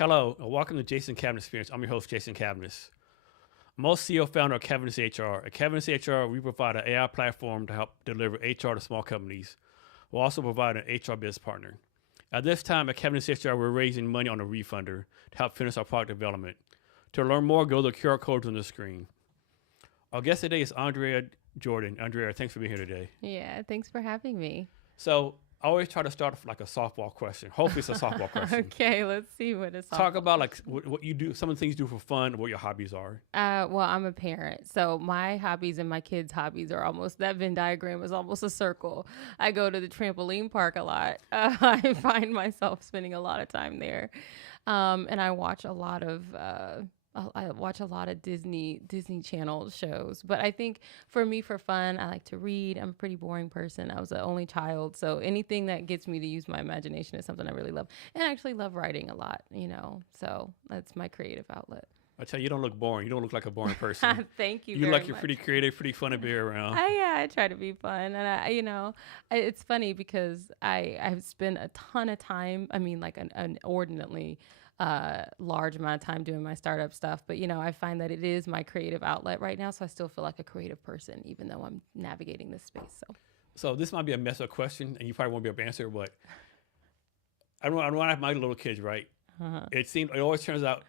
Hello, and welcome to Jason Cavness Experience. I'm your host, Jason Cavness. I'm also CEO founder of Cavness HR. At Cavness HR, we provide an AI platform to help deliver HR to small companies. We'll also provide an HR business partner. At this time, at Cavness HR, we're raising money on a refunder to help finish our product development. To learn more, go to the QR codes on the screen. Our guest today is Andrea Jordan. Andrea, thanks for being here today. Yeah, thanks for having me. So I always try to start off like a softball question. Hopefully it's a softball question. Okay, let's see what it's Talk about like what you do, some of the things you do for fun, what your hobbies are. Well, I'm a parent, so my hobbies and my kids' hobbies are almost, that Venn diagram is almost a circle. I go to the trampoline park a lot. I find myself spending a lot of time there. And I watch a lot of Disney Channel shows. But I think for me, for fun, I like to read. I'm a pretty boring person. I was the only child, so anything that gets me to use my imagination is something I really love. And I actually love writing a lot, so that's my creative outlet. I tell you, you don't look boring. You don't look like a boring person. Thank you. You very look like you're much. pretty creative, pretty fun to be around. I try to be fun, and it's funny because I've spent a ton of time. I mean, like an inordinately large amount of time doing my startup stuff, but I find that it is my creative outlet right now. So I still feel like a creative person, even though I'm navigating this space. So this might be a mess up question, and you probably won't be able to answer. But I don't have my little kids, right? Uh-huh. It always turns out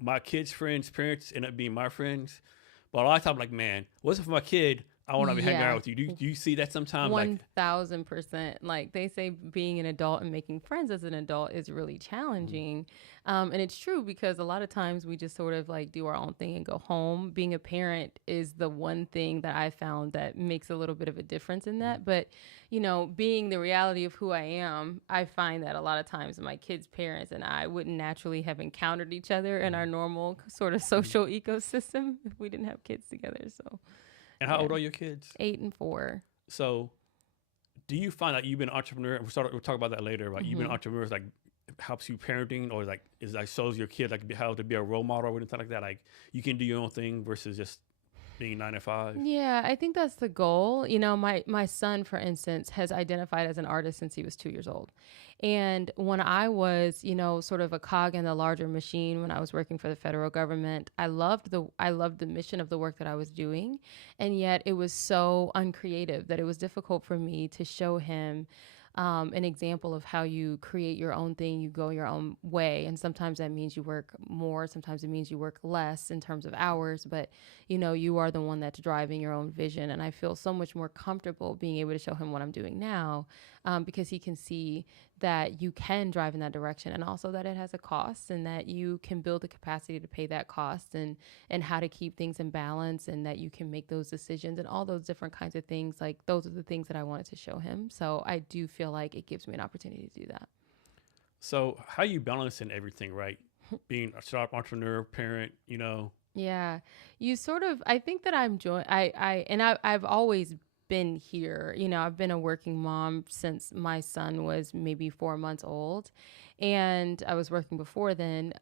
my kids' friends' parents end up being my friends. But a lot of times, like, man, what's it for my kid? I want to be hanging out with you. Do you see that sometimes? 1,000%. Like they say, being an adult and making friends as an adult is really challenging. And it's true because a lot of times we just sort of like do our own thing and go home. Being a parent is the one thing that I found that makes a little bit of a difference in that. But, being the reality of who I am, I find that a lot of times my kids' parents and I wouldn't naturally have encountered each other in our normal sort of social ecosystem if we didn't have kids together. So. And how old are your kids? 8 and 4. So do you find that you've been an entrepreneur, and we'll talk about that later, right? You've been an entrepreneur, like helps you parenting, or like is like shows your kid like how to be a role model or anything like that? Like you can do your own thing versus just being 9 to 5. Yeah, I think that's the goal. My son, for instance, has identified as an artist since he was 2 years old. And when I was, sort of a cog in the larger machine, when I was working for the federal government, I loved the mission of the work that I was doing. And yet it was so uncreative that it was difficult for me to show him an example of how you create your own thing, you go your own way. And sometimes that means you work more, sometimes it means you work less in terms of hours, but you are the one that's driving your own vision. And I feel so much more comfortable being able to show him what I'm doing now, because he can see that you can drive in that direction, and also that it has a cost, and that you can build the capacity to pay that cost, and how to keep things in balance, and that you can make those decisions and all those different kinds of things. Like those are the things that I wanted to show him. So I do feel like it gives me an opportunity to do that. So how you balancing everything, right? Being a sharp entrepreneur, parent, Yeah, you sort of. I think that I've always been here. I've been a working mom since my son was maybe 4 months old, and I was working before then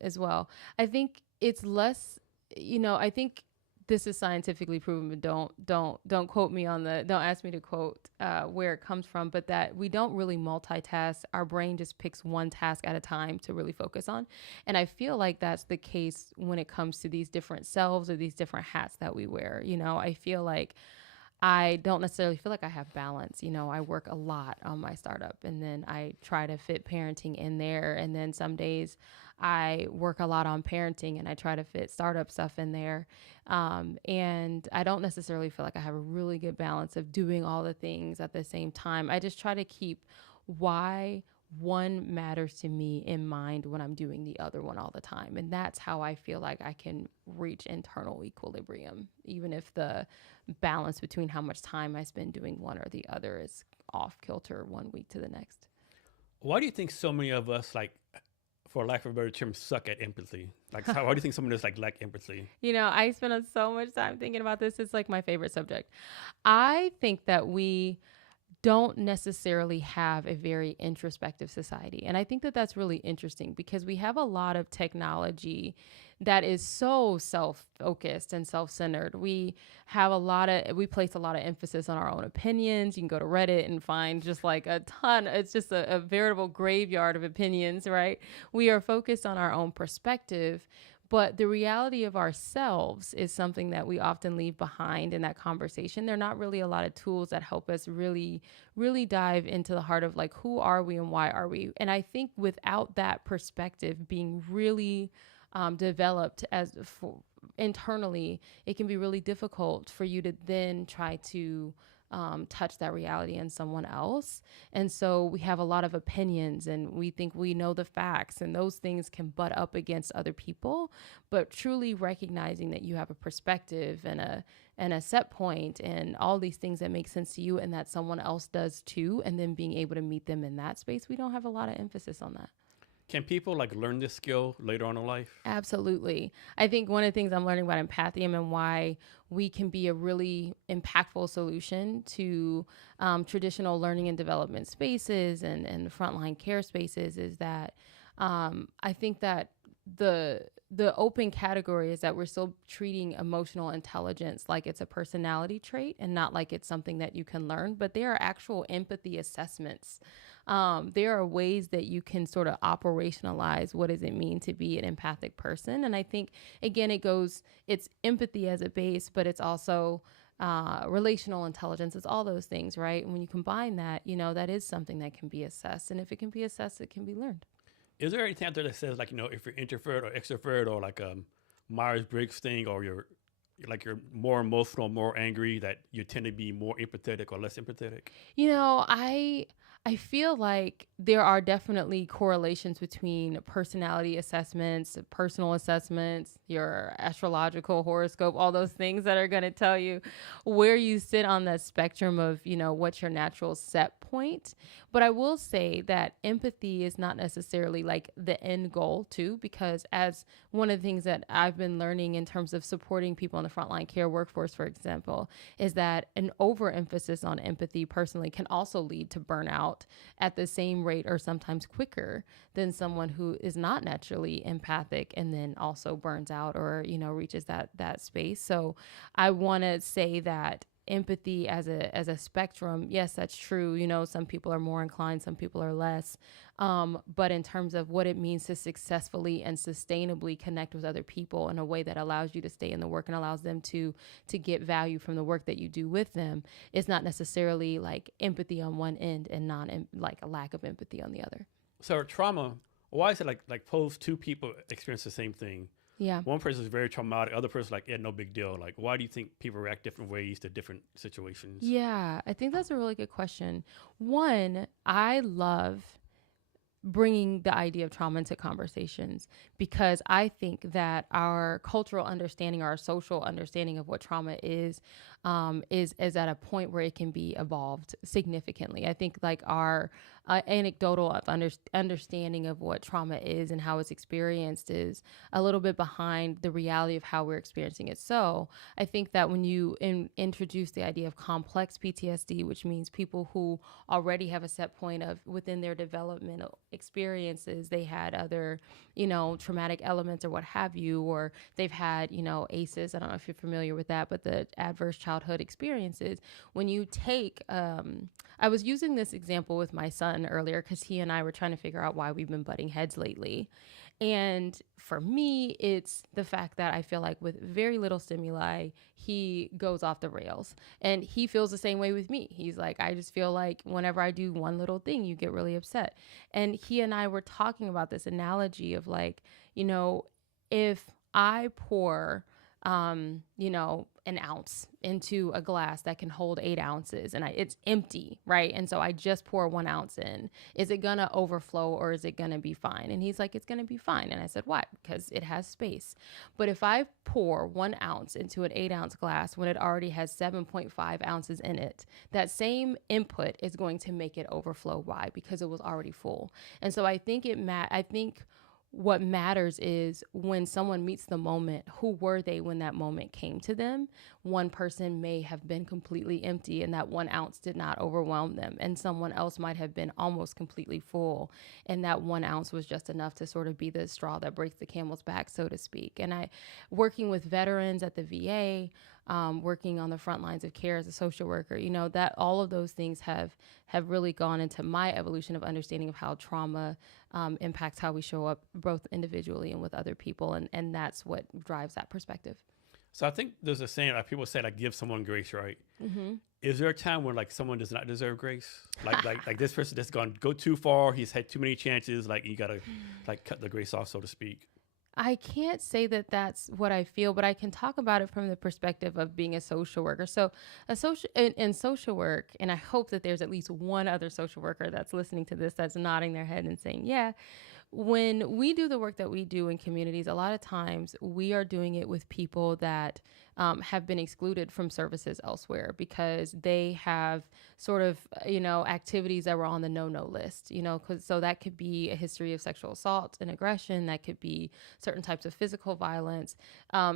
as well. I think it's less. I think this is scientifically proven, but don't quote me on don't ask me to quote where it comes from, but that we don't really multitask. Our brain just picks one task at a time to really focus on. And I feel like that's the case when it comes to these different selves or these different hats that we wear. I feel like I don't necessarily feel like I have balance. I work a lot on my startup, and then I try to fit parenting in there. And then some days I work a lot on parenting and I try to fit startup stuff in there. And I don't necessarily feel like I have a really good balance of doing all the things at the same time. I just try to keep why one matters to me in mind when I'm doing the other one all the time. And that's how I feel like I can reach internal equilibrium, even if the balance between how much time I spend doing one or the other is off kilter one week to the next. Why do you think so many of us, like, for lack of a better term, suck at empathy? Like, why do you think someone just like lack empathy? I spend so much time thinking about this. It's like my favorite subject. I think that we don't necessarily have a very introspective society. And I think that that's really interesting because we have a lot of technology that is so self-focused and self-centered. We place a lot of emphasis on our own opinions. You can go to Reddit and find just like a ton. It's just a veritable graveyard of opinions, right? We are focused on our own perspective, but the reality of ourselves is something that we often leave behind in that conversation. There are not really a lot of tools that help us really, really dive into the heart of like, who are we and why are we? And I think without that perspective being really developed internally, it can be really difficult for you to then try to touch that reality in someone else. And so we have a lot of opinions and we think we know the facts, and those things can butt up against other people. But truly recognizing that you have a perspective and a set point and all these things that make sense to you and that someone else does too, and then being able to meet them in that space, we don't have a lot of emphasis on that. Can people like learn this skill later on in life? Absolutely. I think one of the things I'm learning about empathium and why we can be a really impactful solution to traditional learning and development spaces and frontline care spaces is that I think that the open category is that we're still treating emotional intelligence like it's a personality trait and not like it's something that you can learn, but there are actual empathy assessments. There are ways that you can sort of operationalize what does it mean to be an empathic person. And I think, again, it's empathy as a base, but it's also relational intelligence. It's all those things, right? And when you combine that, that is something that can be assessed. And if it can be assessed, it can be learned. Is there anything out there that says like, if you're introvert or extrovert or like a Myers-Briggs thing, or you're more emotional, more angry, that you tend to be more empathetic or less empathetic? I feel like there are definitely correlations between personality assessments, personal assessments, your astrological horoscope, all those things that are going to tell you where you sit on that spectrum of, what's your natural set point. But I will say that empathy is not necessarily like the end goal too, because as one of the things that I've been learning in terms of supporting people in the frontline care workforce, for example, is that an overemphasis on empathy personally can also lead to burnout at the same rate or sometimes quicker than someone who is not naturally empathic and then also burns out or, reaches that space. So I want to say that empathy as a spectrum, yes, that's true. Some people are more inclined, some people are less. But in terms of what it means to successfully and sustainably connect with other people in a way that allows you to stay in the work and allows them to get value from the work that you do with them, it's not necessarily like empathy on one end and like a lack of empathy on the other. So trauma, why is it like suppose two people experience the same thing? Yeah. One person is very traumatic, other person like, yeah, no big deal. Like, why do you think people react different ways to different situations? Yeah, I think that's a really good question. One, I love bringing the idea of trauma into conversations because I think that our cultural understanding, our social understanding of what trauma is at a point where it can be evolved significantly. I think like our anecdotal of understanding of what trauma is and how it's experienced is a little bit behind the reality of how we're experiencing it. So I think that when you introduce the idea of complex PTSD, which means people who already have a set point of within their developmental experiences, they had other, traumatic elements or what have you, or they've had, ACEs. I don't know if you're familiar with that, but the adverse childhood experiences. When you take, I was using this example with my son earlier because he and I were trying to figure out why we've been butting heads lately. And for me, it's the fact that I feel like with very little stimuli, he goes off the rails. And he feels the same way with me. He's like, I just feel like whenever I do one little thing, you get really upset. And he and I were talking about this analogy of like, if I pour an ounce into a glass that can hold 8 ounces and it's empty, right? And so I just pour 1 ounce in. Is it gonna overflow or is it gonna be fine? And he's like, it's gonna be fine. And I said, why? Because it has space. But if I pour 1 ounce into an 8-ounce glass when it already has 7.5 ounces in it, that same input is going to make it overflow. Why? Because it was already full. And so I think what matters is when someone meets the moment, who were they when that moment came to them? One person may have been completely empty and that 1 ounce did not overwhelm them. And someone else might have been almost completely full. And that 1 ounce was just enough to sort of be the straw that breaks the camel's back, so to speak. And working with veterans at the VA, working on the front lines of care as a social worker, that all of those things have really gone into my evolution of understanding of how trauma impacts how we show up both individually and with other people. And that's what drives that perspective. So I think there's a saying, like people say, like, give someone grace, right? Mm-hmm. Is there a time when like someone does not deserve grace? Like this person that's gone go too far, he's had too many chances, like you gotta like cut the grace off, so to speak. I can't say that that's what I feel, but I can talk about it from the perspective of being a social worker. So in social work, and I hope that there's at least one other social worker that's listening to this that's nodding their head and saying, yeah, when we do the work that we do in communities, a lot of times we are doing it with people that have been excluded from services elsewhere because they have sort of, activities that were on the no list, so that could be a history of sexual assault and aggression. That could be certain types of physical violence.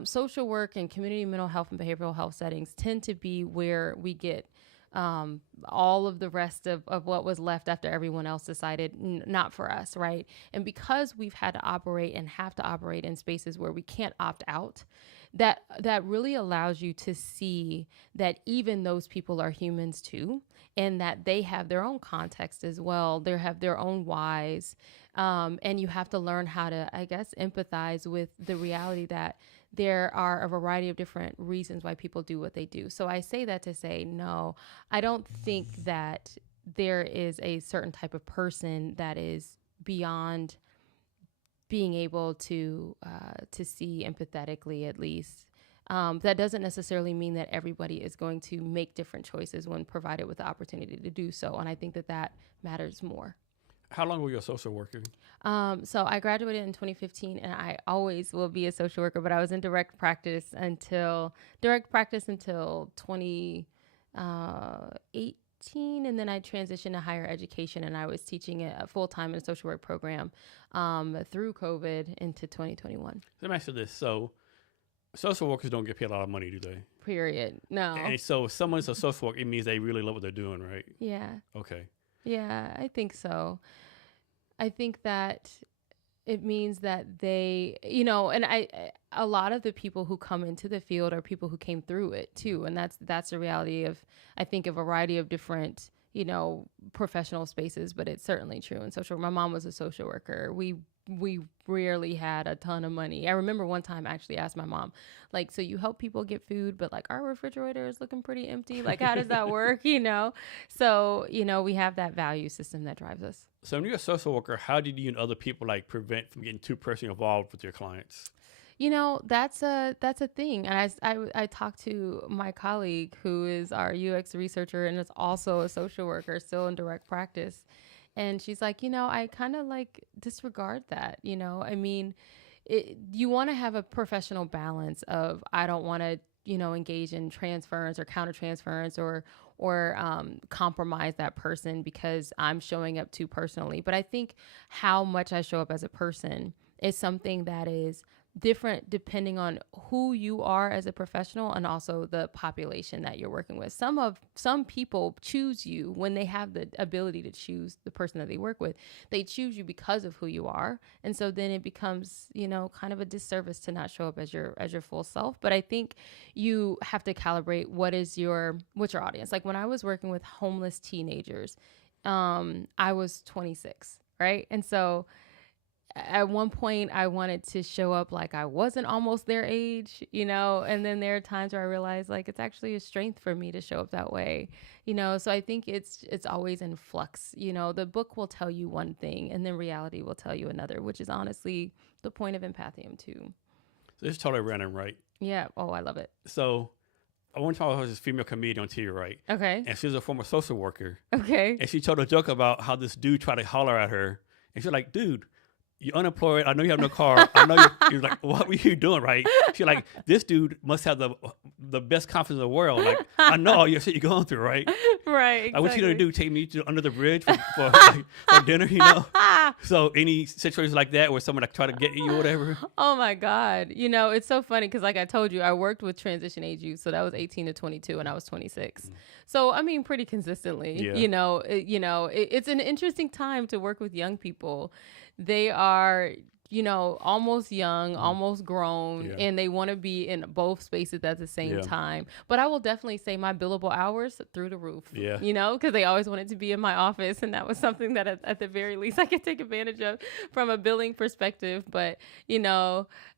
Social work and community mental health and behavioral health settings tend to be where we get all of the rest of what was left after everyone else decided not for us, right? And because we've had to operate and have to operate in spaces where we can't opt out, that really allows you to see that even those people are humans too, and that they have their own context as well. They have their own whys, and you have to learn how to, I guess, empathize with the reality that there are a variety of different reasons why people do what they do. So I say that to say, no, I don't think that there is a certain type of person that is beyond being able to see empathetically, at least. That doesn't necessarily mean that everybody is going to make different choices when provided with the opportunity to do so. And I think that matters more. How long were you a social worker? So I graduated in 2015, and I always will be a social worker, but I was in direct practice until 2018, and then I transitioned to higher education, and I was teaching it full-time in a social work program through COVID into 2021. Let me ask you this. So social workers don't get paid a lot of money, do they? Period. No. And so if someone's a social worker, it means they really love what they're doing, right? Yeah. Okay. Yeah, I think so. I think that it means that they, and a lot of the people who come into the field are people who came through it too. And that's the reality of, I think, a variety of different, professional spaces, but it's certainly true in social. My mom was a social worker. We rarely had a ton of money. I remember one time I actually asked my mom, like, so you help people get food, but like our refrigerator is looking pretty empty. Like, how does that work? So, we have that value system that drives us. So when you're a social worker, how did you and other people like prevent from getting too personally involved with your clients? That's a thing. And I talked to my colleague who is our UX researcher and is also a social worker still in direct practice. And she's like, I kind of like disregard that, I mean, you want to have a professional balance of, I don't want to, engage in transference or countertransference or compromise that person because I'm showing up too personally. But I think how much I show up as a person is something that is different depending on who you are as a professional and also the population that you're working with. Some people choose you when they have the ability to choose the person that they work with. They choose you because of who you are. And so then it becomes, kind of a disservice to not show up as your full self. But I think you have to calibrate what's your audience. Like when I was working with homeless teenagers, I was 26, right? And so at one point I wanted to show up like I wasn't almost their age, and then there are times where I realized like it's actually a strength for me to show up that way, so I think it's always in flux. The book will tell you one thing and then reality will tell you another, which is honestly the point of empathium too. So it's totally random, right? Yeah. Oh, I love it. So I one time I was this female comedian on TV, right? Okay. And she was a former social worker. Okay. And she told a joke about how this dude tried to holler at her. And she's like, dude, you're unemployed. I know you have no car. I know you're like, what were you doing, right? She's like, this dude must have the the best confidence in the world. Like, I know all your shit you're going through, right? Right. Like, what you gonna Exactly. do? Take me to under the bridge for, like, for dinner, you know? So any situations like that where someone like try to get you or whatever. Oh my God. You know, it's so funny because, like I told you, I worked with transition age youth. So that was 18 to 22 and I was 26. So, I mean, pretty consistently, Yeah. it's an interesting time to work with young people. They are, almost young, almost grown, Yeah. and they want to be in both spaces at the same Yeah. time. But I will definitely say my billable hours through the roof, Yeah. because they always wanted to be in my office. And that was something that at the very least I could take advantage of from a billing perspective. But,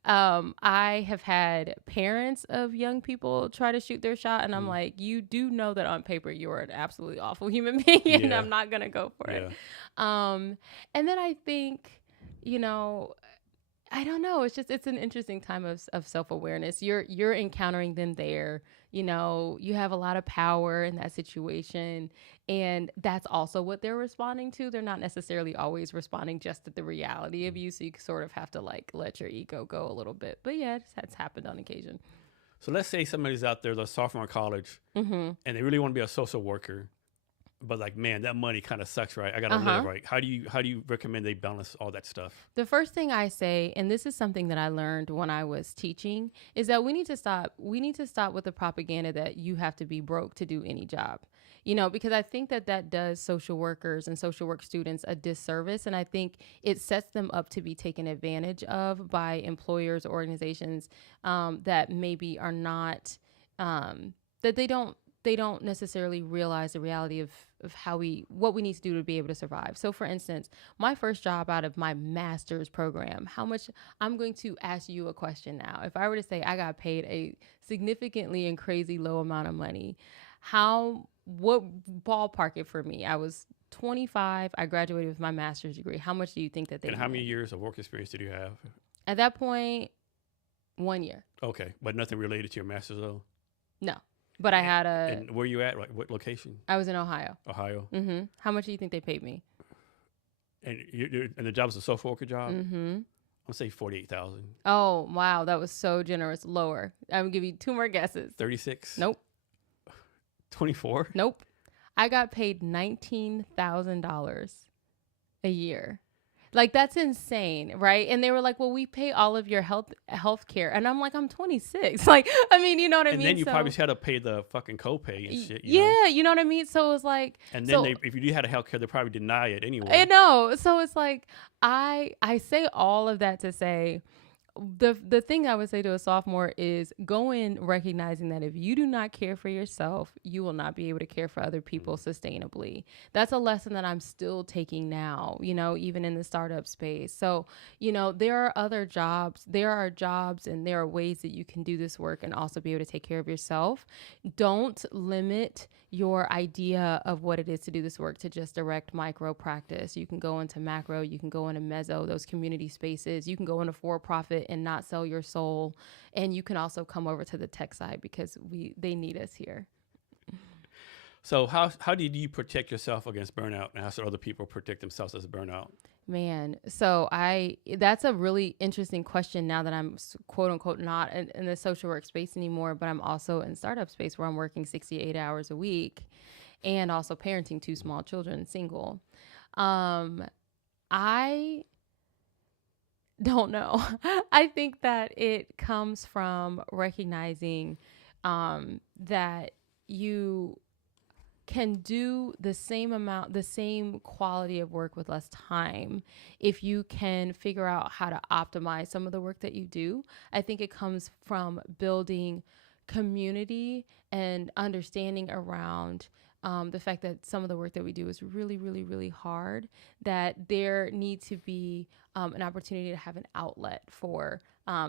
I have had parents of young people try to shoot their shot. And I'm like, you do know that on paper, you're an absolutely awful human being and Yeah. I'm not going to go for it. Yeah. And then I think, I don't know. It's an interesting time of self-awareness. You're encountering them there. You have a lot of power in that situation. And that's also what they're responding to. They're not necessarily always responding just to the reality of you. So you sort of have to like let your ego go a little bit. But yeah, it's happened on occasion. So let's say somebody's out there, they're a sophomore in college, and they really want to be a social worker, but like, man, that money kind of sucks, right? I gotta live, right? How do you recommend they balance all that stuff? The first thing I say, and this is something that I learned when I was teaching, is that we need to stop with the propaganda that you have to be broke to do any job. Because I think that does social workers and social work students a disservice. And I think it sets them up to be taken advantage of by employers or organizations that maybe are not, that they don't necessarily realize the reality of what we need to do to be able to survive. So for instance, my first job out of my master's program, how much, I'm going to ask you a question now. If I were to say I got paid a significantly and crazy low amount of money, what ballpark it for me? I was 25. I graduated with my master's degree. How much do you think that they And how made? many years of work experience did you have? At that point, 1 year. Okay, but nothing related to your master's though? No. But I had And where you at? Like, what location? I was in Ohio. Ohio. How much do you think they paid me? And and the job was a social worker job? Mm-hmm. I'll say 48,000. Oh, wow. That was so generous. Lower. I'm going to give you 2 more guesses. 36? Nope. 24? Nope. I got paid $19,000 a year. Like, that's insane, right? And they were like, well, we pay all of your health care. And I'm like, I'm 26. Like, I mean, you know what I mean? And then you probably had to pay the fucking copay and shit. Yeah, you know what I mean? So it was like... And then if you had a health care, they probably deny it anyway. I know. So it's like, I say all of that to say... The thing I would say to a sophomore is go in recognizing that if you do not care for yourself, you will not be able to care for other people sustainably. That's a lesson that I'm still taking now, even in the startup space. So, there are other jobs. There are jobs and there are ways that you can do this work and also be able to take care of yourself. Don't limit your idea of what it is to do this work to just direct micro practice. You can go into macro, you can go into meso, those community spaces, you can go into for-profit and not sell your soul. And you can also come over to the tech side because they need us here. So how did you protect yourself against burnout, and how should other people protect themselves as burnout? Man, so that's a really interesting question now that I'm quote unquote not in the social work space anymore, but I'm also in startup space where I'm working 68 hours a week and also parenting 2 small children, single. I don't know. I think that it comes from recognizing that you can do the same quality of work with less time if you can figure out how to optimize some of the work that you do. I think it comes from building community and understanding around the fact that some of the work that we do is really, really, really hard, that there needs to be an opportunity to have an outlet for.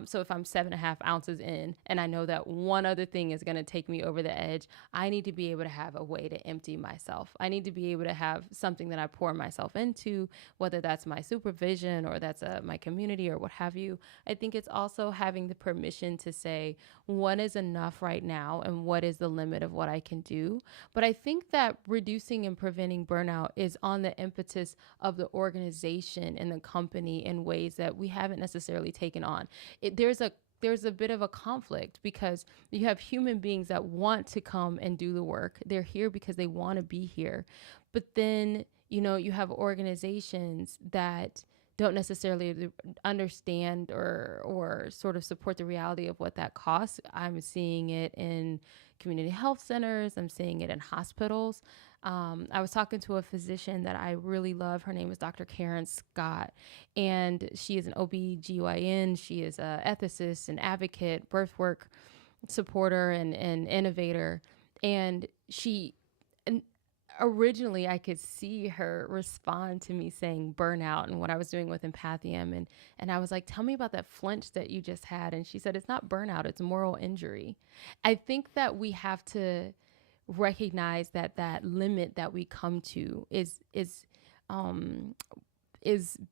So if I'm 7.5 ounces in and I know that one other thing is going to take me over the edge, I need to be able to have a way to empty myself. I need to be able to have something that I pour myself into, whether that's my supervision or that's my community or what have you. I think it's also having the permission to say what is enough right now and what is the limit of what I can do. But I think that reducing and preventing burnout is on the impetus of the organization and the company in ways that we haven't necessarily taken on. There's a there's a bit of a conflict because you have human beings that want to come and do the work. They're here because they want to be here. But then, you have organizations that don't necessarily understand or sort of support the reality of what that costs. I'm seeing it in community health centers. I'm seeing it in hospitals. I was talking to a physician that I really love. Her name is Dr. Karen Scott, and she is an OB/GYN. She is an ethicist, an advocate, birthwork supporter, and innovator. And originally I could see her respond to me saying burnout and what I was doing with empathium. And I was like, tell me about that flinch that you just had. And she said, it's not burnout, it's moral injury. I think that we have to recognize that limit that we come to is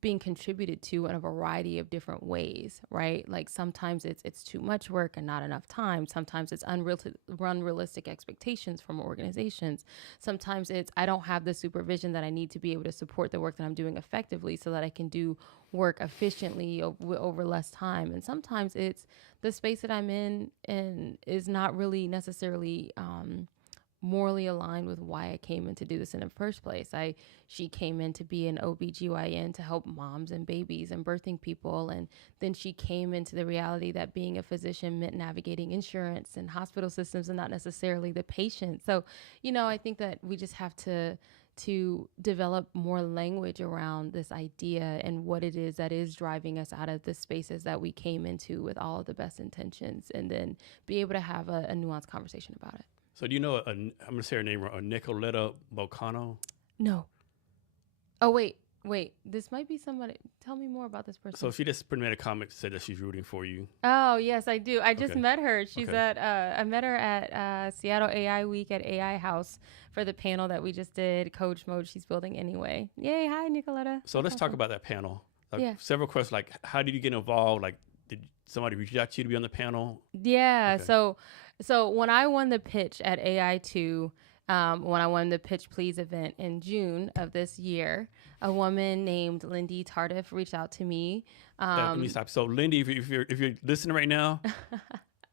being contributed to in a variety of different ways, right? Like sometimes it's too much work and not enough time. Sometimes it's unrealistic expectations from organizations. Sometimes it's I don't have the supervision that I need to be able to support the work that I'm doing effectively so that I can do work efficiently over less time. And sometimes it's the space that I'm in and is not really necessarily morally aligned with why I came in to do this in the first place. She came in to be an OB/GYN to help moms and babies and birthing people. And then she came into the reality that being a physician meant navigating insurance and hospital systems and not necessarily the patient. So, I think that we just have to develop more language around this idea and what it is that is driving us out of the spaces that we came into with all of the best intentions, and then be able to have a nuanced conversation about it. So do you know, I'm going to say her name wrong, Nicoletta Bocano? No. Oh, wait. This might be somebody. Tell me more about this person. So she just made a comment, said that she's rooting for you. Oh, yes, I do. I just Okay. met her. She's Okay. I met her at Seattle AI Week at AI House for the panel that we just did, Coach Mode She's Building Anyway. Yay. Hi, Nicoletta. So let's talk about that panel. Yeah. Several questions, like how did you get involved? Like, did somebody reach out to you to be on the panel? Yeah. Okay. So when I won the pitch at AI2, when I won the Pitch Please event in June of this year, a woman named Lindy Tardif reached out to me. Let me stop. So Lindy, if you're listening right now,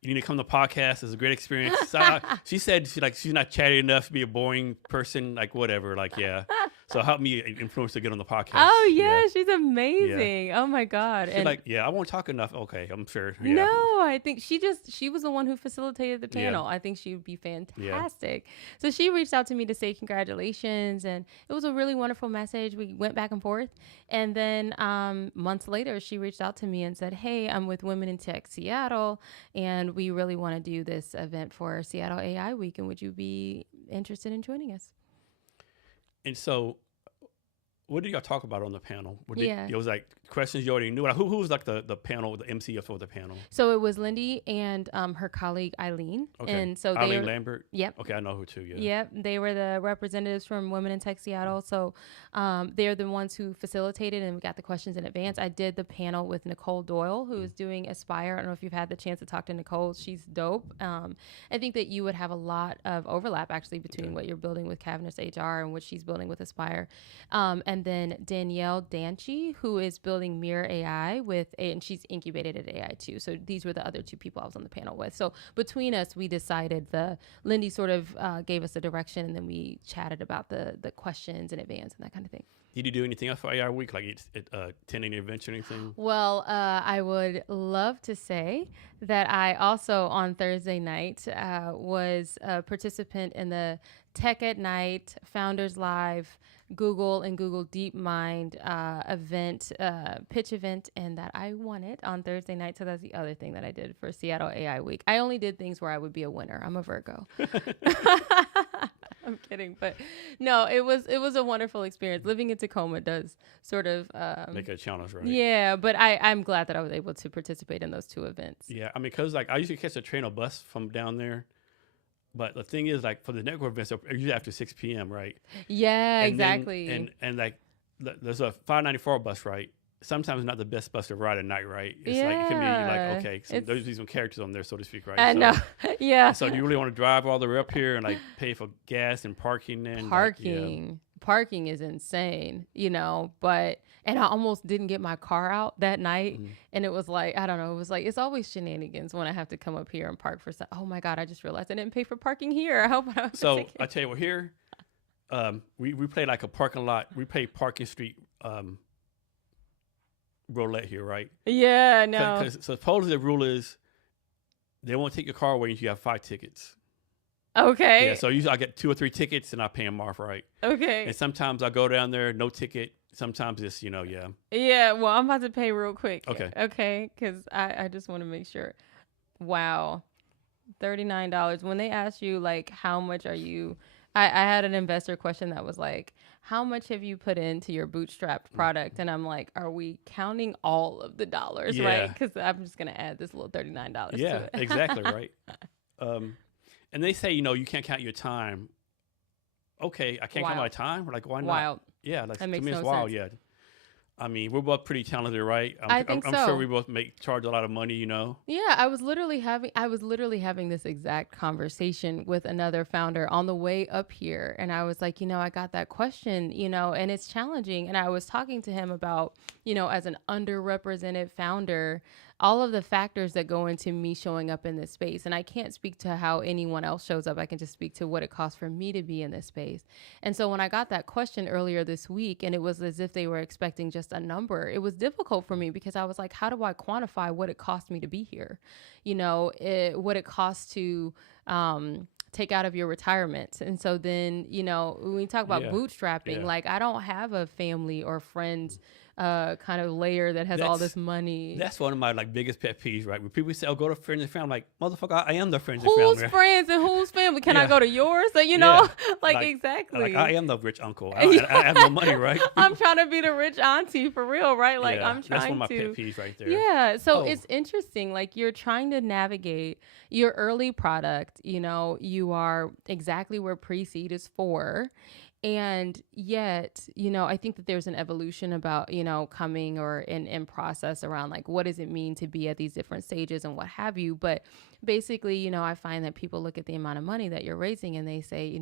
you need to come to the podcast. It's a great experience. So, she said she's not chatty enough to be a boring person. Like whatever. Like yeah. So help me influence her to get on the podcast. Oh yeah, she's amazing. Yeah. Oh my God. She's like, yeah, I won't talk enough. Okay, I'm sure. Yeah. No, I think she was the one who facilitated the panel. Yeah. I think she would be fantastic. Yeah. So she reached out to me to say congratulations, and it was a really wonderful message. We went back and forth, and then months later, she reached out to me and said, "Hey, I'm with Women in Tech Seattle, and we really want to do this event for Seattle AI Week, and would you be interested in joining us?" And so, what did y'all talk about on the panel? Yeah. It was like questions you already knew. Like, who was like the panel, the MC for the panel? So it was Lindy and her colleague Eileen. Okay. And so Eileen Lambert? Yep. Okay, I know her too, yeah. Yep. They were the representatives from Women in Tech Seattle. So they're the ones who facilitated, and we got the questions in advance. I did the panel with Nicole Doyle, who is doing Aspire. I don't know if you've had the chance to talk to Nicole. She's dope. I think that you would have a lot of overlap actually between what you're building with Cavness HR and what she's building with Aspire. And then Danielle Danchi, who is building Mirror AI and she's incubated at AI too. So these were the other two people I was on the panel with. So between us, we decided Lindy sort of gave us the direction, and then we chatted about the questions in advance and that kind of thing. Did you do anything else for AI Week, like attending an event or anything? Well, I would love to say that I also on Thursday night was a participant in the Tech at Night Founders Live Google and Google DeepMind event, pitch event, and that I won it on Thursday night. So that's the other thing that I did for Seattle AI Week. I only did things where I would be a winner. I'm a Virgo. I'm kidding, but no, it was a wonderful experience. Living in Tacoma does sort of make it a challenge, right? Yeah, but I'm glad that I was able to participate in those two events. Yeah, I mean, because like I usually catch a train or bus from down there. But the thing is, like, for the network events, they're usually after 6 p.m., right? Yeah, and exactly. Then, and like, there's a 594 bus, right? Sometimes not the best bus to ride at night, right? It's like, it can be like, okay, so there's some characters on there, so to speak, right? I know, yeah. So do you really want to drive all the way up here and, like, pay for gas and parking? And parking parking is insane, but, and I almost didn't get my car out that night. Mhm. And it was like, I don't know. It was like, it's always shenanigans when I have to come up here and park for some. Oh my God. I just realized I didn't pay for parking here. I hope I don't. So I tell you what, here, we play like a parking lot. We play Parking Street roulette here, right? Yeah, no. Because supposedly the rule is they won't take your car away until you have 5 tickets. Okay. Yeah, so usually I get 2 or 3 tickets and I pay them off, right? Okay. And sometimes I go down there, no ticket. Sometimes it's, yeah. Yeah, well, I'm about to pay real quick. Okay. Okay, because I just want to make sure. Wow. $39. When they ask you, like, how much are you... I had an investor question that was like, how much have you put into your bootstrapped product? And I'm like, are we counting all of the dollars, right? Because I'm just going to add this little $39 to it. Yeah, exactly, right? And they say, you can't count your time. Okay, I can't count my time? Like, why not? Wild. Yeah, like, that to makes me it's no wild, sense. yeah. I mean, we're both pretty talented, right? I think I'm so. sure we both charge a lot of money, Yeah, I was literally having this exact conversation with another founder on the way up here. And I was like, I got that question, and it's challenging. And I was talking to him about, as an underrepresented founder, all of the factors that go into me showing up in this space. And I can't speak to how anyone else shows up. I can just speak to what it costs for me to be in this space. And so when I got that question earlier this week, and it was as if they were expecting just a number, it was difficult for me because I was like, how do I quantify what it cost me to be here? What it costs to take out of your retirement. And so then, when we talk about bootstrapping, like, I don't have a family or friends kind of layer that has all this money. That's one of my biggest pet peeves, right? When people say, "Oh, go to friends and family," I'm like, motherfucker, I am the friends and family. Who's friends and who's family? Can I go to yours? So, exactly. Like, I am the rich uncle. I have no money, right? I'm trying to be the rich auntie for real, right? Like, I'm trying to. That's one of my pet peeves right there. Yeah. So it's interesting. Like, you're trying to navigate your early product. You are exactly where pre-seed is for. And yet, I think that there's an evolution about, coming or in process around like, what does it mean to be at these different stages and what have you. But basically, I find that people look at the amount of money that you're raising and they say,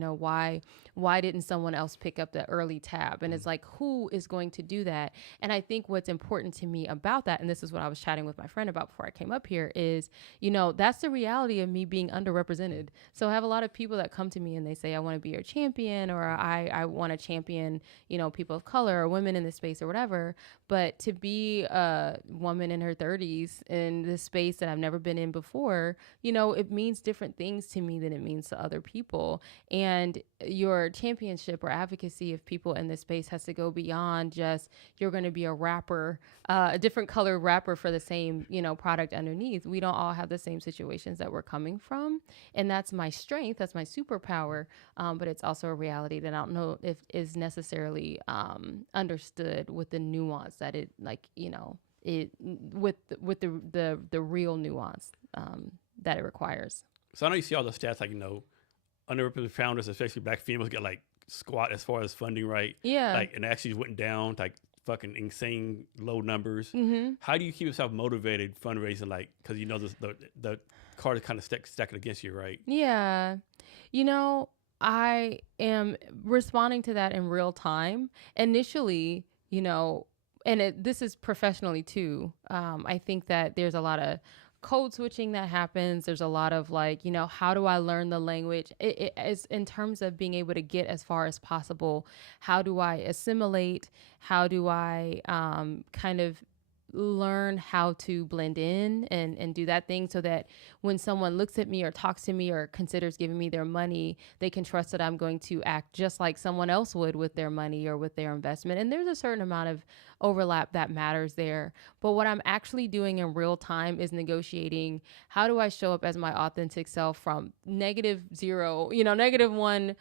why didn't someone else pick up the early tab? And it's like, who is going to do that? And I think what's important to me about that, and this is what I was chatting with my friend about before I came up here, is, that's the reality of me being underrepresented. So I have a lot of people that come to me and they say, I want to be your champion, or I want to champion, people of color or women in this space or whatever. But to be a woman in her 30s in this space that I've never been in before, it means different things to me than it means to other people. And your championship or advocacy of people in this space has to go beyond just, you're going to be a rapper, a different colored rapper for the same, product underneath. We don't all have the same situations that we're coming from. And that's my strength. That's my superpower. But it's also a reality that I don't know if is necessarily understood with the nuance that it, with the real nuance that it requires. So I know you see all the stats, underrepresented founders, especially Black females, get squat as far as funding, right? Yeah. And actually went down fucking insane low numbers. Mm-hmm. How do you keep yourself motivated fundraising? Because the card is kind of stacked against you, right? Yeah. I am responding to that in real time. Initially, and this is professionally too. I think that there's a lot of code switching that happens. There's a lot of how do I learn the language? It is in terms of being able to get as far as possible. How do I assimilate? How do I kind of learn how to blend in and do that thing so that when someone looks at me or talks to me or considers giving me their money, they can trust that I'm going to act just like someone else would with their money or with their investment. And there's a certain amount of overlap that matters there. But what I'm actually doing in real time is negotiating, how do I show up as my authentic self from -0, -1,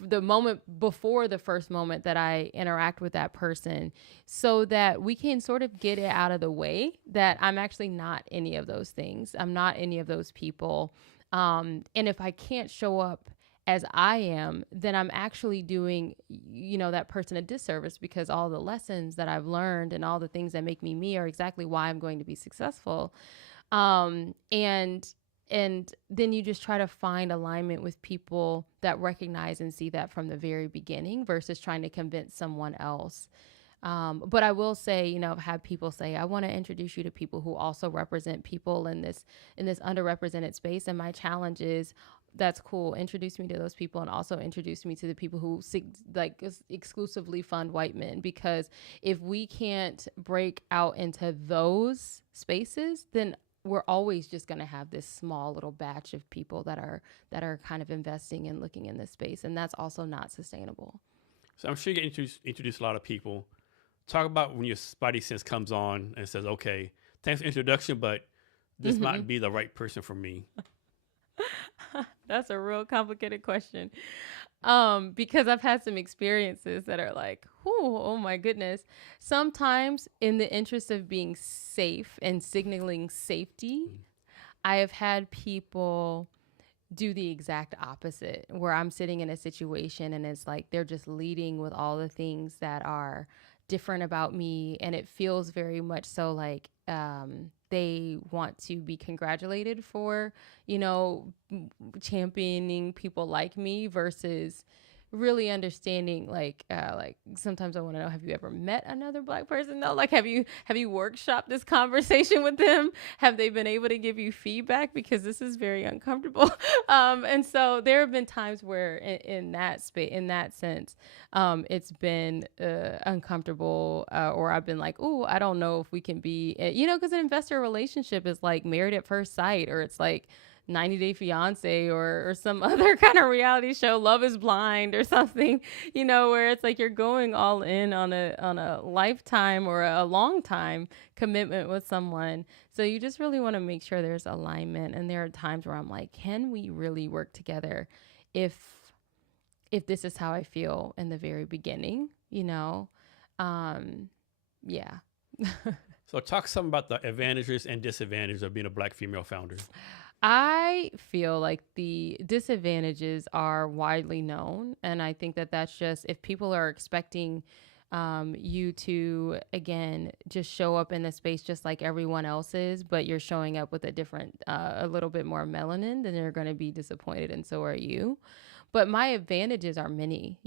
the moment before the first moment that I interact with that person, so that we can sort of get it out of the way that I'm actually not any of those things. I'm not any of those people. And if I can't show up as I am, then I'm actually doing, that person a disservice, because all the lessons that I've learned and all the things that make me me are exactly why I'm going to be successful. And and then you just try to find alignment with people that recognize and see that from the very beginning versus trying to convince someone else. But I will say, I've had people say, I want to introduce you to people who also represent people in this underrepresented space. And my challenge is, that's cool. Introduce me to those people, and also introduce me to the people who exclusively fund white men. Because if we can't break out into those spaces, then we're always just going to have this small little batch of people that are kind of investing and looking in this space. And that's also not sustainable. So I'm sure you introduce a lot of people. Talk about when your spidey sense comes on and says, okay, thanks for the introduction, but this might be the right person for me. That's a real complicated question. Because I've had some experiences that are like, oh my goodness. Sometimes in the interest of being safe and signaling safety, I have had people do the exact opposite, where I'm sitting in a situation and it's like they're just leading with all the things that are different about me, and it feels very much so like they want to be congratulated for, championing people like me, versus really understanding, like sometimes I want to know, have you ever met another Black person though? Like, have you workshopped this conversation with them? Have they been able to give you feedback? Because this is very uncomfortable. And so there have been times where in that sense, it's been uncomfortable, or I've been like, oh, I don't know if we can be, because an investor relationship is like Married at First Sight, or it's like 90 Day Fiance, or some other kind of reality show, Love is Blind or something, where it's like you're going all in on a lifetime or a long time commitment with someone. So you just really want to make sure there's alignment. And there are times where I'm like, can we really work together if this is how I feel in the very beginning, Yeah. So talk some about the advantages and disadvantages of being a Black female founder. I feel like the disadvantages are widely known. And I think that that's just, if people are expecting you to, again, just show up in the space just like everyone else is, but you're showing up with a little bit more melanin, then they're going to be disappointed, and so are you. But my advantages are many,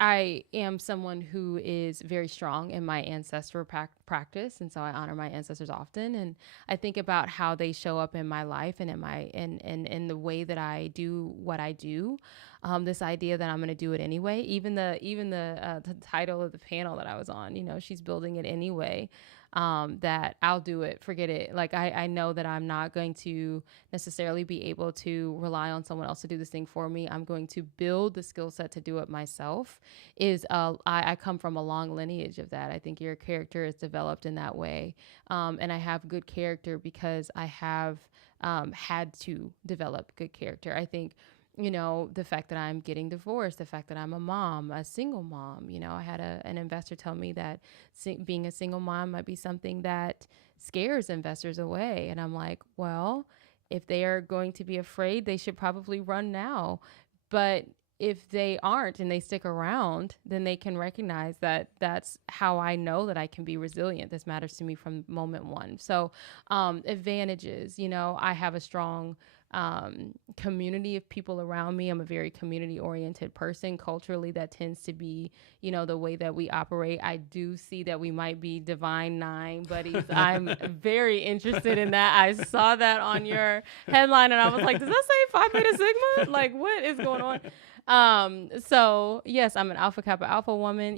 I am someone who is very strong in my ancestral practice, and so I honor my ancestors often. And I think about how they show up in my life and in the way that I do what I do. This idea that I'm going to do it anyway. Even the title of the panel that I was on, she's building it anyway. That I'll do it, forget it. Like, I know that I'm not going to necessarily be able to rely on someone else to do this thing for me. I'm going to build the skill set to do it myself. I come from a long lineage of that. I think your character is developed in that way. And I have good character because I have had to develop good character. I think, the fact that I'm getting divorced, the fact that I'm a single mom, I had an investor tell me that being a single mom might be something that scares investors away. And I'm like, well, if they are going to be afraid, they should probably run now. But if they aren't and they stick around, then they can recognize that that's how I know that I can be resilient. This matters to me from moment one. So advantages, I have a strong community of people around me. I'm a very community oriented person. Culturally, that tends to be, the way that we operate. I do see that we might be divine nine buddies. I'm very interested in that. I saw that on your headline and I was like, does that say Phi Beta Sigma? Like, what is going on? So yes, I'm an Alpha Kappa Alpha woman,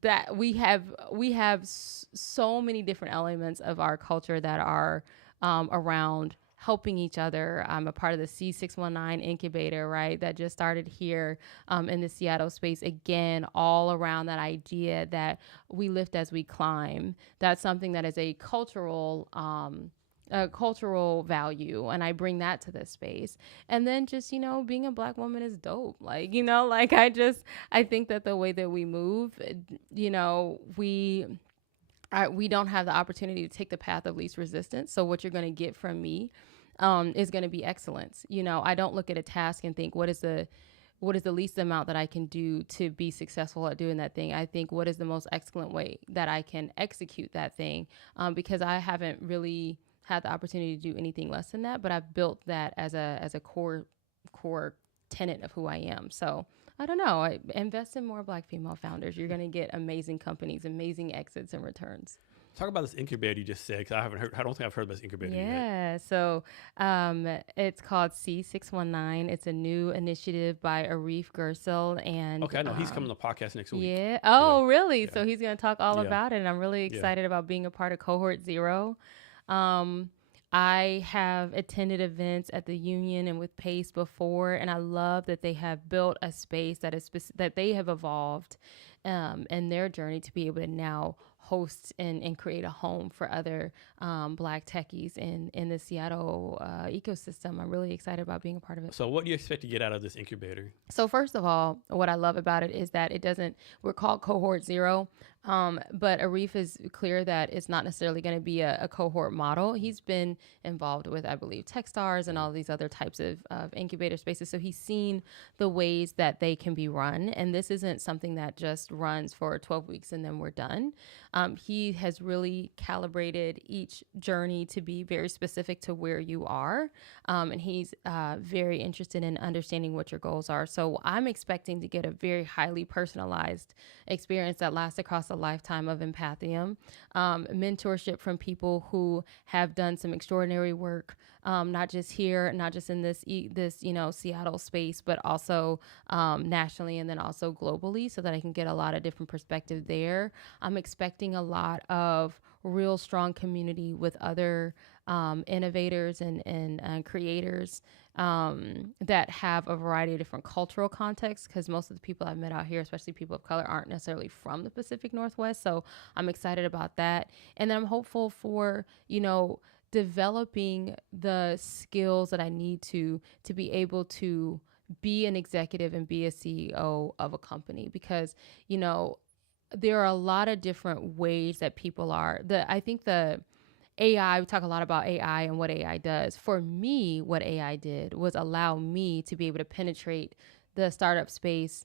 that we have so many different elements of our culture that are around helping each other. I'm a part of the C619 incubator, right? That just started here in the Seattle space. Again, all around that idea that we lift as we climb. That's something that is a cultural value, and I bring that to this space. And then just, being a Black woman is dope. Like, I think that the way that we move, we don't have the opportunity to take the path of least resistance. So what you're going to get from me is going to be excellence. I don't look at a task and think, what is the what is the least amount that I can do to be successful at doing that thing? I think what is the most excellent way that I can execute that thing? Because I haven't really had the opportunity to do anything less than that, but I've built that as a core tenet of who I am. So I don't know. I invest in more Black female founders. You're going to get amazing companies, amazing exits and returns. Talk about this incubator you just said, because I don't think I've heard of this incubator yet. Yeah, so it's called C619. It's a new initiative by Arif Gersel, and Okay, I know he's coming on the podcast next week. Yeah. Oh, Yeah. really? Yeah. So he's going to talk all Yeah. about it, and I'm really excited about being a part of Cohort Zero. I have attended events at the union and with PACE before, and I love that they have built a space that is that they have evolved in their journey to be able to now host and create a home for other Black techies in the Seattle ecosystem. I'm really excited about being a part of it. So what do you expect to get out of this incubator? So first of all, what I love about it is that we're called Cohort Zero, but Arif is clear that it's not necessarily going to be a cohort model. He's been involved with, I believe, Techstars and all these other types of incubator spaces. So he's seen the ways that they can be run. And this isn't something that just runs for 12 weeks and then we're done. He has really calibrated each journey to be very specific to where you are. And he's very interested in understanding what your goals are. So I'm expecting to get a very highly personalized experience that lasts across a lifetime of empathium, mentorship from people who have done some extraordinary work, not just here, not just in this Seattle space, but also nationally and then also globally, so that I can get a lot of different perspective there. I'm expecting a lot of real strong community with other innovators and creators that have a variety of different cultural contexts, because most of the people I've met out here, especially people of color, aren't necessarily from the Pacific Northwest. So I'm excited about that. And then I'm hopeful for, developing the skills that I need to be able to be an executive and be a CEO of a company, because, there are a lot of different ways that people are. I think the AI, we talk a lot about AI and what AI does. For me, what AI did was allow me to be able to penetrate the startup space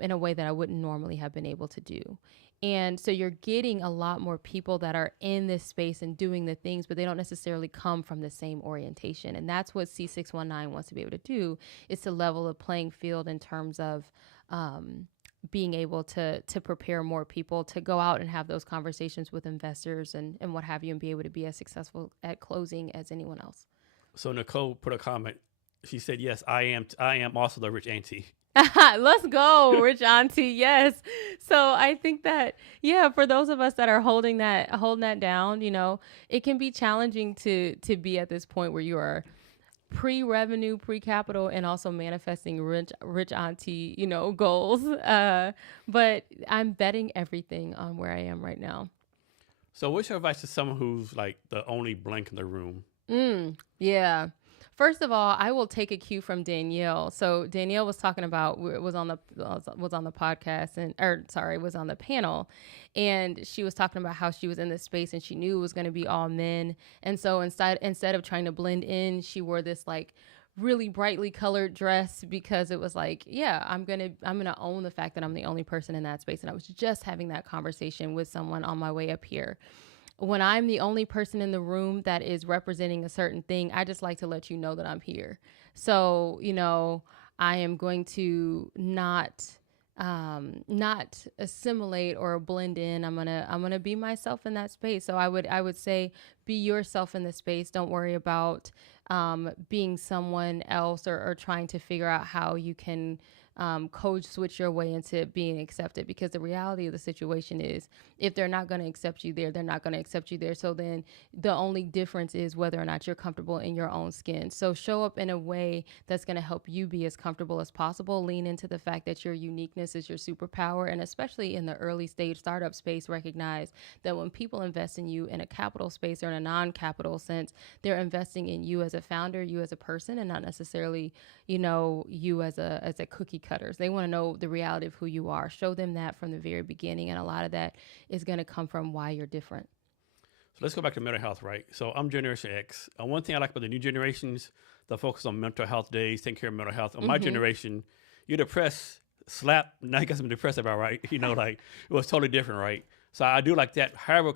in a way that I wouldn't normally have been able to do. And so you're getting a lot more people that are in this space and doing the things, but they don't necessarily come from the same orientation. And that's what C619 wants to be able to do, is to level the playing field in terms of being able to prepare more people to go out and have those conversations with investors and what have you, and be able to be as successful at closing as anyone else. So Nicole put a comment. She said, yes, I am also the rich auntie. Let's go, rich auntie. Yes. So I think that, for those of us that are holding that down, it can be challenging to be at this point where you are pre-revenue, pre-capital, and also manifesting rich auntie, goals. But I'm betting everything on where I am right now. So what's your advice to someone who's like the only blank in the room? Yeah. First of all, I will take a cue from Danielle. So Danielle was talking about, was on the podcast was on the panel, and she was talking about how she was in this space and she knew it was going to be all men. And so instead of trying to blend in, she wore this like really brightly colored dress, because it was like, I'm going to own the fact that I'm the only person in that space. And I was just having that conversation with someone on my way up here. When I'm the only person in the room that is representing a certain thing, I just like to let you know that I'm here. So, I am going to not assimilate or blend in. I'm gonna be myself in that space. So I would say, be yourself in the space. Don't worry about being someone else or trying to figure out how you can code switch your way into being accepted, because the reality of the situation is, if they're not going to accept you there, they're not going to accept you there. So then the only difference is whether or not you're comfortable in your own skin. So show up in a way that's going to help you be as comfortable as possible. Lean into the fact that your uniqueness is your superpower. And especially in the early stage startup space, recognize that when people invest in you in a capital space or in a non-capital sense, they're investing in you as a founder, you as a person, and not necessarily, you as a cookie cutters. They want to know the reality of who you are. Show them that from the very beginning. And a lot of that is going to come from why you're different. So let's go back to mental health, right? So I'm Generation X. One thing I like about the new generations, the focus on mental health days, taking care of mental health. On my generation, you're depressed, slap, now you got something depressed about, right? Like it was totally different, right? So I do like that. However,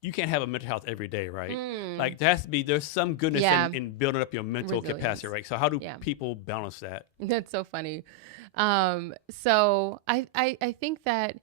you can't have a mental health every day, right? Like there's some goodness Yeah. in building up your mental capacity, Resilience. right? So how do Yeah. people balance that? That's so funny. So I think that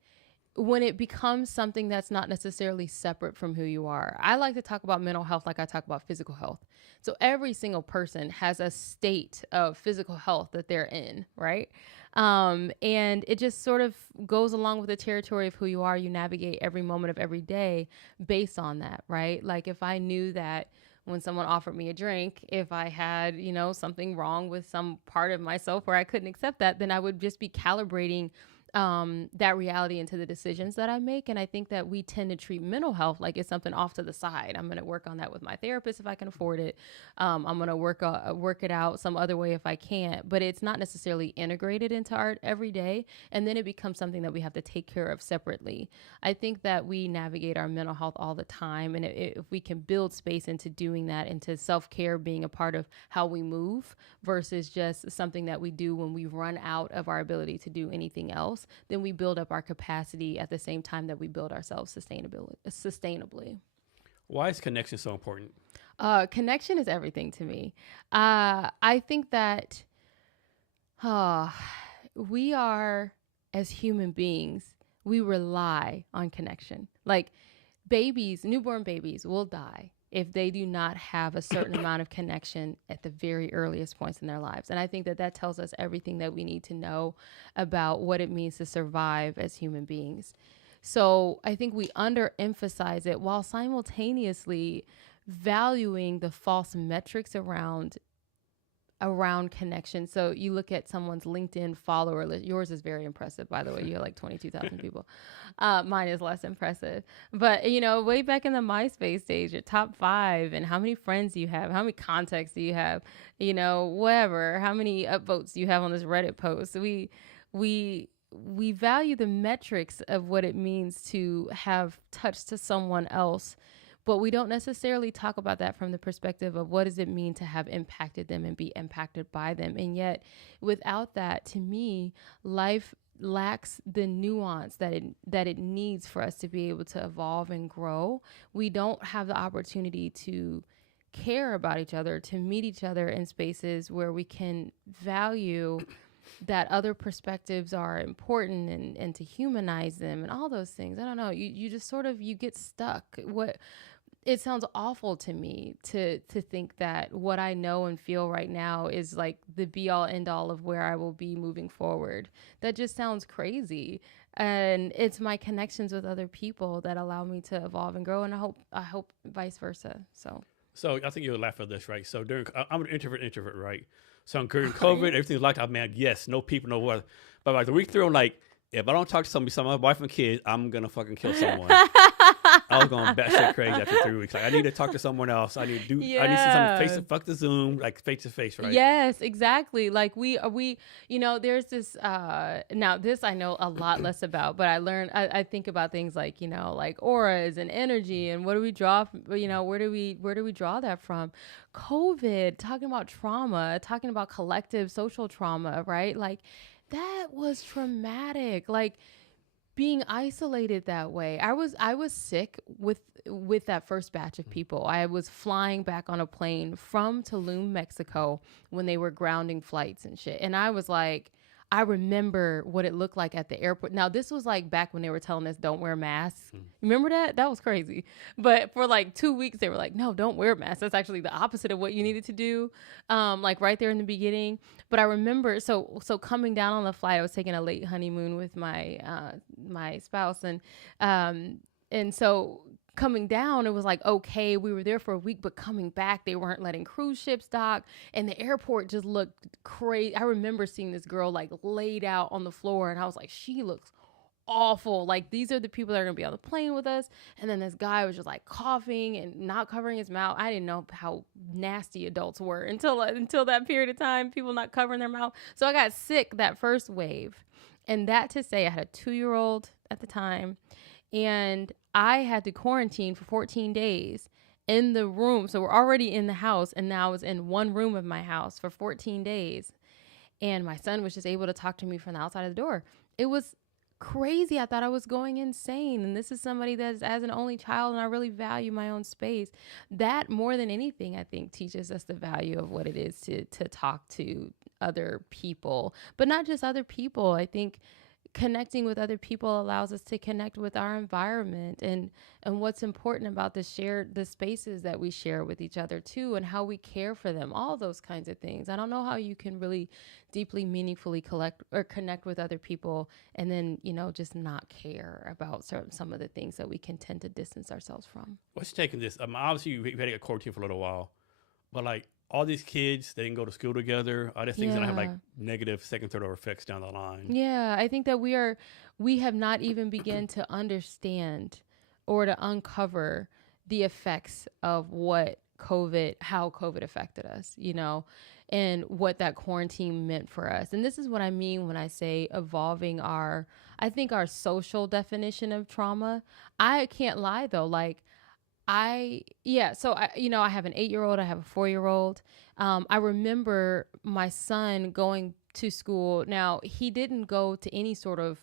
when it becomes something that's not necessarily separate from who you are, I like to talk about mental health like I talk about physical health. So every single person has a state of physical health that they're in, right? And it just sort of goes along with the territory of who you are. You navigate every moment of every day based on that, right? Like if I knew that when someone offered me a drink, if I had, something wrong with some part of myself where I couldn't accept that, then I would just be calibrating that reality into the decisions that I make. And I think that we tend to treat mental health like it's something off to the side. I'm going to work on that with my therapist if I can afford it. I'm going to work it out some other way if I can't. But it's not necessarily integrated into our everyday. And then it becomes something that we have to take care of separately. I think that we navigate our mental health all the time. And if we can build space into doing that, into self-care being a part of how we move versus just something that we do when we run out of our ability to do anything else, then we build up our capacity at the same time that we build ourselves sustainably. Why is connection so important? Connection is everything to me. I think that we are, as human beings, we rely on connection. Like newborn babies will die if they do not have a certain amount of connection at the very earliest points in their lives. And I think that tells us everything that we need to know about what it means to survive as human beings. So I think we underemphasize it while simultaneously valuing the false metrics around connection. So you look at someone's LinkedIn follower list. Yours is very impressive, by the way. You have like 22,000 people. Mine is less impressive. But, way back in the MySpace days, your top 5 and how many friends you have, how many contacts do you have, whatever, how many upvotes do you have on this Reddit post. We value the metrics of what it means to have touched to someone else, but we don't necessarily talk about that from the perspective of what does it mean to have impacted them and be impacted by them. And yet without that, to me, life lacks the nuance that it needs for us to be able to evolve and grow. We don't have the opportunity to care about each other, to meet each other in spaces where we can value that other perspectives are important and to humanize them and all those things. I don't know. You just sort of, you get stuck. It sounds awful to me to think that what I know and feel right now is like the be all end all of where I will be moving forward. That just sounds crazy. And it's my connections with other people that allow me to evolve and grow. And I hope vice versa. So I think you'll laugh at this, right? So I'm an introvert, right? So during COVID, everything's like, man, yes, no people, no what. But like the week through, I'm like, if I don't talk to somebody, my wife and kids, I'm gonna fucking kill someone. I was going batshit crazy after 3 weeks. Like I need to talk to someone else. I need to do. I need to see something face to fuck the Zoom, like face to face, right? Yes, exactly. Like we there's this. Now this I know a lot less about, but I think about things like like auras and energy and what do we draw? Where do we draw that from? COVID, talking about trauma, talking about collective social trauma, right? Like that was traumatic. Like being isolated that way. I was sick with that first batch of people. I was flying back on a plane from Tulum, Mexico when they were grounding flights and shit. And I was like, I remember what it looked like at the airport. Now, this was like back when they were telling us don't wear masks. Remember that? That was crazy. But for like 2 weeks, they were like, no, don't wear masks. That's actually the opposite of what you needed to do. Like right there in the beginning. But I remember, so coming down on the flight, I was taking a late honeymoon with my my spouse. And so coming down, it was like, okay, we were there for a week, but coming back, they weren't letting cruise ships dock. And the airport just looked crazy. I remember seeing this girl like laid out on the floor and I was like, she looks awful. Like these are the people that are going to be on the plane with us. And then this guy was just like coughing and not covering his mouth. I didn't know how nasty adults were until that period of time, people not covering their mouth. So I got sick that first wave. And that to say, I had a 2-year-old at the time. And I had to quarantine for 14 days in the room. So we're already in the house. And now I was in one room of my house for 14 days. And my son was just able to talk to me from the outside of the door. It was crazy. I thought I was going insane. And this is somebody that's as an only child, and I really value my own space. That more than anything, I think, teaches us the value of what it is to talk to other people, but not just other people. I think connecting with other people allows us to connect with our environment, and what's important about the spaces that we share with each other too, and how we care for them, all those kinds of things. I don't know how you can really deeply meaningfully collect or connect with other people and then, just not care about some of the things that we can tend to distance ourselves from. What's taking this? Obviously you had to get quarantined for a little while, but like all these kids, they didn't go to school together. Are there things that have like negative second, third order effects down the line? Yeah, I think that we have not even begun to understand or to uncover the effects of how COVID affected us, and what that quarantine meant for us. And this is what I mean when I say evolving our social definition of trauma. I can't lie though, like I have an 8-year-old, I have a 4-year-old. I remember my son going to school. Now, he didn't go to any sort of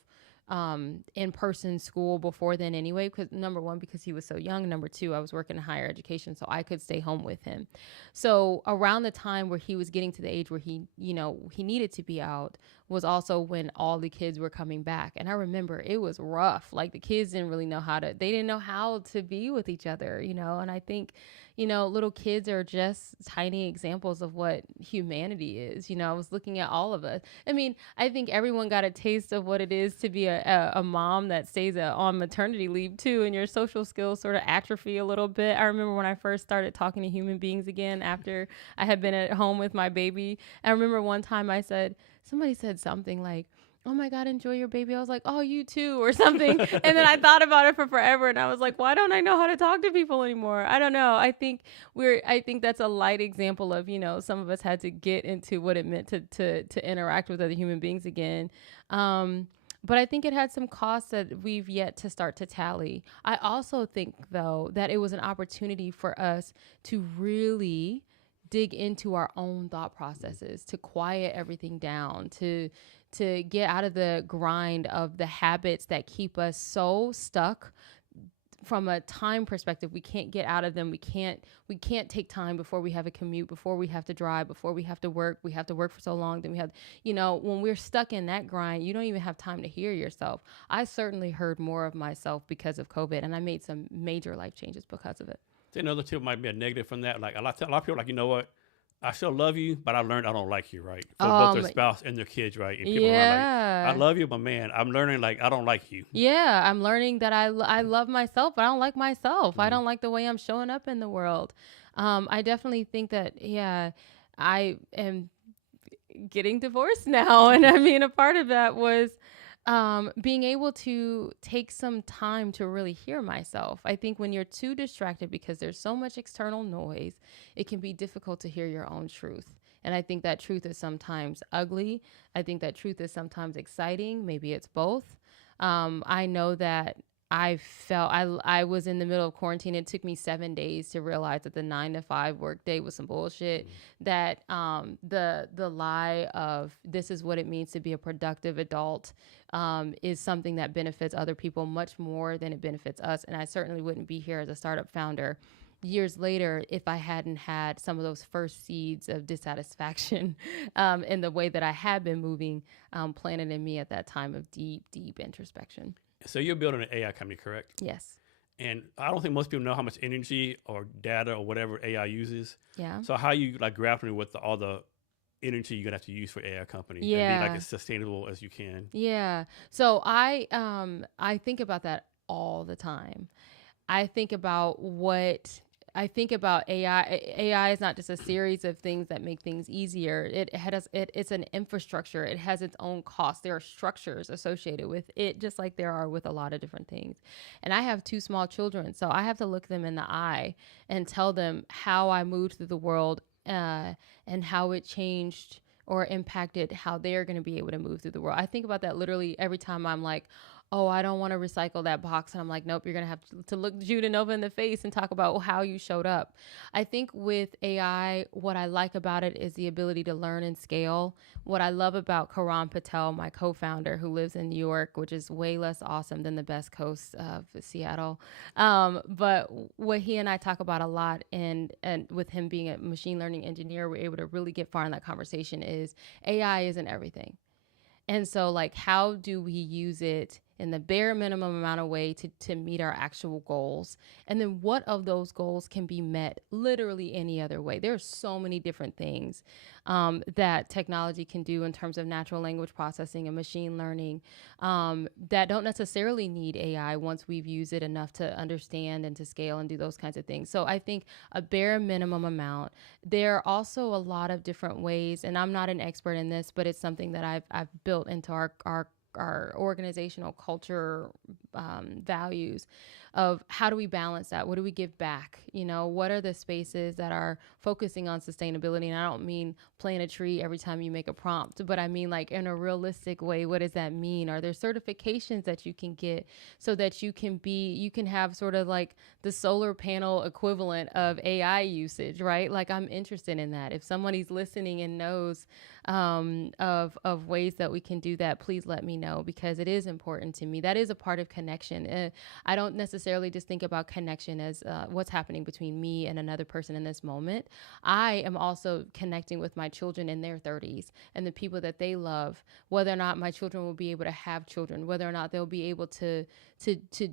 in-person school before then anyway, because number one, because he was so young. Number two, I was working in higher education, so I could stay home with him. So around the time where he was getting to the age where he needed to be out was also when all the kids were coming back. And I remember it was rough. Like the kids didn't really know they didn't know how to be with each other, and I think, little kids are just tiny examples of what humanity is. I was looking at all of us. I mean, I think everyone got a taste of what it is to be a mom that stays on maternity leave too, and your social skills sort of atrophy a little bit. I remember when I first started talking to human beings again after I had been at home with my baby. I remember one time somebody said something like, "Oh my God, enjoy your baby." I was like, "Oh, you too," or something. And then I thought about it for forever, and I was like, why don't I know how to talk to people anymore? I don't know. I think that's a light example of, some of us had to get into what it meant to interact with other human beings again. But I think it had some costs that we've yet to start to tally. I also think, though, that it was an opportunity for us to really dig into our own thought processes, to quiet everything down, to get out of the grind of the habits that keep us so stuck. From a time perspective, we can't get out of them. We can't take time before we have a commute, before we have to drive, before we have to work. We have to work for so long. Then we have, when we're stuck in that grind, you don't even have time to hear yourself. I certainly heard more of myself because of COVID, and I made some major life changes because of it. Another tip might be a negative from that. Like a lot of people, like, you know what? I still love you, but I learned I don't like you, right? For both their spouse and their kids, right? And people are like, I love you, but man, I'm learning like I don't like you. Yeah, I'm learning that I love myself, but I don't like myself. Mm-hmm. I don't like the way I'm showing up in the world. I definitely think that, I am getting divorced now. And I mean, a part of that was being able to take some time to really hear myself. I think when you're too distracted because there's so much external noise, it can be difficult to hear your own truth. And I think that truth is sometimes ugly. I think that truth is sometimes exciting. Maybe it's both. I know that I was in the middle of quarantine. It took me 7 days to realize that the 9-to-5 work day was some bullshit. Mm-hmm. That the lie of this is what it means to be a productive adult is something that benefits other people much more than it benefits us. And I certainly wouldn't be here as a startup founder years later if I hadn't had some of those first seeds of dissatisfaction in the way that I had been moving planted in me at that time of deep, deep introspection. So you're building an AI company, correct? Yes. And I don't think most people know how much energy or data or whatever AI uses. Yeah. So how you like grappling with all the energy you're gonna have to use for AI company and be like as sustainable as you can? Yeah. So I think about that all the time. I think about AI. AI is not just a series of things that make things easier. It's an infrastructure. It has its own costs. There are structures associated with it, just like there are with a lot of different things. And I have 2 small children, so I have to look them in the eye and tell them how I moved through the world and how it changed or impacted how they're going to be able to move through the world. I think about that literally every time I'm like, oh, I don't want to recycle that box. And I'm like, nope, you're going to have to look Judah Nova in the face and talk about how you showed up. I think with AI, what I like about it is the ability to learn and scale. What I love about Karan Patel, my co-founder who lives in New York, which is way less awesome than the best coast of Seattle. But what he and I talk about a lot, and with him being a machine learning engineer, we're able to really get far in that conversation, is AI isn't everything. And so, like, how do we use it in the bare minimum amount of way to meet our actual goals? And then what of those goals can be met literally any other way? There are so many different things that technology can do in terms of natural language processing and machine learning that don't necessarily need AI once we've used it enough to understand and to scale and do those kinds of things. So I think a bare minimum amount. There are also a lot of different ways, and I'm not an expert in this, but it's something that I've built into our organizational culture values of how do we balance that? What do we give back? You know, what are the spaces that are focusing on sustainability? And I don't mean plant a tree every time you make a prompt, but I mean like in a realistic way, what does that mean? Are there certifications that you can get so that you can have sort of like the solar panel equivalent of AI usage, right? Like I'm interested in that. If somebody's listening and knows of ways that we can do that, please let me know, because it is important to me. That is a part of connection. I don't necessarily just think about connection as what's happening between me and another person in this moment. I am also connecting with my children in their 30s and the people that they love, whether or not my children will be able to have children, whether or not they'll be able to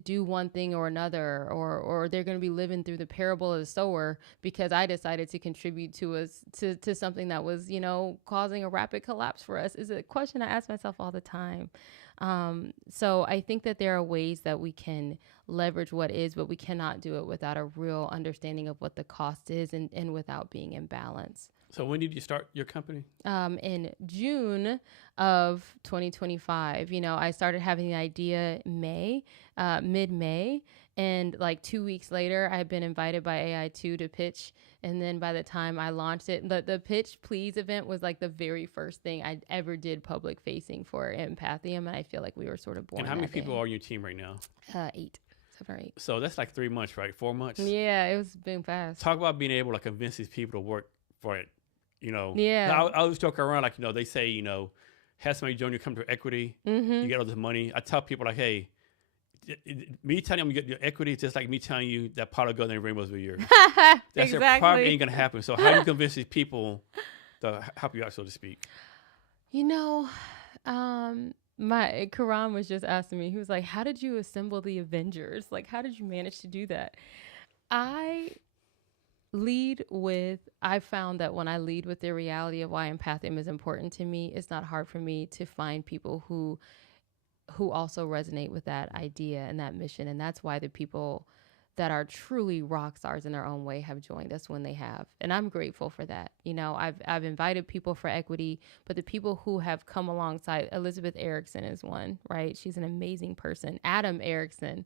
do one thing or another, or they're going to be living through the parable of the sower because I decided to contribute to something that was, you know, causing a rapid collapse for us, is a question I ask myself all the time. So I think that there are ways that we can leverage what is, but we cannot do it without a real understanding of what the cost is and without being in balance. So when did you start your company? In June of 2025. You know, I started having the idea mid-May, and like 2 weeks later, I had been invited by AI2 to pitch. And then by the time I launched it, the Pitch Please event was like the very first thing I ever did public facing for empathium. And I feel like we were sort of born. And how many people are on your team right now? 8. 7 or 8. So that's like 3 months, right? 4 months? Yeah, it was been fast. Talk about being able to convince these people to work for it. You know, yeah. I always joke around, like, you know, they say, you know, have somebody join you, come to equity, you get all this money. I tell people, like, hey, me telling them you get your equity is just like me telling you that pot of gold and rainbows are yours. That's exactly. probably ain't going to happen. So how do you convince these people to help you out, so to speak? You know, my Karan was just asking me, he was like, how did you assemble the Avengers? Like, how did you manage to do that? I found that when I lead with the reality of why empathium is important to me, it's not hard for me to find people who also resonate with that idea and that mission. And that's why the people that are truly rock stars in their own way have joined us when they have. And I'm grateful for that. You know, I've invited people for equity, but the people who have come alongside, Elizabeth Erickson is one, right? She's an amazing person. Adam Erickson,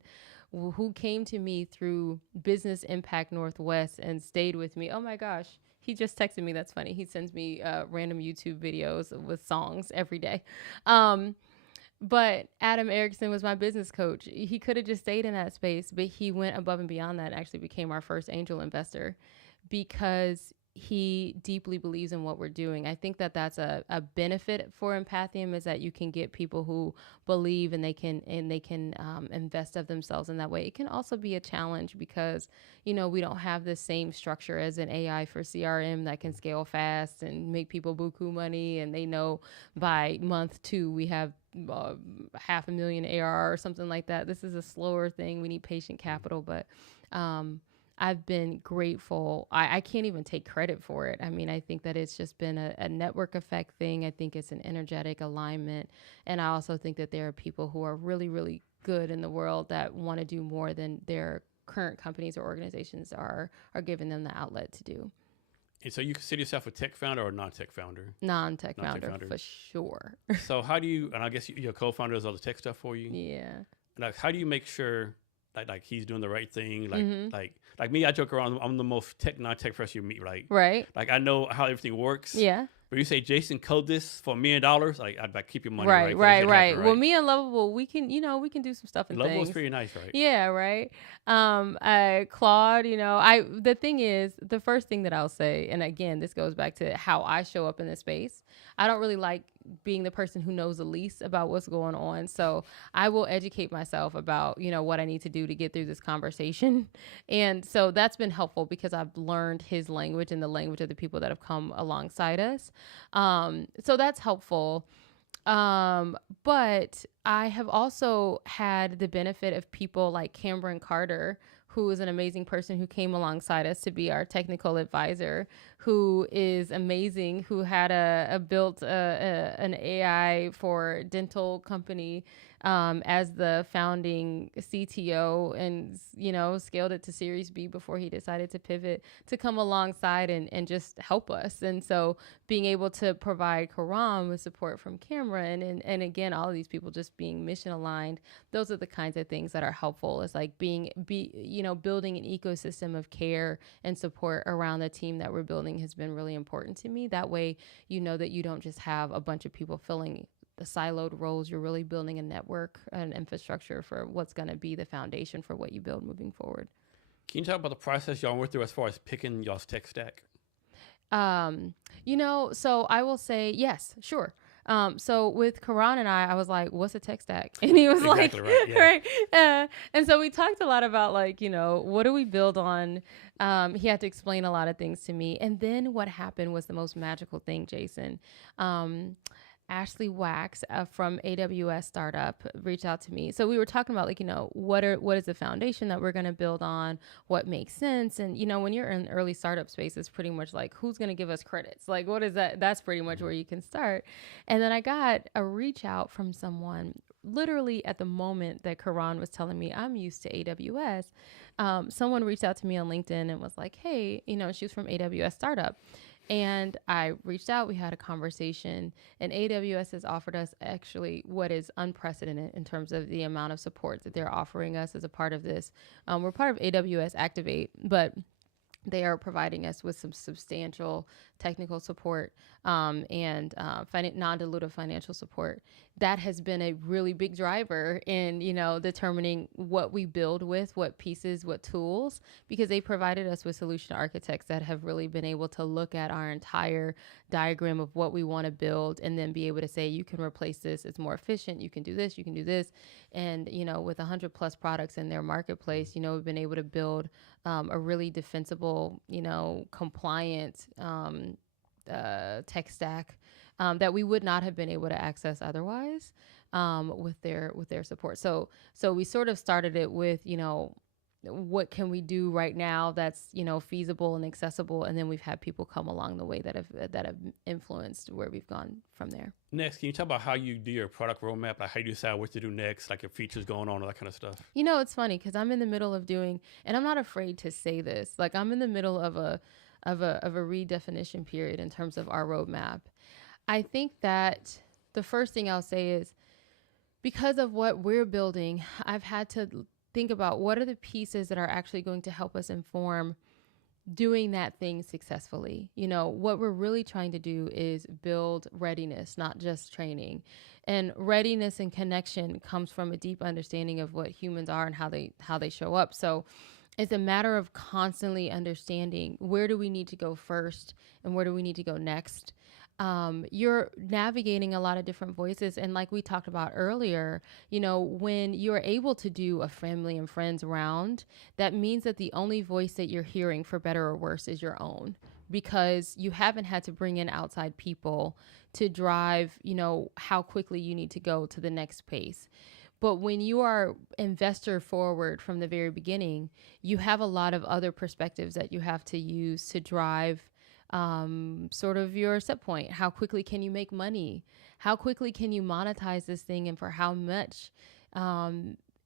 who came to me through Business Impact Northwest and stayed with me. Oh my gosh. He just texted me. That's funny. He sends me random YouTube videos with songs every day. But Adam Erickson was my business coach. He could have just stayed in that space, but he went above and beyond that and actually became our first angel investor because he deeply believes in what we're doing. I think that that's a benefit for empathium, is that you can get people who believe and they can invest of themselves in that way. It can also be a challenge because, you know, we don't have the same structure as an AI for CRM that can scale fast and make people buku money. And they know by month 2, we have $500,000 ARR or something like that. This is a slower thing. We need patient capital, but, I've been grateful. I can't even take credit for it. I mean, I think that it's just been a network effect thing. I think it's an energetic alignment. And I also think that there are people who are really, really good in the world that want to do more than their current companies or organizations are giving them the outlet to do. And so you consider yourself a tech founder or a non-tech founder? Non-tech founder, for sure. So how do you, and I guess your co-founder does all the tech stuff for you? Yeah. Like, how do you make sure like he's doing the right thing? Like me, I joke around, I'm the most non-tech person you meet, right? Right. Like I know how everything works. Yeah. But you say, Jason, code this for $1,000,000. I'd like keep your money Right, right. 'Cause it right, should happen right. Well, right. me and Lovable, we can do some stuff and Lovable is things. pretty nice, right? Yeah, right. Claude, the thing is, the first thing that I'll say, and again, this goes back to how I show up in this space. I don't really like being the person who knows the least about what's going on. So I will educate myself about, what I need to do to get through this conversation. And so that's been helpful because I've learned his language and the language of the people that have come alongside us. So that's helpful. But I have also had the benefit of people like Cameron Carter, who is an amazing person who came alongside us to be our technical advisor, who is amazing, who had built an AI for dental company as the founding CTO, and scaled it to Series B before he decided to pivot, to come alongside and just help us. And so being able to provide Karam with support from Cameron, and again, all of these people just being mission aligned, those are the kinds of things that are helpful. It's like building an ecosystem of care and support around the team that we're building has been really important to me. That way, that you don't just have a bunch of people filling the siloed roles. You're really building a network, an infrastructure for what's going to be the foundation for what you build moving forward. Can you talk about the process y'all went through as far as picking y'all's tech stack? So I will say, yes, sure. So with Karan and I was like, what's a tech stack? And he was Exactly like, right, yeah. right. And so we talked a lot about what do we build on? He had to explain a lot of things to me. And then what happened was the most magical thing, Jason. Ashley Wax from AWS startup reached out to me. So we were talking about what is the foundation that we're going to build on, what makes sense. And, when you're in early startup space, it's pretty much like, who's going to give us credits? Like, what is that? That's pretty much where you can start. And then I got a reach out from someone literally at the moment that Karan was telling me I'm used to AWS. Someone reached out to me on LinkedIn and was like, hey, she was from AWS startup. And I reached out, we had a conversation, and AWS has offered us actually what is unprecedented in terms of the amount of support that they're offering us as a part of this. We're part of AWS Activate, but they are providing us with some substantial technical support and non-dilutive financial support. That has been a really big driver in, determining what we build with, what pieces, what tools, because they provided us with solution architects that have really been able to look at our entire diagram of what we want to build and then be able to say, you can replace this, it's more efficient, you can do this, you can do this. And, with 100 plus products in their marketplace, we've been able to build a really defensible, compliant tech stack that we would not have been able to access otherwise with their support. So we sort of started it with, what can we do right now that's feasible and accessible, and then we've had people come along the way that have influenced where we've gone from there. Next, can you talk about how you do your product roadmap, like how you decide what to do next, like your features going on, all that kind of stuff? It's funny because I'm in the middle of doing, and I'm not afraid to say this, like I'm in the middle of a redefinition period in terms of our roadmap. I think that the first thing I'll say is, because of what we're building, I've had to think about what are the pieces that are actually going to help us inform doing that thing successfully. What we're really trying to do is build readiness, not just training. And readiness and connection comes from a deep understanding of what humans are and how they show up. So it's a matter of constantly understanding, where do we need to go first and where do we need to go next. You're navigating a lot of different voices. And like we talked about earlier, when you're able to do a family and friends round, that means that the only voice that you're hearing, for better or worse, is your own, because you haven't had to bring in outside people to drive, how quickly you need to go to the next pace. But when you are investor forward from the very beginning, you have a lot of other perspectives that you have to use to drive sort of your set point. How quickly can you make money? How quickly can you monetize this thing, and for how much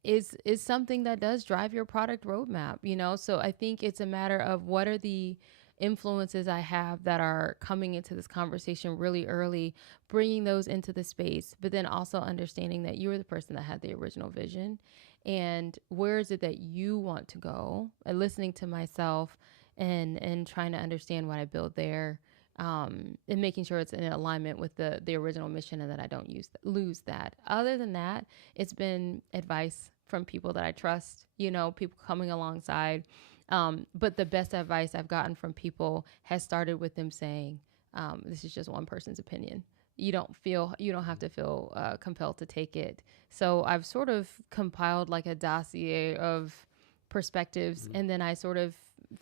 is something that does drive your product roadmap, So I think it's a matter of what are the influences I have that are coming into this conversation really early, bringing those into the space, but then also understanding that you were the person that had the original vision, and where is it that you want to go, and listening to myself and trying to understand what I build there, and making sure it's in alignment with the original mission and that I don't lose that. Other than that, it's been advice from people that I trust, people coming alongside. But the best advice I've gotten from people has started with them saying, this is just one person's opinion. You don't have to feel compelled to take it. So I've sort of compiled like a dossier of perspectives, and then I sort of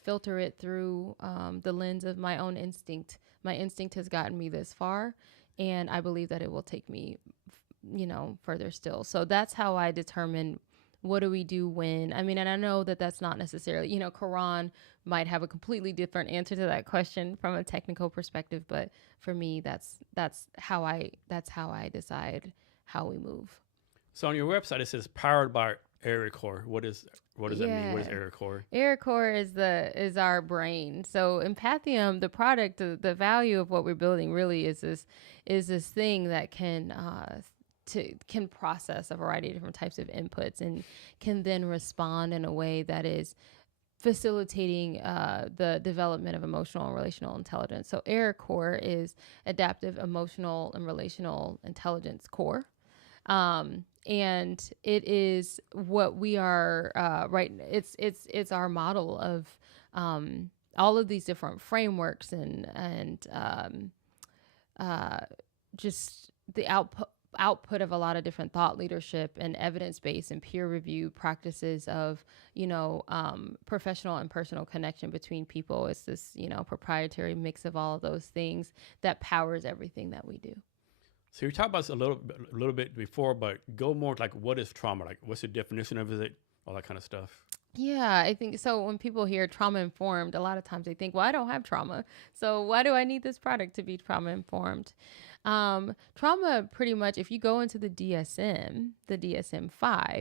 filter it through the lens of my own instinct. My instinct has gotten me this far, and I believe that it will take me, further still. So that's how I determine what do we do when. I mean, and I know that that's not necessarily, Quran might have a completely different answer to that question from a technical perspective, but for me, that's how I decide how we move. So on your website, it says powered by AirCore. What does that mean? What is AirCore? AirCore is our brain. So empathium, the product, the value of what we're building really is this thing that can process a variety of different types of inputs and can then respond in a way that is facilitating the development of emotional and relational intelligence. So AirCore is adaptive emotional and relational intelligence core. And it is what we are right. It's our model of all of these different frameworks and just the output of a lot of different thought leadership and evidence-based and peer-reviewed practices of, professional and personal connection between people. It's this, proprietary mix of all of those things that powers everything that we do. So you talked about this a little bit before, but go more like what is trauma? Like what's the definition of it? All that kind of stuff. Yeah, I think so. When people hear trauma informed, a lot of times they think, well, I don't have trauma, so why do I need this product to be trauma informed? Trauma, pretty much, if you go into the DSM-5,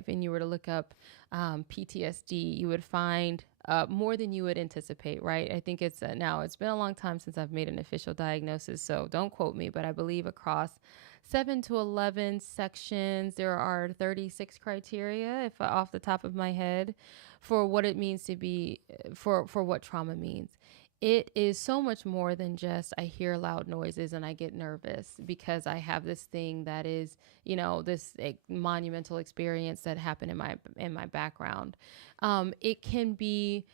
and you were to look up PTSD, you would find more than you would anticipate, right? I think it's been a long time since I've made an official diagnosis, so don't quote me, but I believe across 7 to 11 sections, there are 36 criteria, if off the top of my head, for what it means to be, for what trauma means. It is so much more than just I hear loud noises and I get nervous because I have this thing that is, this monumental experience that happened in my background. It can be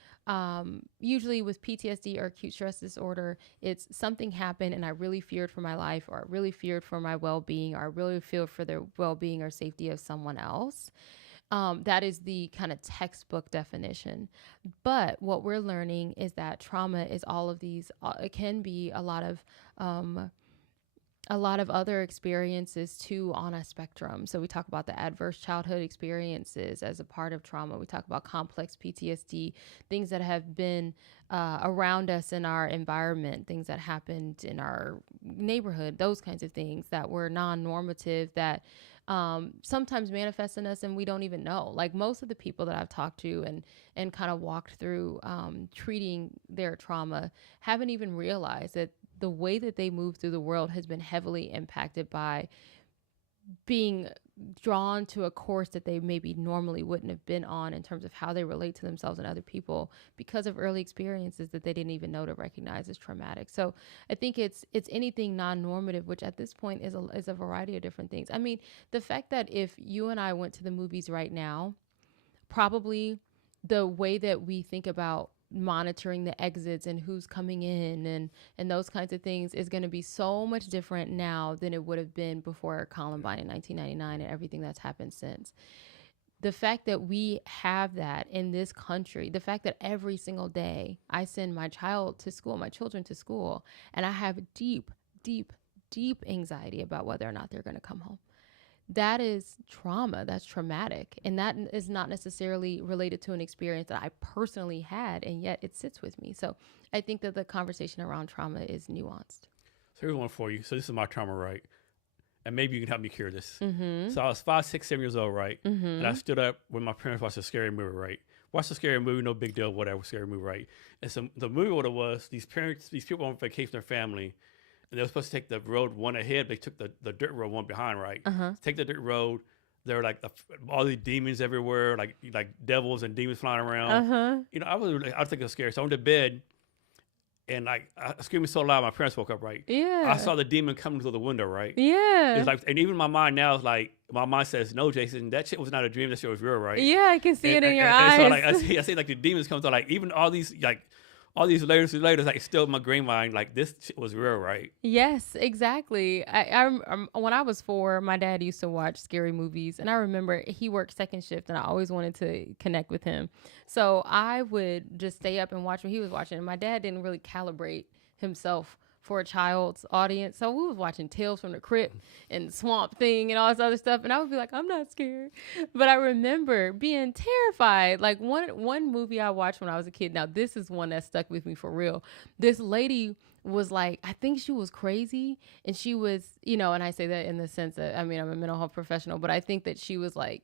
usually with PTSD or acute stress disorder, it's something happened and I really feared for my life, or I really feared for my well-being, or I really feared for the well-being or safety of someone else. That is the kind of textbook definition. But what we're learning is that trauma is all of these. It can be a lot of other experiences too on a spectrum. So we talk about the adverse childhood experiences as a part of trauma. We talk about complex PTSD, things that have been around us in our environment, things that happened in our neighborhood, those kinds of things that were non-normative that sometimes manifest in us and we don't even know. Like most of the people that I've talked to and kind of walked through treating their trauma haven't even realized that the way that they move through the world has been heavily impacted by being drawn to a course that they maybe normally wouldn't have been on in terms of how they relate to themselves and other people because of early experiences that they didn't even know to recognize as traumatic. So I think it's anything non-normative, which at this point is a variety of different things. I mean, the fact that if you and I went to the movies right now, probably the way that we think about monitoring the exits and who's coming in and those kinds of things is going to be so much different now than it would have been before Columbine in 1999 and everything that's happened since. The fact that we have that in this country, the fact that every single day I send my children to school, and I have deep, deep, deep anxiety about whether or not they're going to come home. That is trauma. That's traumatic. And that is not necessarily related to an experience that I personally had, and yet it sits with me. So I think that the conversation around trauma is nuanced. So here's one for you. So this is my trauma, right? And maybe you can help me cure this. Mm-hmm. So I was 5, 6, 7 years old, right? Mm-hmm. And I stood up when my parents watched a scary movie, right? Watched a scary movie, no big deal, whatever, scary movie, right? And so the movie what it was, these people on vacation with their family, and they were supposed to take the road one ahead. They took the dirt road one behind, right? Uh-huh. Take the dirt road. There were like all these demons everywhere, like devils and demons flying around. Uh-huh. I was thinking it was scary. So I went to bed, and like I screaming so loud, my parents woke up. Right, I Yeah. saw the demon coming through the window. Right, Yeah. it's like, and even my mind now is like, my mind says, no, Jason, that shit was not a dream. That shit was real. Right, Yeah, I can see it in your and so eyes. like I see like the demons come through. Like even all these layers, like still in my green mind, like this shit was real. Right. Yes, exactly. When I was 4, my dad used to watch scary movies, and I remember he worked second shift, and I always wanted to connect with him. So I would just stay up and watch what he was watching. And my dad didn't really calibrate himself for a child's audience, so we was watching Tales from the Crypt and Swamp Thing and all this other stuff, and I would be like, I'm not scared, but I remember being terrified. Like one movie I watched when I was a kid. Now this is one that stuck with me for real. This lady was like, I think she was crazy, and she was, and I say that in the sense that, I mean, I'm a mental health professional, but I think that she was like,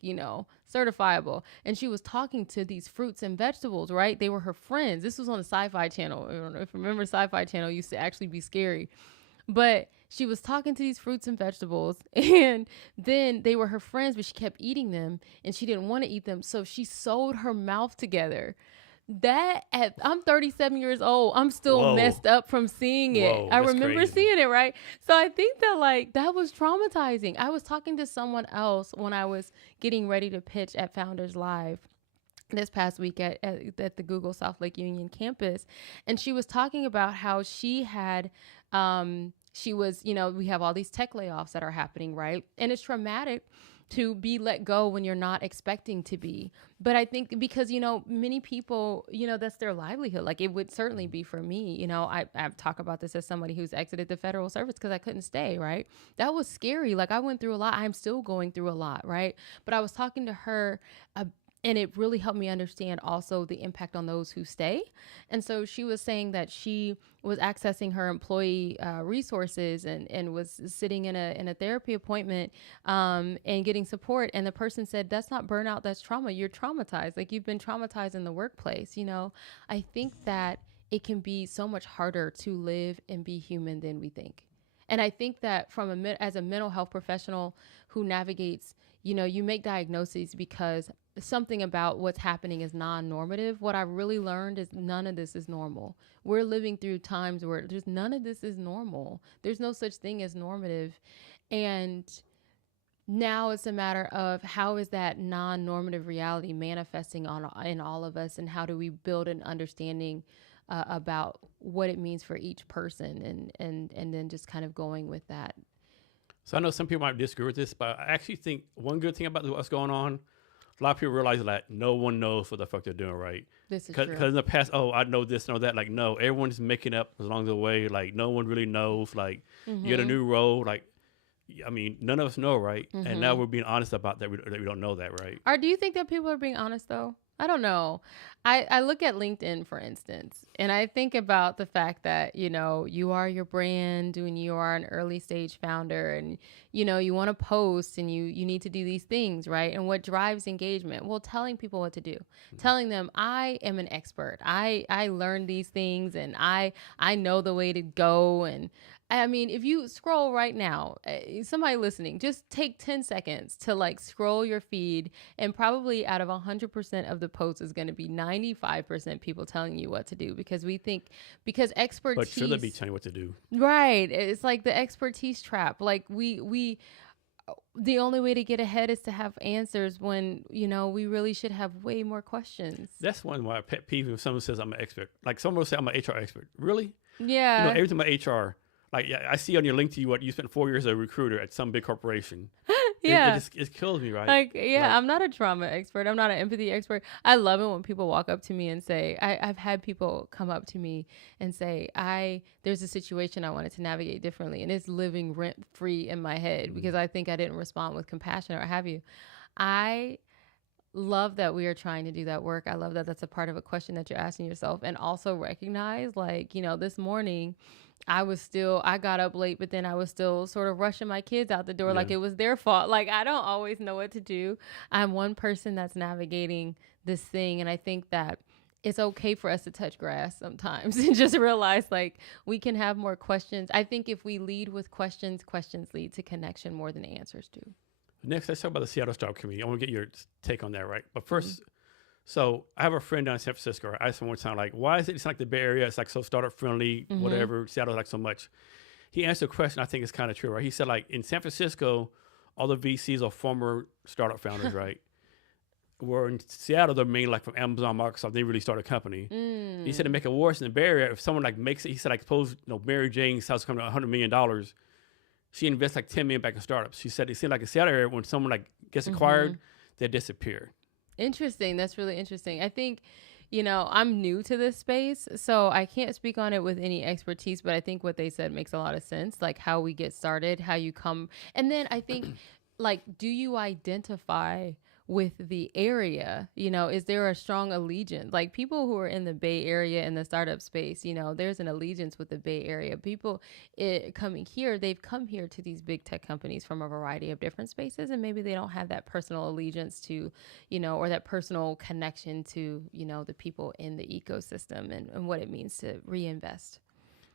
certifiable, and she was talking to these fruits and vegetables, right? They were her friends. This was on the Sci-Fi Channel. I don't know if you remember, Sci-Fi Channel used to actually be scary, but she was talking to these fruits and vegetables, and then they were her friends, but she kept eating them, and she didn't want to eat them, so she sewed her mouth together. I'm 37 years old. I'm still Whoa. messed up from seeing it. Whoa, I that's remember crazy. seeing it, right? So I think that like that was traumatizing. I was talking to someone else when I was getting ready to pitch at Founders Live this past week at the Google South Lake Union campus, and she was talking about how she had she was, we have all these tech layoffs that are happening, right? And it's traumatic to be let go when you're not expecting to be. But I think because, many people, that's their livelihood. Like it would certainly be for me. I talk about this as somebody who's exited the federal service because I couldn't stay, right? That was scary. Like I went through a lot. I'm still going through a lot, right? But I was talking to her and it really helped me understand also the impact on those who stay. And so she was saying that she was accessing her employee resources and was sitting in a therapy appointment and getting support. And the person said, that's not burnout, that's trauma. You're traumatized. Like you've been traumatized in the workplace. I think that it can be so much harder to live and be human than we think. And I think that as a mental health professional who navigates, you make diagnoses because something about what's happening is non-normative. What I really learned is none of this is normal. We're living through times where just none of this is normal. There's no such thing as normative. And now it's a matter of how is that non-normative reality manifesting in all of us, and how do we build an understanding about what it means for each person, and then just kind of going with that. So I know some people might disagree with this, but I actually think one good thing about what's going on, a lot of people realize that no one knows what the fuck they're doing, right? This is true. Because in the past, I know this, know that. Like, no, everyone's making up along the way. Like, no one really knows. Like, you get a new role. Like, I mean, none of us know, right? And now we're being honest about that. We don't know that, right? Or do you think that people are being honest, though? I don't know. I look at LinkedIn, for instance, and I think about the fact that, you are your brand and you are an early stage founder, and, you want to post and you need to do these things, right? And what drives engagement? Well, telling people what to do, telling them I am an expert. I learned these things, and I know the way to go. And I mean, if you scroll right now, somebody listening, just take 10 seconds to like scroll your feed, and probably out of 100% of the posts is going to be 95% people telling you what to do, because expertise. But should they be telling you what to do? Right. It's like the expertise trap. Like the only way to get ahead is to have answers when, we really should have way more questions. That's one of my pet peeves when someone says I'm an expert. Like someone will say I'm an HR expert. Really? Yeah. Everything about HR. Like I see on your LinkedIn what you spent 4 years as a recruiter at some big corporation. Yeah. It kills me, right? Like, I'm not a trauma expert. I'm not an empathy expert. I love it when people walk up to me and say, I've had people come up to me and say, there's a situation I wanted to navigate differently, and it's living rent free in my head because I think I didn't respond with compassion or have you. I love that we are trying to do that work. I love that that's a part of a question that you're asking yourself, and also recognize, like, this morning I got up late, but then I was still sort of rushing my kids out the door like it was their fault. Like, I don't always know what to do. I'm one person that's navigating this thing. And I think that it's okay for us to touch grass sometimes and just realize, like, we can have more questions. I think if we lead with questions, questions lead to connection more than answers do. Next, let's talk about the Seattle Startup Community. I want to get your take on that, right? But first, So I have a friend down in San Francisco. Right? I asked him one time, like, why is it? It's like the Bay Area. It's like so startup friendly, Mm-hmm. whatever. Seattle like so much. He answered a question. I think it's kind of true, right? He said, like in San Francisco, all the VCs are former startup founders, right? Where in Seattle, they're mainly like from Amazon, Microsoft. They really start a company. He said to Mm. make it worse in the Bay Area, if someone like makes it, he said like suppose Mary Jane's house coming to $100 million, she invests like 10 million back in startups. She said it seemed like in Seattle area when someone like gets Mm-hmm. acquired, they disappear. Interesting. That's really interesting. I think, I'm new to this space, so I can't speak on it with any expertise, but I think what they said makes a lot of sense, like how we get started, how you come. And then I think, like, do you identify with the area? Is there a strong allegiance? Like people who are in the Bay Area in the startup space, there's an allegiance with the Bay Area. People coming here, they've come here to these big tech companies from a variety of different spaces, and maybe they don't have that personal allegiance to, or that personal connection to, the people in the ecosystem and what it means to reinvest.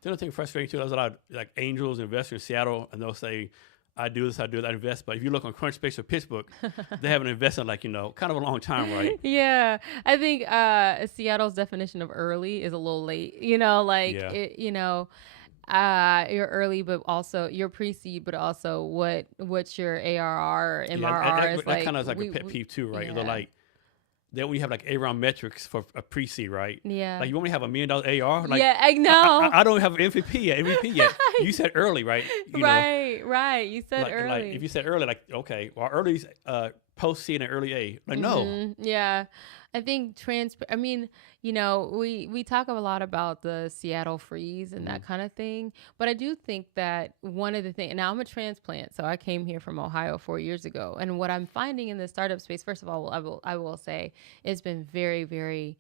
The other thing frustrating too, there's a lot of like angels investors in Seattle, and they'll say, "I do this, I do that, I invest." But if you look on Crunchbase or PitchBook, they haven't invested like kind of a long time, right? Yeah, I think Seattle's definition of early is a little late. Like Yeah, it. You're early, but also you're pre-seed, but also what's your ARR or yeah, MRR is that like. kind of is like a pet peeve too, right? They're Yeah, like then we have like A round metrics for a pre-seed, right? yeah, Like you only have $1 million AR, like yeah. I know. I don't have MVP yet, MVP yet. You said early, right? Right. You said Like if early. you said early, like okay, well early's post C and early A. Like no, Yeah. I think I mean, we talk a lot about the Seattle freeze and mm-hmm. that kind of thing, but I do think that one of the things, now I'm a transplant, so I came here from Ohio 4 years ago, and what I'm finding in the startup space, first of all, I will say, it's been very, very,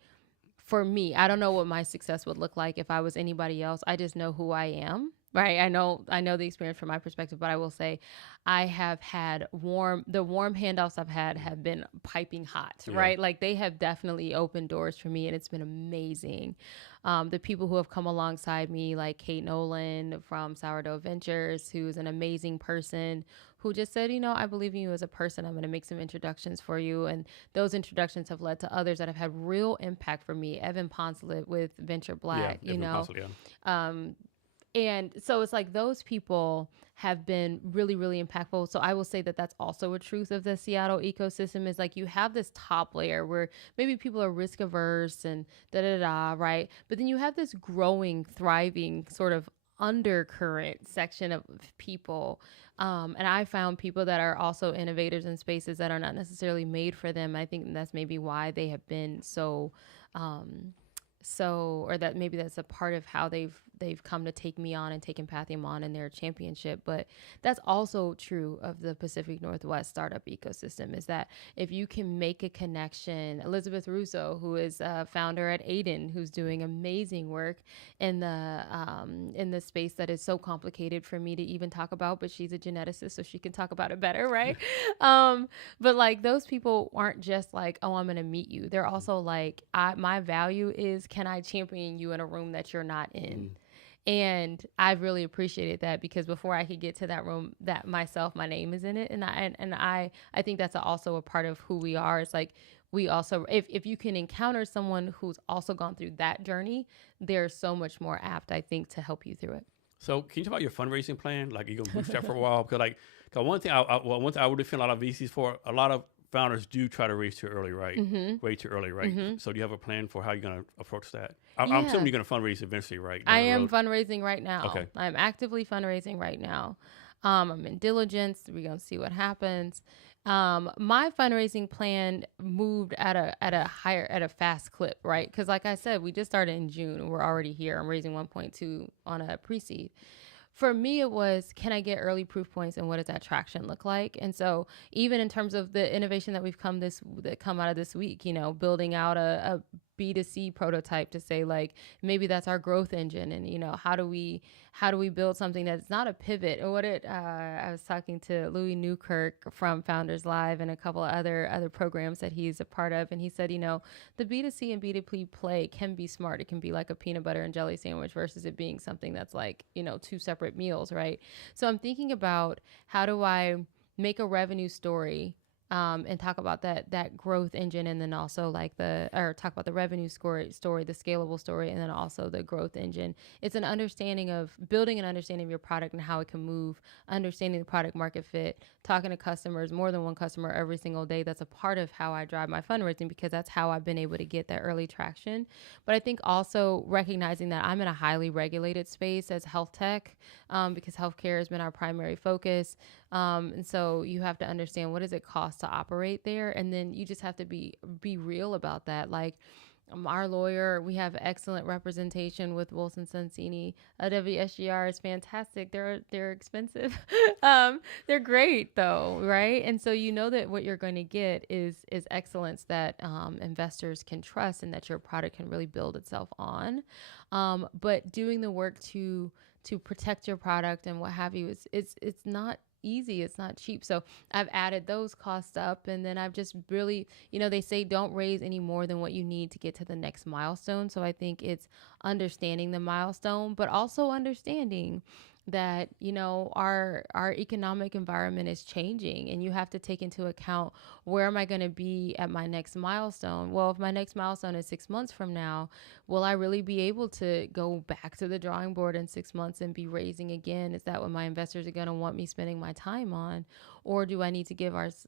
for me, I don't know what my success would look like if I was anybody else. I just know who I am. Right. I know the experience from my perspective, but I will say I have had the warm handoffs I've had have been piping hot, Yeah. right? Like they have definitely opened doors for me and it's been amazing. The people who have come alongside me, like Kate Nolan from Sourdough Ventures, who's an amazing person who just said, I believe in you as a person. I'm going to make some introductions for you. And those introductions have led to others that have had real impact for me. Evan Poncelet with Venture Yeah, Black, every possible, yeah. um, and so it's like those people have been really, really impactful. So I will say that that's also a truth of the Seattle ecosystem is like you have this top layer where maybe people are risk averse and da da da, right? But then you have this growing, thriving sort of undercurrent section of people. And I found people that are also innovators in spaces that are not necessarily made for them. I think that's maybe why they have been um, or that maybe that's a part of how they've come to take me on and take empathium on in their championship. But that's also true of the Pacific Northwest startup ecosystem is that if you can make a connection, Elizabeth Russo, who is a founder at Aiden, who's doing amazing work in the space that is so complicated for me to even talk about, but she's a geneticist, so she can talk about it better, right? But like those people aren't just like, oh, I'm gonna meet you. They're also like, my value is, can I champion you in a room that you're not in? Mm. And I've really appreciated that because before I could get to that room, that myself, my name is in it, and I think that's also a part of who we are. It's like we also, if you can encounter someone who's also gone through that journey, they're so much more apt, I think, to help you through it. So can you talk about your fundraising plan? Like, are you gonna bootstrap for a while? Because one thing one thing I would defend a lot of VCs for, a lot of founders do try to raise too early, right? Mm-hmm. Way too early, right? Mm-hmm. So do you have a plan for how you're gonna approach that? I'm Yeah. assuming you're gonna fundraise eventually, right? I Down the am road. fundraising right now. Okay. I'm actively fundraising right now. I'm in diligence. We're gonna see what happens. My fundraising plan moved at a fast clip, right? Because like I said, we just started in June and we're already here. I'm raising 1.2 on a pre-seed. For me, it was, can I get early proof points and what does that traction look like? And so even in terms of the innovation that that come out of this week, building out a B2C prototype to say like, maybe that's our growth engine. And, how do we build something that's not a pivot? And I was talking to Louis Newkirk from Founders Live and a couple of other programs that he's a part of. And he said, the B2C and B2B play can be smart. It can be like a peanut butter and jelly sandwich versus it being something that's like, two separate meals, right? So I'm thinking about how do I make a revenue story and talk about that growth engine, and then also like talk about the revenue story, the scalable story, and then also the growth engine. It's an understanding of building an understanding of your product and how it can move, understanding the product market fit, talking to customers, more than one customer every single day. That's a part of how I drive my fundraising, because that's how I've been able to get that early traction. But I think also recognizing that I'm in a highly regulated space as health tech, because healthcare has been our primary focus. And so you have to understand, what does it cost to operate there? And then you just have to be real about that. Like, our lawyer, we have excellent representation with Wilson Sonsini. WSGR is fantastic. They're expensive. They're great though, right? And so you know that what you're going to get is excellence that investors can trust, and that your product can really build itself on. But doing the work to protect your product and what have you, it's not easy. It's not cheap. So I've added those costs up, and then I've just really, they say don't raise any more than what you need to get to the next milestone. So I think it's understanding the milestone, but also understanding that our economic environment is changing, and you have to take into account, where am I going to be at my next milestone? Well, if my next milestone is 6 months from now, will I really be able to go back to the drawing board in 6 months and be raising again? Is that what my investors are going to want me spending my time on? Or do I need to give us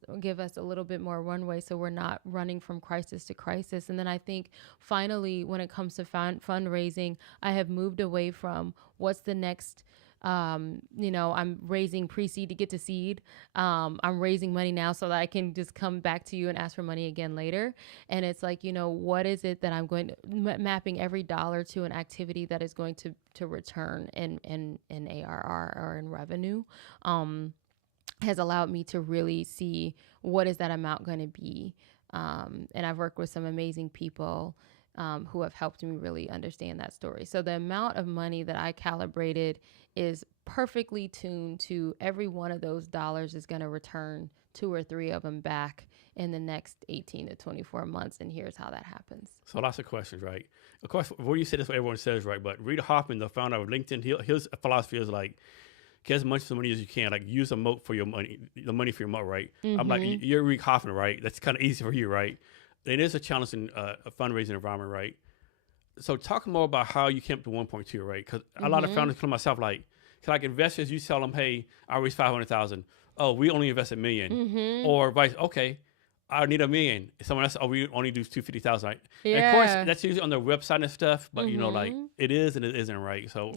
a little bit more runway, so we're not running from crisis to crisis? And then I think finally, when it comes to fundraising, I have moved away from what's the next. I'm raising pre-seed to get to seed. I'm raising money now so that I can just come back to you and ask for money again later. And it's like, what is it that I'm going to mapping every dollar to an activity that is going to return in ARR or in revenue, has allowed me to really see what is that amount going to be. And I've worked with some amazing people who have helped me really understand that story. So the amount of money that I calibrated is perfectly tuned to every one of those dollars is going to return 2 or 3 of them back in the next 18 to 24 months. And here's how that happens. So lots of questions, right? Of course, what you say is what everyone says, right? But Reid Hoffman, the founder of LinkedIn, his philosophy is like, get as much money as you can, like use a moat for your money, the money for your moat, right? Mm-hmm. I'm like, you're Reid Hoffman, right? That's kind of easy for you, right? It is a challenging fundraising environment, right? So talk more about how you came up to 1.2, right? Because a lot of founders come to myself like investors, you tell them, hey, I raised 500,000. Oh, we only invest $1 million. Or vice, okay, I need $1 million. Someone else, oh, we only do 250,000, right? Yeah. And of course, that's usually on their website and stuff, but like it is and it isn't, right? So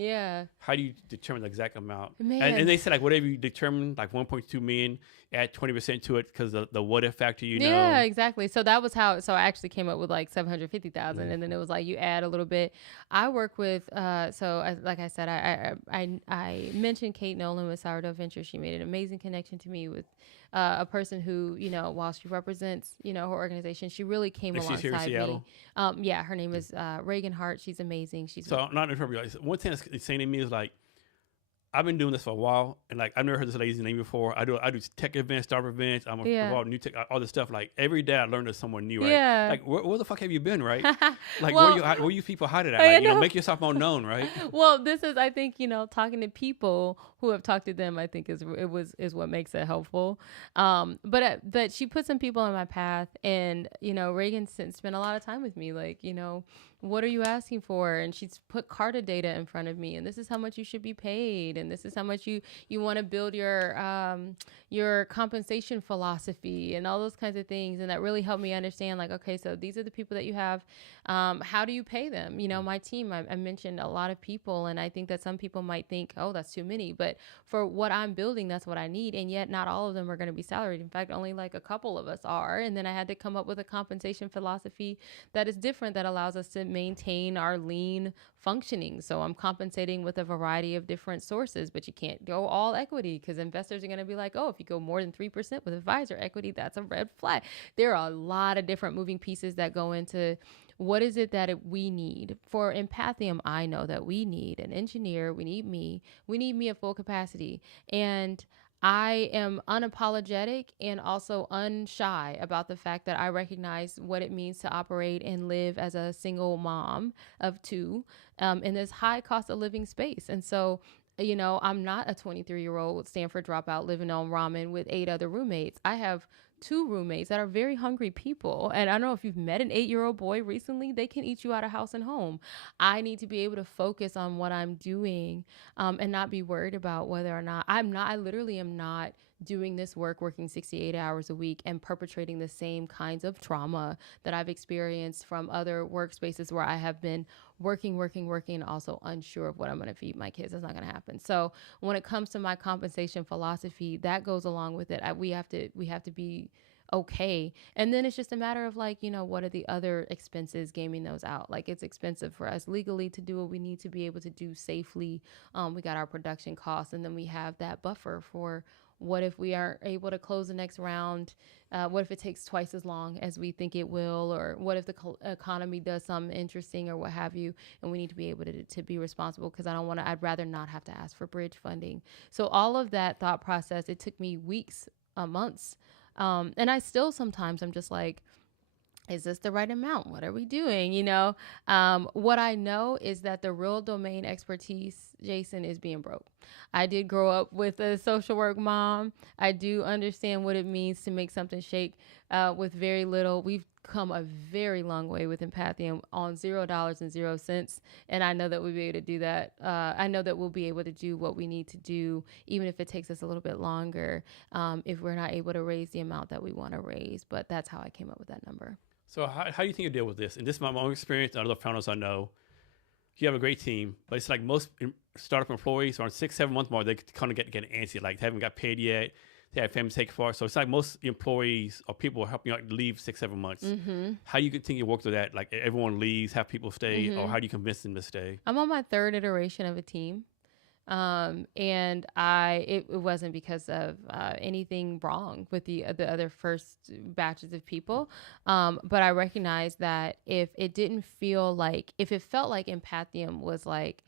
how do you determine the exact amount? And they say like whatever you determine, like 1.2 million, add 20% to it because the what if factor, Yeah, exactly. So that was how. So I actually came up with like 750,000, and then it was like you add a little bit. I work with. Like I said, I mentioned Kate Nolan with Sourdough Ventures. She made an amazing connection to me with a person who, while she represents, her organization, she really came alongside she's here in Seattle? Me. Her name is Reagan Hart. She's amazing. So not in her. One thing that's saying to me is like, I've been doing this for a while, and like I've never heard this lady's name before. I do tech events, startup events. I'm involved in new tech, all this stuff. Like every day, I learn there's someone new, right? Yeah. Like where the fuck have you been, right? Like where you people hiding at? Like, make yourself more known, right? Well, this is, I think, talking to people who have talked to them, I think is what makes it helpful. But she put some people on my path, and Reagan spent a lot of time with me, like what are you asking for? And she's put Carta data in front of me, and this is how much you should be paid, and this is how much you want to build your compensation philosophy and all those kinds of things. And that really helped me understand, like, okay, so these are the people that you have. How do you pay them? My team, I mentioned a lot of people, and I think that some people might think, oh, that's too many. But for what I'm building, that's what I need. And yet not all of them are going to be salaried. In fact, only like a couple of us are. And then I had to come up with a compensation philosophy that is different, that allows us to maintain our lean functioning. So I'm compensating with a variety of different sources, but you can't go all equity, because investors are going to be like, oh, if you go more than 3% with advisor equity, that's a red flag. There are a lot of different moving pieces that go into what is it that we need. For Empathium, I know that we need an engineer. We need me at full capacity. And I am unapologetic and also unshy about the fact that I recognize what it means to operate and live as a single mom of 2 in this high cost of living space. And so, I'm not a 23-year-old Stanford dropout living on ramen with 8 other roommates. I have two roommates that are very hungry people. And I don't know if you've met an 8-year-old boy recently, they can eat you out of house and home. I need to be able to focus on what I'm doing, and not be worried about whether or not I literally am not doing this work, working 68 hours a week and perpetrating the same kinds of trauma that I've experienced from other workspaces where I have been working, and also unsure of what I'm going to feed my kids. That's not going to happen. So when it comes to my compensation philosophy, that goes along with it. We have to be okay. And then it's just a matter of like, what are the other expenses, gaming those out. Like, it's expensive for us legally to do what we need to be able to do safely. We got our production costs, and then we have that buffer for what if we aren't able to close the next round? What if it takes twice as long as we think it will? Or what if the economy does something interesting or what have you? And we need to be able to be responsible, because I'd rather not have to ask for bridge funding. So all of that thought process, it took me weeks, months. And I still sometimes I'm just like, is this the right amount? What are we doing? What I know is that the real domain expertise, Jason, is being broke. I did grow up with a social work mom. I do understand what it means to make something shake with very little. We've come a very long way with empathium on $0.00. And I know that we'll be able to do that. I know that we'll be able to do what we need to do, even if it takes us a little bit longer, if we're not able to raise the amount that we want to raise. But that's how I came up with that number. So how do you think you deal with this? And this is my own experience, and other founders I know. You have a great team, but it's like most startup employees are on 6-7 month mark, they kind of get antsy, like they haven't got paid yet. They have family to take for. So it's like most employees or people helping you out leave 6-7 months. Mm-hmm. How do you continue to work through that? Like everyone leaves, have people stay, mm-hmm. or how do you convince them to stay? I'm on my third iteration of a team. And it wasn't because of anything wrong with the other first batches of people. But I recognized that if it felt like empathium was like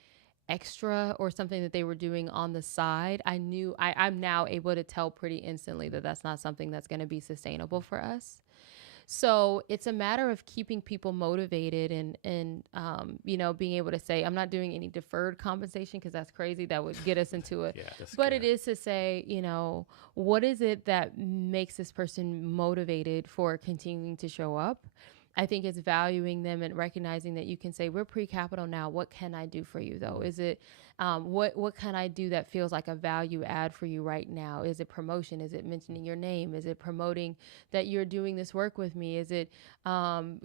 extra or something that they were doing on the side, I knew I'm now able to tell pretty instantly that that's not something that's going to be sustainable for us. So it's a matter of keeping people motivated and being able to say, I'm not doing any deferred compensation, because that's crazy. That would get us into it. But it is to say, what is it that makes this person motivated for continuing to show up? I think it's valuing them and recognizing that you can say, we're pre-capital now. What can I do for you, though? Is it what can I do that feels like a value add for you right now? Is it promotion? Is it mentioning your name? Is it promoting that you're doing this work with me? Is it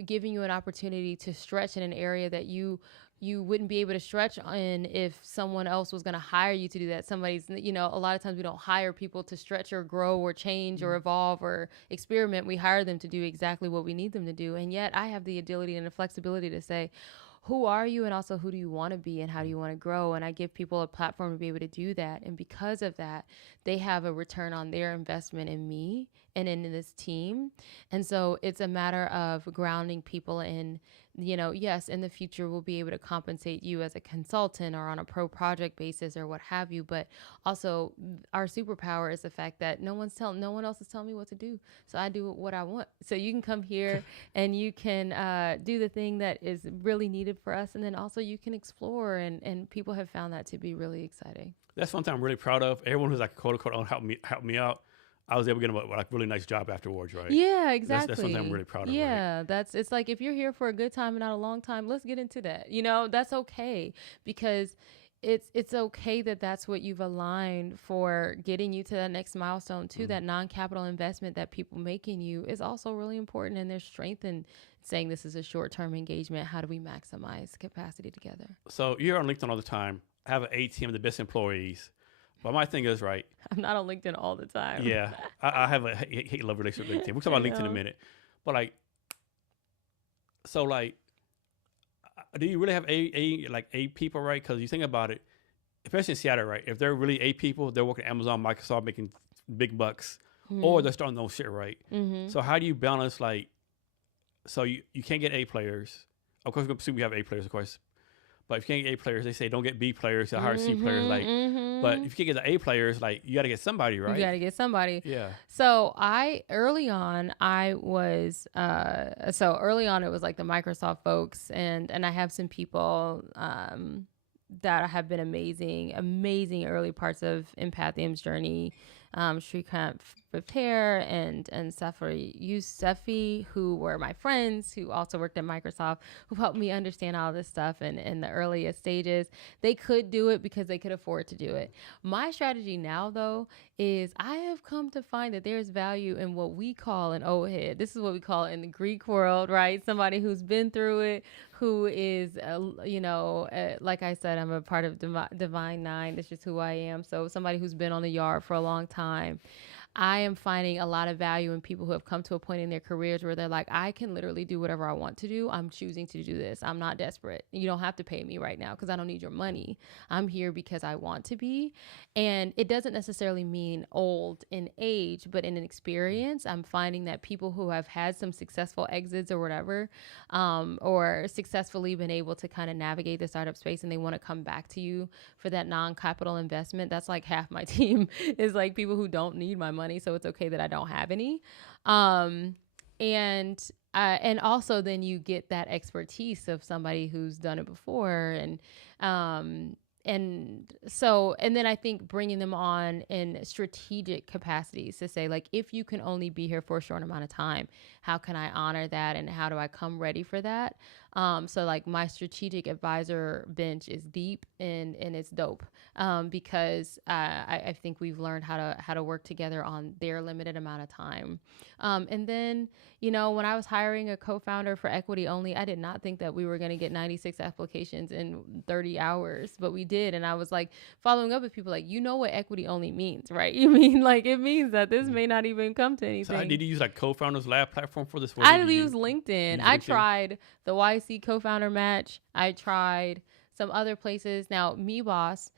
giving you an opportunity to stretch in an area that you wouldn't be able to stretch in if someone else was going to hire you to do that? Somebody's, a lot of times we don't hire people to stretch or grow or change or evolve or experiment. We hire them to do exactly what we need them to do. And yet I have the ability and the flexibility to say, who are you? And also, who do you want to be and how do you want to grow? And I give people a platform to be able to do that. And because of that, they have a return on their investment in me and in this team. And so it's a matter of grounding people in, yes, in the future, we'll be able to compensate you as a consultant or on a pro project basis or what have you. But also our superpower is the fact that no one else is telling me what to do. So I do what I want. So you can come here and you can do the thing that is really needed for us. And then also you can explore, and people have found that to be really exciting. That's one thing I'm really proud of. Everyone who's like quote unquote help me out, I was able to get them a really nice job afterwards, right? Yeah, exactly. That's something I'm really proud of. Yeah, right? It's like if you're here for a good time and not a long time, let's get into that. That's okay, because it's okay that that's what you've aligned for getting you to that next milestone too. That non-capital investment that people make in you is also really important, and there's strength in saying this is a short-term engagement. How do we maximize capacity together? So you're on LinkedIn all the time. I have an A team of the best employees. But my thing is, right? I'm not on LinkedIn all the time. Yeah, I have a hate-love relationship with LinkedIn. We'll talk about LinkedIn in a minute. But do you really have A people, right? Because you think about it, especially in Seattle, right? If they're really A people, they're working at Amazon, Microsoft, making big bucks, or they're starting their own shit, right? Mm-hmm. So how do you balance so you can't get A players? Of course, we have A players, of course. But if you can't get A players, they say don't get B players, hire C players. But if you can't get the A players, you got to get somebody, right? You got to get somebody. Yeah. So early on, it was like the Microsoft folks, and I have some people that have been amazing early parts of Empathium's journey. Shrikant Repair and Safari Yousefi, who were my friends who also worked at Microsoft, who helped me understand all this stuff in the earliest stages. They could do it because they could afford to do it. My strategy now, though, is I have come to find that there's value in what we call an old head. This is what we call it in the Greek world, right? Somebody who's been through it, who is, like I said, I'm a part of Divine Nine. That's just who I am. So somebody who's been on the yard for a long time. I am finding a lot of value in people who have come to a point in their careers where they're like, I can literally do whatever I want to do. I'm choosing to do this. I'm not desperate. You don't have to pay me right now because I don't need your money. I'm here because I want to be. And it doesn't necessarily mean old in age, but in an experience. I'm finding that people who have had some successful exits or whatever, or successfully been able to kind of navigate the startup space, and they want to come back to you for that non-capital investment. That's like half my team is like people who don't need my money, so it's okay that I don't have any. And also then you get that expertise of somebody who's done it before, and then I think bringing them on in strategic capacities to say, like, if you can only be here for a short amount of time, how can I honor that, and how do I come ready for that? So like my strategic advisor bench is deep and it's dope, because I think we've learned how to work together on their limited amount of time. And then, when I was hiring a co-founder for Equity Only, I did not think that we were going to get 96 applications in 30 hours, but we did. And I was like following up with people like, what Equity Only means, right? You mean like it means that this may not even come to anything. So did you use like Co-Founders Lab platform for this? I use LinkedIn. I tried the YC co-founder match. I tried some other places. Now, MeBoss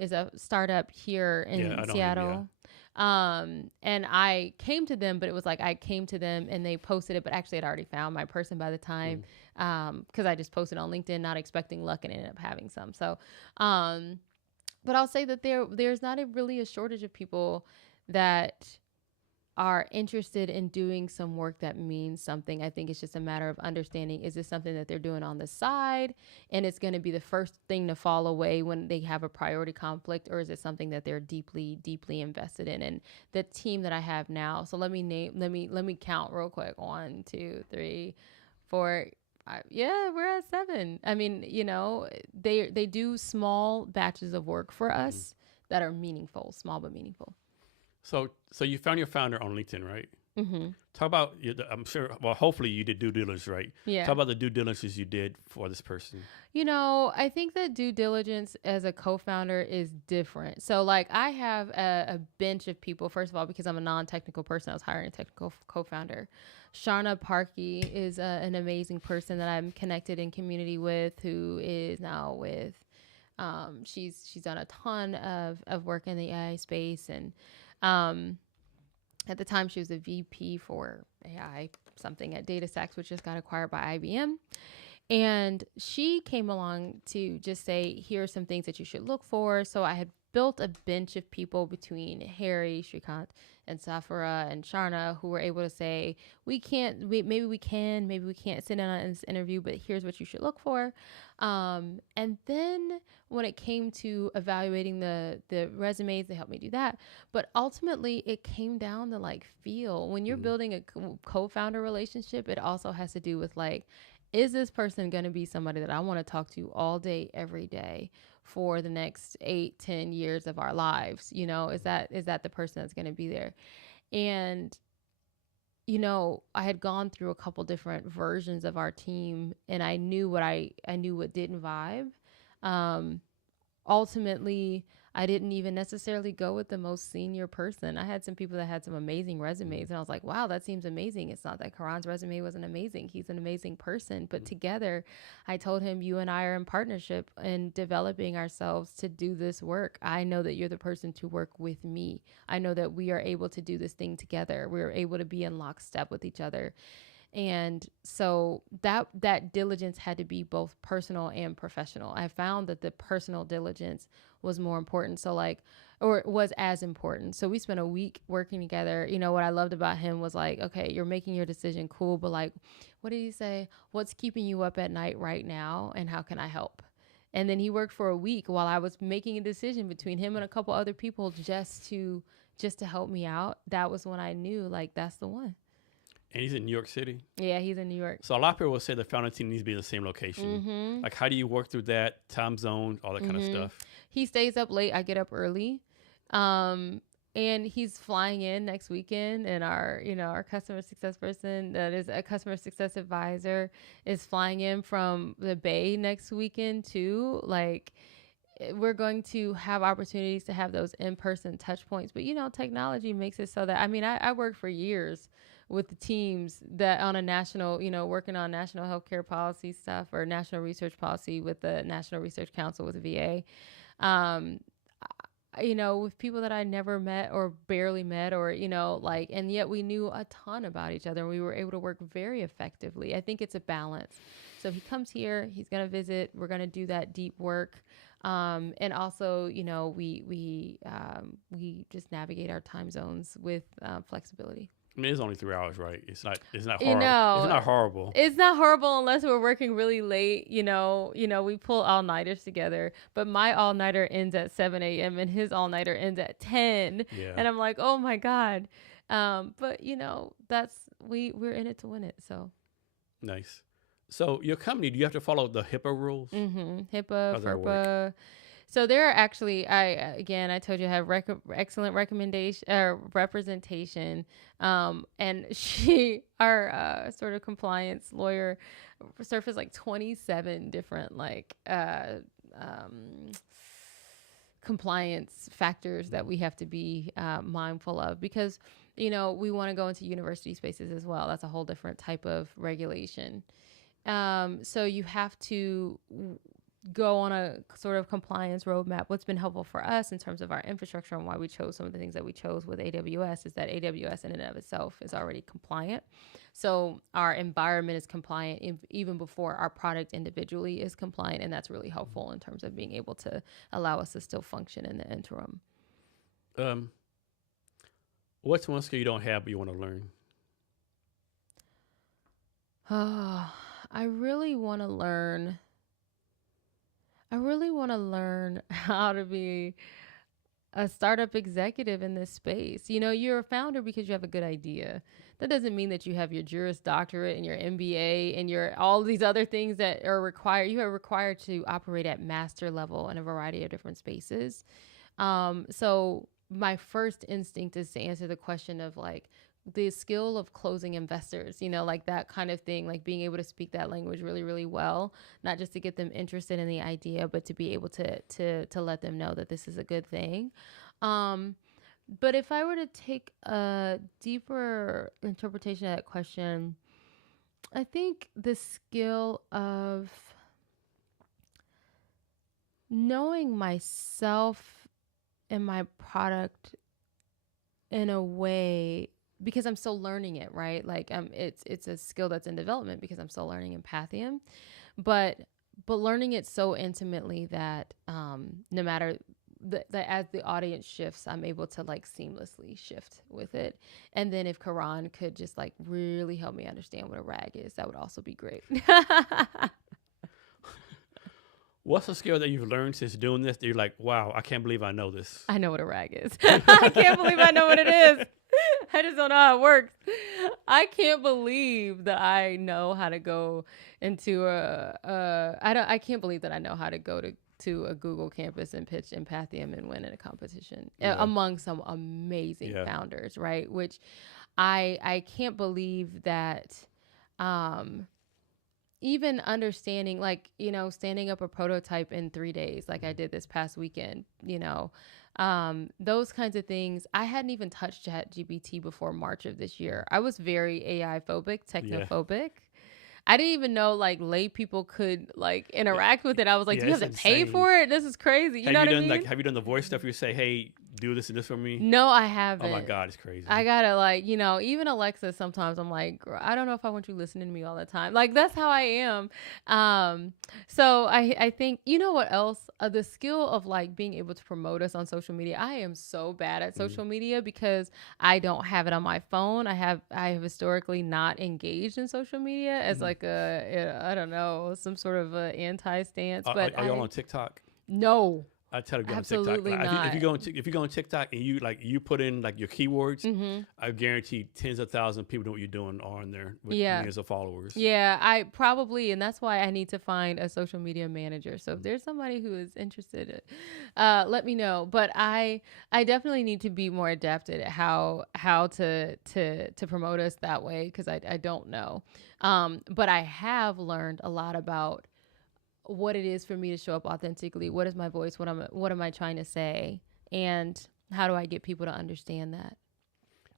is a startup here in Seattle. And I came to them, but it was like I came to them and they posted it, but actually I'd already found my person by the time, because I just posted on LinkedIn, not expecting luck, and ended up having some. So, but I'll say that there's not really a shortage of people that are interested in doing some work that means something. I think it's just a matter of understanding, is this something that they're doing on the side and it's going to be the first thing to fall away when they have a priority conflict, or is it something that they're deeply, deeply invested in? And the team that I have now, so let me count real quick. 1, 2, 3, 4, 5. Yeah, we're at 7. I mean, they do small batches of work for us that are meaningful, small but meaningful. So you found your founder on LinkedIn, right? Mm-hmm. Talk about, I'm sure, well, hopefully you did due diligence, right? Yeah. Talk about the due diligence you did for this person. I think that due diligence as a co-founder is different. So like I have a bench of people, first of all, because I'm a non-technical person. I was hiring a technical co-founder. Sharna Parkey is an amazing person that I'm connected in community with, who is now with, she's done a ton of work in the AI space. And at the time she was a VP for AI something at DataStax, which just got acquired by IBM. And she came along to just say, here are some things that you should look for. So I had built a bench of people between Harry, Shrikant, and Safara and Sharna, who were able to say, maybe we can't sit in on this interview, but here's what you should look for. And then when it came to evaluating the resumes, they helped me do that. But ultimately, it came down to like feel. When you're building a co-founder relationship, it also has to do with like, is this person going to be somebody that I want to talk to all day, every day for the next 8-10 years of our lives? Is that the person that's going to be there? And, I had gone through a couple different versions of our team, and I knew what didn't vibe. Ultimately, I didn't even necessarily go with the most senior person. I had some people that had some amazing resumes, and I was like, wow, that seems amazing. It's not that Karan's resume wasn't amazing. He's an amazing person. But together, I told him, you and I are in partnership in developing ourselves to do this work. I know that you're the person to work with me. I know that we are able to do this thing together. We're able to be in lockstep with each other. And so that diligence had to be both personal and professional. I found that the personal diligence was more important. Or was as important. So we spent a week working together. What I loved about him was like, okay, you're making your decision, cool. But like, what did he say? What's keeping you up at night right now? And how can I help? And then he worked for a week while I was making a decision between him and a couple other people just to just to help me out, that was when I knew like that's the one. And he's in New York City. Yeah, he's in New York. So a lot of people will say the founding team needs to be in the same location. Mm-hmm. Like, how do you work through that time zone, all that kind of stuff? He stays up late. I get up early. And he's flying in next weekend, and our customer success person, that is a customer success advisor, is flying in from the Bay next weekend too. Like, we're going to have opportunities to have those in-person touch points. But, technology makes it so that, I worked for years with the teams that on a national, working on national healthcare policy stuff or national research policy with the National Research Council with the VA. With people that I never met or barely met or, and yet we knew a ton about each other and we were able to work very effectively. I think it's a balance. So he comes here, he's going to visit, we're going to do that deep work. And also, we just navigate our time zones with flexibility. I mean, it's only 3 hours, right? It's not horrible. It's not horrible. It's not horrible unless we're working really late. We pull all-nighters together, but my all-nighter ends at 7 a.m. and his all-nighter ends at 10. Yeah. And I'm like, oh my God. But we're in it to win it. So nice. So your company, do you have to follow the HIPAA rules? Mm-hmm. HIPAA, FERPA. So there are actually, I told you I have excellent representation. And our sort of compliance lawyer surfaced like 27 different compliance factors that we have to be mindful of because, we want to go into university spaces as well. That's a whole different type of regulation. So you have to go on a sort of compliance roadmap. What's been helpful for us in terms of our infrastructure and why we chose some of the things that we chose with AWS is that AWS in and of itself is already compliant. So our environment is compliant even before our product individually is compliant. And that's really helpful in terms of being able to allow us to still function in the interim. What's one skill you don't have but you want to learn? I really want to learn how to be a startup executive in this space. You're a founder because you have a good idea. That doesn't mean that you have your Juris Doctorate and your MBA and your all these other things that are required. You are required to operate at master level in a variety of different spaces. So my first instinct is to answer the question of the skill of closing investors, that kind of thing, like being able to speak that language really, really well, not just to get them interested in the idea, but to be able to let them know that this is a good thing. But if I were to take a deeper interpretation of that question, I think the skill of knowing myself and my product in a way, because I'm still learning it, right? It's a skill that's in development because I'm still learning empathium, but learning it so intimately that no matter that as the audience shifts, I'm able to seamlessly shift with it. And then if Karan could just really help me understand what a rag is, that would also be great. What's a skill that you've learned since doing this that you're like, wow, I can't believe I know this? I know what a rag is. I can't believe I know what it is. I just don't know how it works. I can't believe that I know how to go into I can't believe that I know how to go to a Google campus and pitch empathium and win in a competition among some amazing founders, right? Which I can't believe that even understanding standing up a prototype in 3 days like I did this past weekend, those kinds of things. I hadn't even touched ChatGPT before March of this year. I was very AI phobic, technophobic. Yeah. I didn't even know lay people could interact with it. I was like, do you have to pay for it? This is crazy. You know what I mean? Have you done the voice stuff? You say, hey, do this and this for me? No, I haven't. Oh my God, it's crazy. I gotta even Alexa, sometimes I'm like, I don't know if I want you listening to me all the time. That's how I am. So I think, what else? The skill of being able to promote us on social media. I am so bad at social media because I don't have it on my phone. I have historically not engaged in social media as I don't know, some sort of anti-stance. Are y'all on TikTok? No. I tell you to go on TikTok. Absolutely Like, not. if you go on TikTok and you put in like your keywords, Mm-hmm. I guarantee tens of thousands of people know what you're doing are on there with Yeah. millions of followers. Yeah, I probably, and that's why I need to find a social media manager. So if there's somebody who is interested, let me know. But I definitely need to be more adept at how to promote us that way, because I don't know. But I have learned a lot about what it is for me to show up authentically. What is my voice? What am I trying to say? And how do I get people to understand that?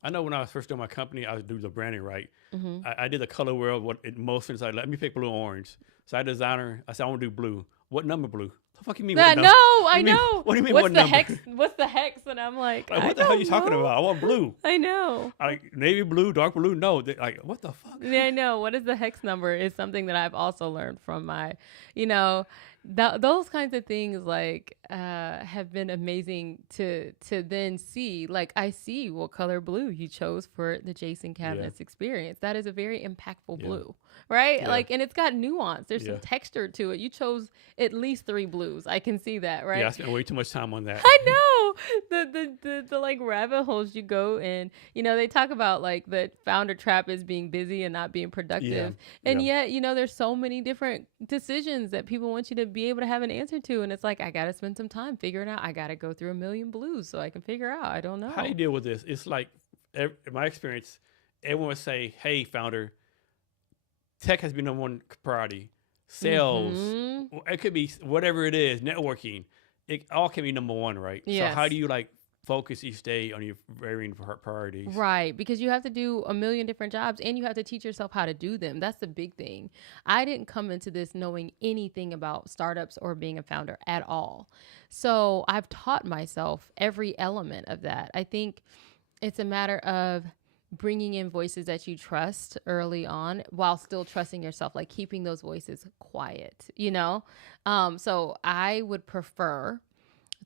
I know when I was first doing my company, I was doing the branding right. Mm-hmm. I did the color wheel. What it most things like, let me pick blue or orange. So I designer. I said I want to do blue. What number blue? The fuck you mean? What No, number? I know. What do you mean? What's What the number? hex? What's the hex? And I'm like, Like, what the hell are you talking about? I want blue. I know. Like navy blue, dark blue. No, like what the fuck? Yeah, I know. What is the hex number is something that I've also learned from my, you know, those kinds of things like have been amazing to then see. Like I see what color blue you chose for the Jason Cabinets experience. That is a very impactful blue, right? Like, and it's got nuance. There's some texture to it. You chose at least 3 blues. I can see that, right? Yeah, I spent way too much time on that. I know the like rabbit holes you go in. You know, they talk about like the founder trap is being busy and not being productive, and yet you know there's so many different decisions that people want you to be able to have an answer to, and it's like I gotta spend some time figuring out. I gotta go through a million blues so I can figure out. I don't know. How do you deal with this? It's like, in my experience, everyone would say, "Hey, founder, tech has been number one priority. Sales, it could be whatever it is, networking. It all can be number one, right? Yes. So how do you like focus each day on your varying priorities? Right, because you have to do a million different jobs and you have to teach yourself how to do them. That's the big thing. I didn't come into this knowing anything about startups or being a founder at all. So I've taught myself every element of that. I think it's a matter of bringing in voices that you trust early on while still trusting yourself, like keeping those voices quiet, you know? So I would prefer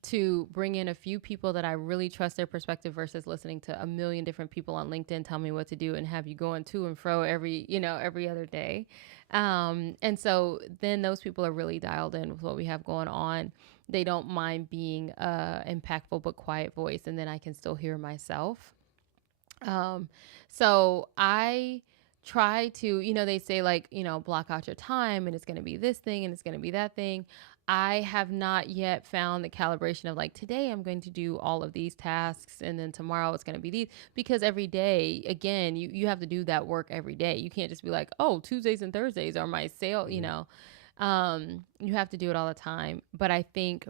to bring in a few people that I really trust their perspective versus listening to a million different people on LinkedIn tell me what to do and have you going to and fro every other day. And so then those people are really dialed in with what we have going on. They don't mind being impactful but quiet voice, and then I can still hear myself. So I try to, they say like, block out your time and it's going to be this thing and it's going to be that thing. I have not yet found the calibration of like, today I'm going to do all of these tasks and then tomorrow it's going to be these, because every day, again, you have to do that work every day. You can't just be like, oh, Tuesdays and Thursdays are my sale, you have to do it all the time. But I think,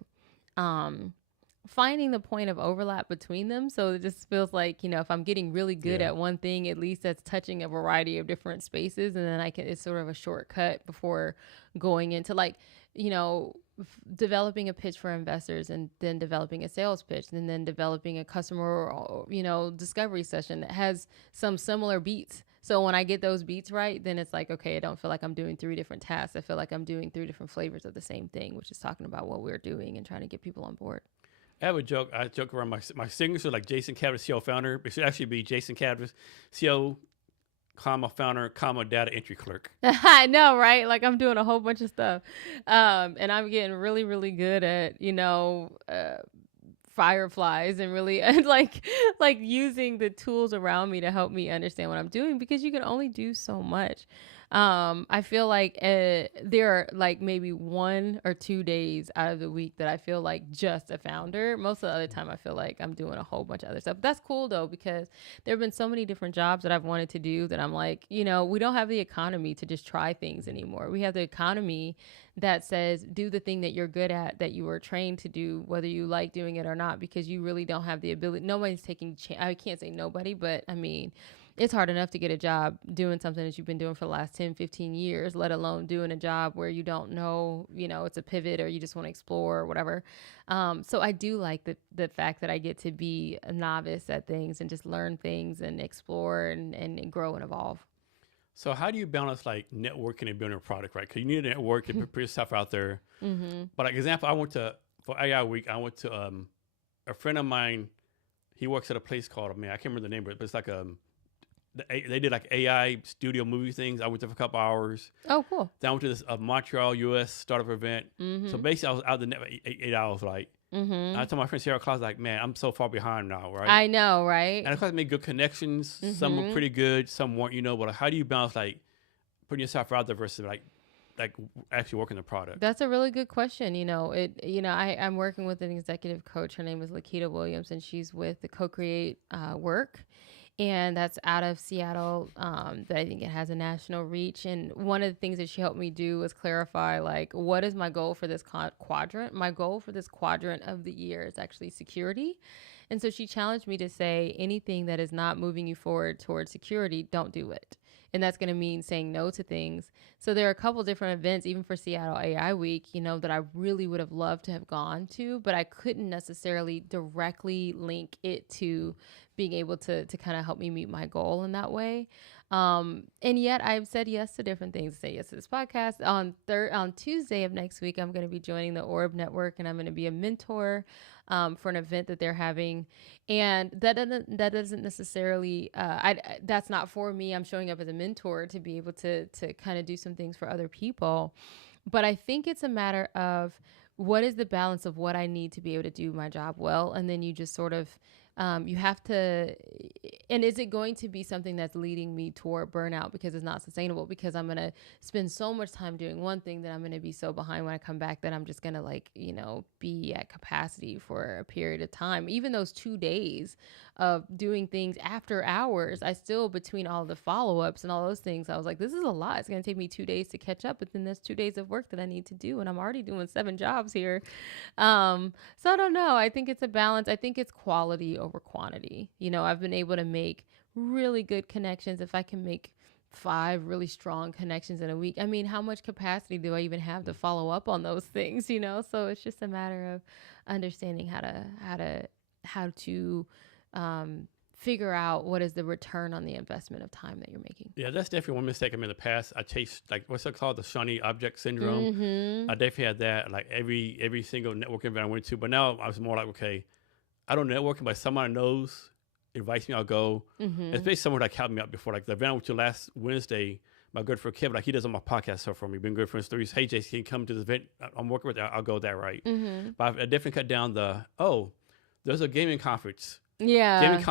finding the point of overlap between them. So it just feels like, if I'm getting really good at one thing, at least that's touching a variety of different spaces. And then it's sort of a shortcut before going into like, developing a pitch for investors and then developing a sales pitch and then developing a customer, discovery session that has some similar beats. So when I get those beats right, then it's like, okay, I don't feel like I'm doing 3 different tasks. I feel like I'm doing 3 different flavors of the same thing, which is talking about what we're doing and trying to get people on board. I have a joke. I joke around my signature like Jason Cabinets, CEO founder. It should actually be Jason Cabinets, CEO, founder, data entry clerk. I know, right? Like I'm doing a whole bunch of stuff. And I'm getting really, really good at, fireflies and really like using the tools around me to help me understand what I'm doing, because you can only do so much. I feel like there are like maybe 1 or 2 days out of the week that I feel like just a founder. Most of the other time I feel like I'm doing a whole bunch of other stuff. But that's cool though, because there have been so many different jobs that I've wanted to do that I'm like, we don't have the economy to just try things anymore. We have the economy that says do the thing that you're good at, that you were trained to do, whether you like doing it or not, because you really don't have the ability. Nobody's taking I can't say nobody, but I mean, it's hard enough to get a job doing something that you've been doing for the last 10, 15 years, let alone doing a job where you don't know, it's a pivot or you just want to explore or whatever. So I do like the fact that I get to be a novice at things and just learn things and explore and grow and evolve. So how do you balance like networking and building a product, right? Because you need to network and put yourself out there. Mm-hmm. But like example, for AI Week, I went to a friend of mine. He works at a place called, I can't remember the name of it, but it's like they did like AI studio movie things. I went there for a couple hours. Oh, cool. Then I went to this Montreal, U.S. startup event. So basically, I was out the net for 8 hours. Like, I told my friend Sarah Claus, like, man, I'm so far behind now, right? I know, right? And of course, I made good connections. Some were pretty good, some weren't. You know, but like, how do you balance like putting yourself out there versus like actually working the product? That's a really good question. I'm working with an executive coach. Her name is Lakita Williams, and she's with the Co-Create Work. And that's out of Seattle. That I think it has a national reach. And one of the things that she helped me do was clarify, like, what is my goal for this quadrant? My goal for this quadrant of the year is actually security. And so she challenged me to say anything that is not moving you forward towards security, don't do it. And that's going to mean saying no to things. So there are a couple different events, even for Seattle AI Week, that I really would have loved to have gone to, but I couldn't necessarily directly link it to being able to kind of help me meet my goal in that way. And yet I've said yes to different things. I say yes to this podcast. On Tuesday of next week, I'm going to be joining the Orb Network, and I'm going to be a mentor for an event that they're having. And that doesn't necessarily, that's not for me. I'm showing up as a mentor to be able to kind of do some things for other people. But I think it's a matter of what is the balance of what I need to be able to do my job well. And then you just sort of, you have to, and is it going to be something that's leading me toward burnout because it's not sustainable? Because I'm going to spend so much time doing one thing that I'm going to be so behind when I come back that I'm just going to be at capacity for a period of time. Even those 2 days of doing things after hours, I still, between all the follow-ups and all those things, I was like, this is a lot. It's going to take me 2 days to catch up, but then there's 2 days of work that I need to do, and I'm already doing 7 jobs here. So I don't know. I think it's a balance. I think it's quality over quantity. I've been able to make really good connections. If I can make 5 really strong connections in a week, I mean, how much capacity do I even have to follow up on those things? So it's just a matter of understanding how to figure out what is the return on the investment of time that you're making. Yeah, that's definitely one mistake I made in the past. I chased, like, what's it called? The shiny object syndrome. I definitely had that, like, every single networking event I went to. But now I was more like, okay, I don't network, but somebody knows, invites me, I'll go. Especially someone that helped me out before. Like the event I went to last Wednesday, my good friend Kevin, like, he does on my podcast stuff for me. Been good friends 3 years. Hey, Jason, can you come to this event I'm working with? I'll go there, right? But I definitely cut down there's a gaming conference. Yeah. Gaming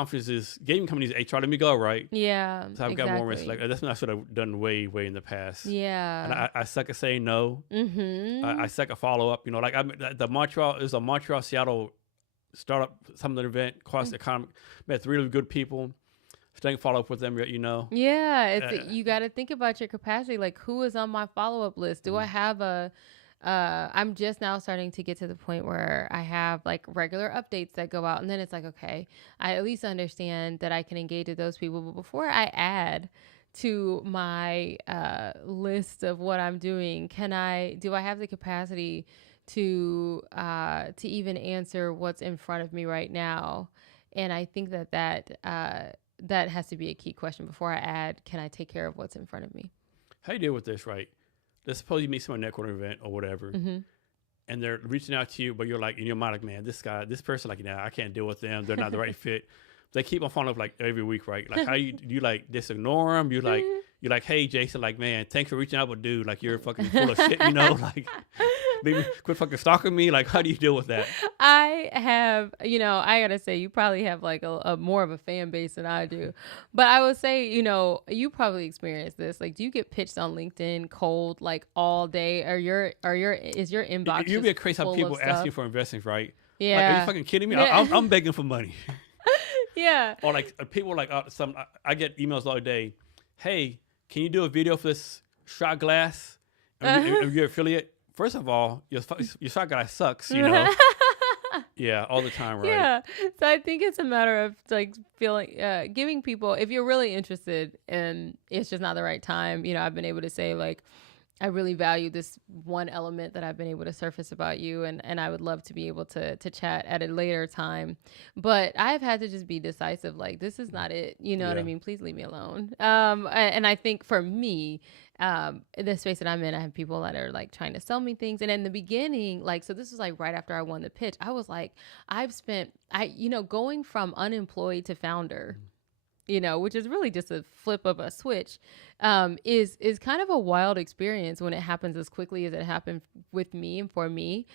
companies HR, let me go, right? Yeah. So I've got more risk. Like, that's what I should have done way in the past. Yeah. And I suck at saying no. I suck at follow up. Like, it was a Montreal, Seattle startup, some event, cross economic, met 3 really good people. Staying follow up with them, Yeah. You got to think about your capacity. Like, who is on my follow up list? Do I have I'm just now starting to get to the point where I have like regular updates that go out, and then it's like, okay, I at least understand that I can engage with those people. But before I add to my list of what I'm doing, do I have the capacity to even answer what's in front of me right now? And I think that has to be a key question before I add, can I take care of what's in front of me? How do you deal with this, right? Let's suppose you meet someone at a networking event or whatever, and they're reaching out to you, but you're like, in your mind, like, man, this person, like, I can't deal with them. They're not the right fit. They keep on following up like every week, right? Like, how do you like just ignore them? You're like, hey, Jason, like, man, thanks for reaching out, but dude, like, you're fucking full of shit, like, maybe quit fucking stalking me. Like, how do you deal with that? I have, I gotta say, you probably have like a more of a fan base than I do, but I would say, you probably experienced this. Like, do you get pitched on LinkedIn cold like all day, or is your inbox? You'd be crazy how people ask you for investments, right? Yeah. Like, are you fucking kidding me? Yeah. I'm begging for money. Yeah. Or like people like I get emails all day. Hey, can you do a video for this shot glass? Are you affiliate? First of all, your shot glass sucks, Yeah, all the time, right? Yeah. So I think it's a matter of like giving people, if you're really interested and it's just not the right time, I've been able to say like, I really value this one element that I've been able to surface about you, and I would love to be able to chat at a later time. But I've had to just be decisive, like, this is not it. You know what I mean? Please leave me alone. And I think for me, in the space that I'm in, I have people that are like trying to sell me things. And in the beginning, like, so this was like right after I won the pitch, I was like, going from unemployed to founder which is really just a flip of a switch, is kind of a wild experience when it happens as quickly as it happened with me and for me,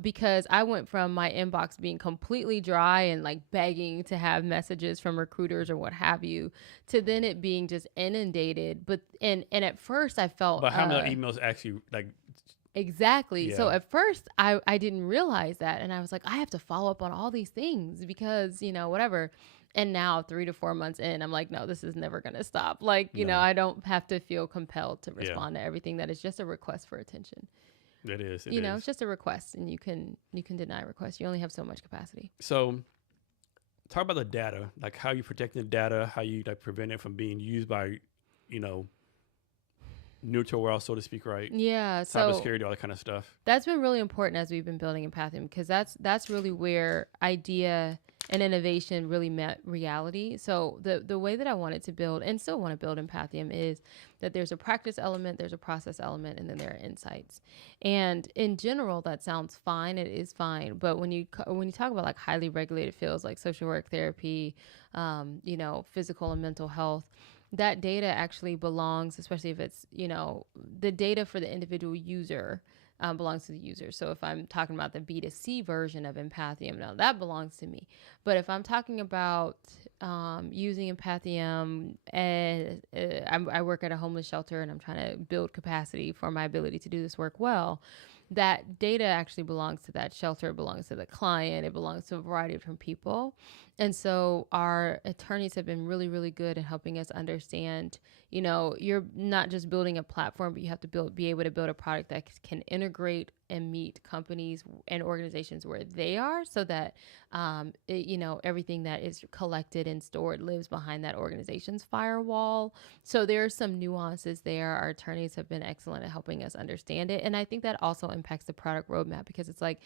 because I went from my inbox being completely dry and like begging to have messages from recruiters or what have you, to then it being just inundated. But and at first I felt But how many emails actually like? Exactly. Yeah. So at first I didn't realize that. And I was like, I have to follow up on all these things because, whatever. And now 3 to 4 months in, I'm like, no, this is never going to stop. Like, No. I don't have to feel compelled to Yeah. respond to everything that is just a request for attention. It is. It's just a request, and you can deny requests. You only have so much capacity. So talk about the data, like how you protect the data, how you like prevent it from being used by, neutral world, so to speak, right? Yeah. Cybersecurity, all that kind of stuff. That's been really important as we've been building empathium, because that's really where idea and innovation really met reality. So the way that I wanted to build and still want to build empathium is that there's a practice element, there's a process element, and then there are insights. And in general, that sounds fine. It is fine. But when you talk about like highly regulated fields like social work, therapy, physical and mental health, that data actually belongs, especially if it's, the data for the individual user belongs to the user. So if I'm talking about the B2C version of empathium, now that belongs to me. But if I'm talking about using empathium, I work at a homeless shelter and I'm trying to build capacity for my ability to do this work well. That data actually belongs to that shelter. It belongs to the client. It belongs to a variety of different people. And so our attorneys have been really, really good at helping us understand, you're not just building a platform, but you have to be able to build a product that can integrate and meet companies and organizations where they are, so that, everything that is collected and stored lives behind that organization's firewall. So there are some nuances there. Our attorneys have been excellent at helping us understand it. And I think that also impacts the product roadmap, because it's like,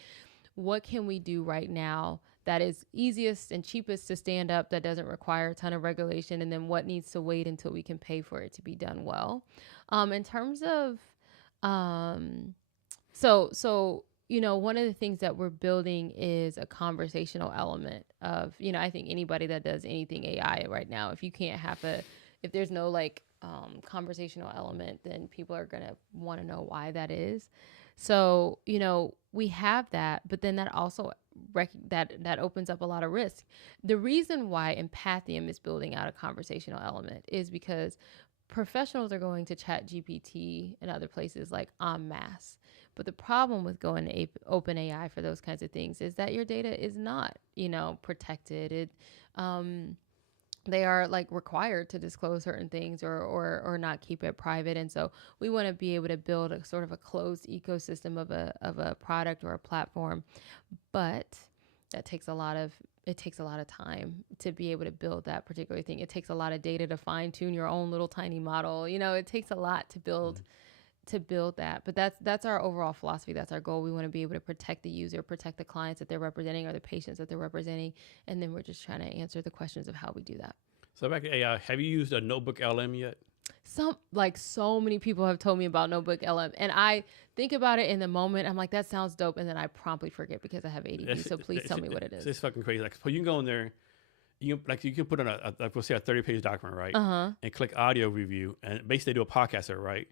what can we do right now that is easiest and cheapest to stand up, that doesn't require a ton of regulation, and then what needs to wait until we can pay for it to be done well. In terms of, one of the things that we're building is a conversational element of, I think anybody that does anything AI right now, if there's no like conversational element, then people are going to want to know why that is. So, we have that, but then that also that opens up a lot of risk. The reason why empathium is building out a conversational element is because professionals are going to ChatGPT and other places like en masse. But the problem with going to OpenAI for those kinds of things is that your data is not, protected. They are like required to disclose certain things or not keep it private. And so we want to be able to build a sort of a closed ecosystem of a product or a platform. But that takes a lot of time to be able to build that particular thing. It takes a lot of data to fine tune your own little tiny model. It takes a lot to build that. But that's our overall philosophy. That's our goal. We want to be able to protect the user, protect the clients that they're representing or the patients that they're representing. And then we're just trying to answer the questions of how we do that. So back to AI, have you used a notebook LM yet? So many people have told me about Notebook LM, and I think about it in the moment. I'm like, that sounds dope. And then I promptly forget because I have ADD. So please tell me what it is. It's fucking crazy. Like, so you can go in there, you can put on we'll say a 30-page document, right? And click audio review, and basically do a podcast there, right?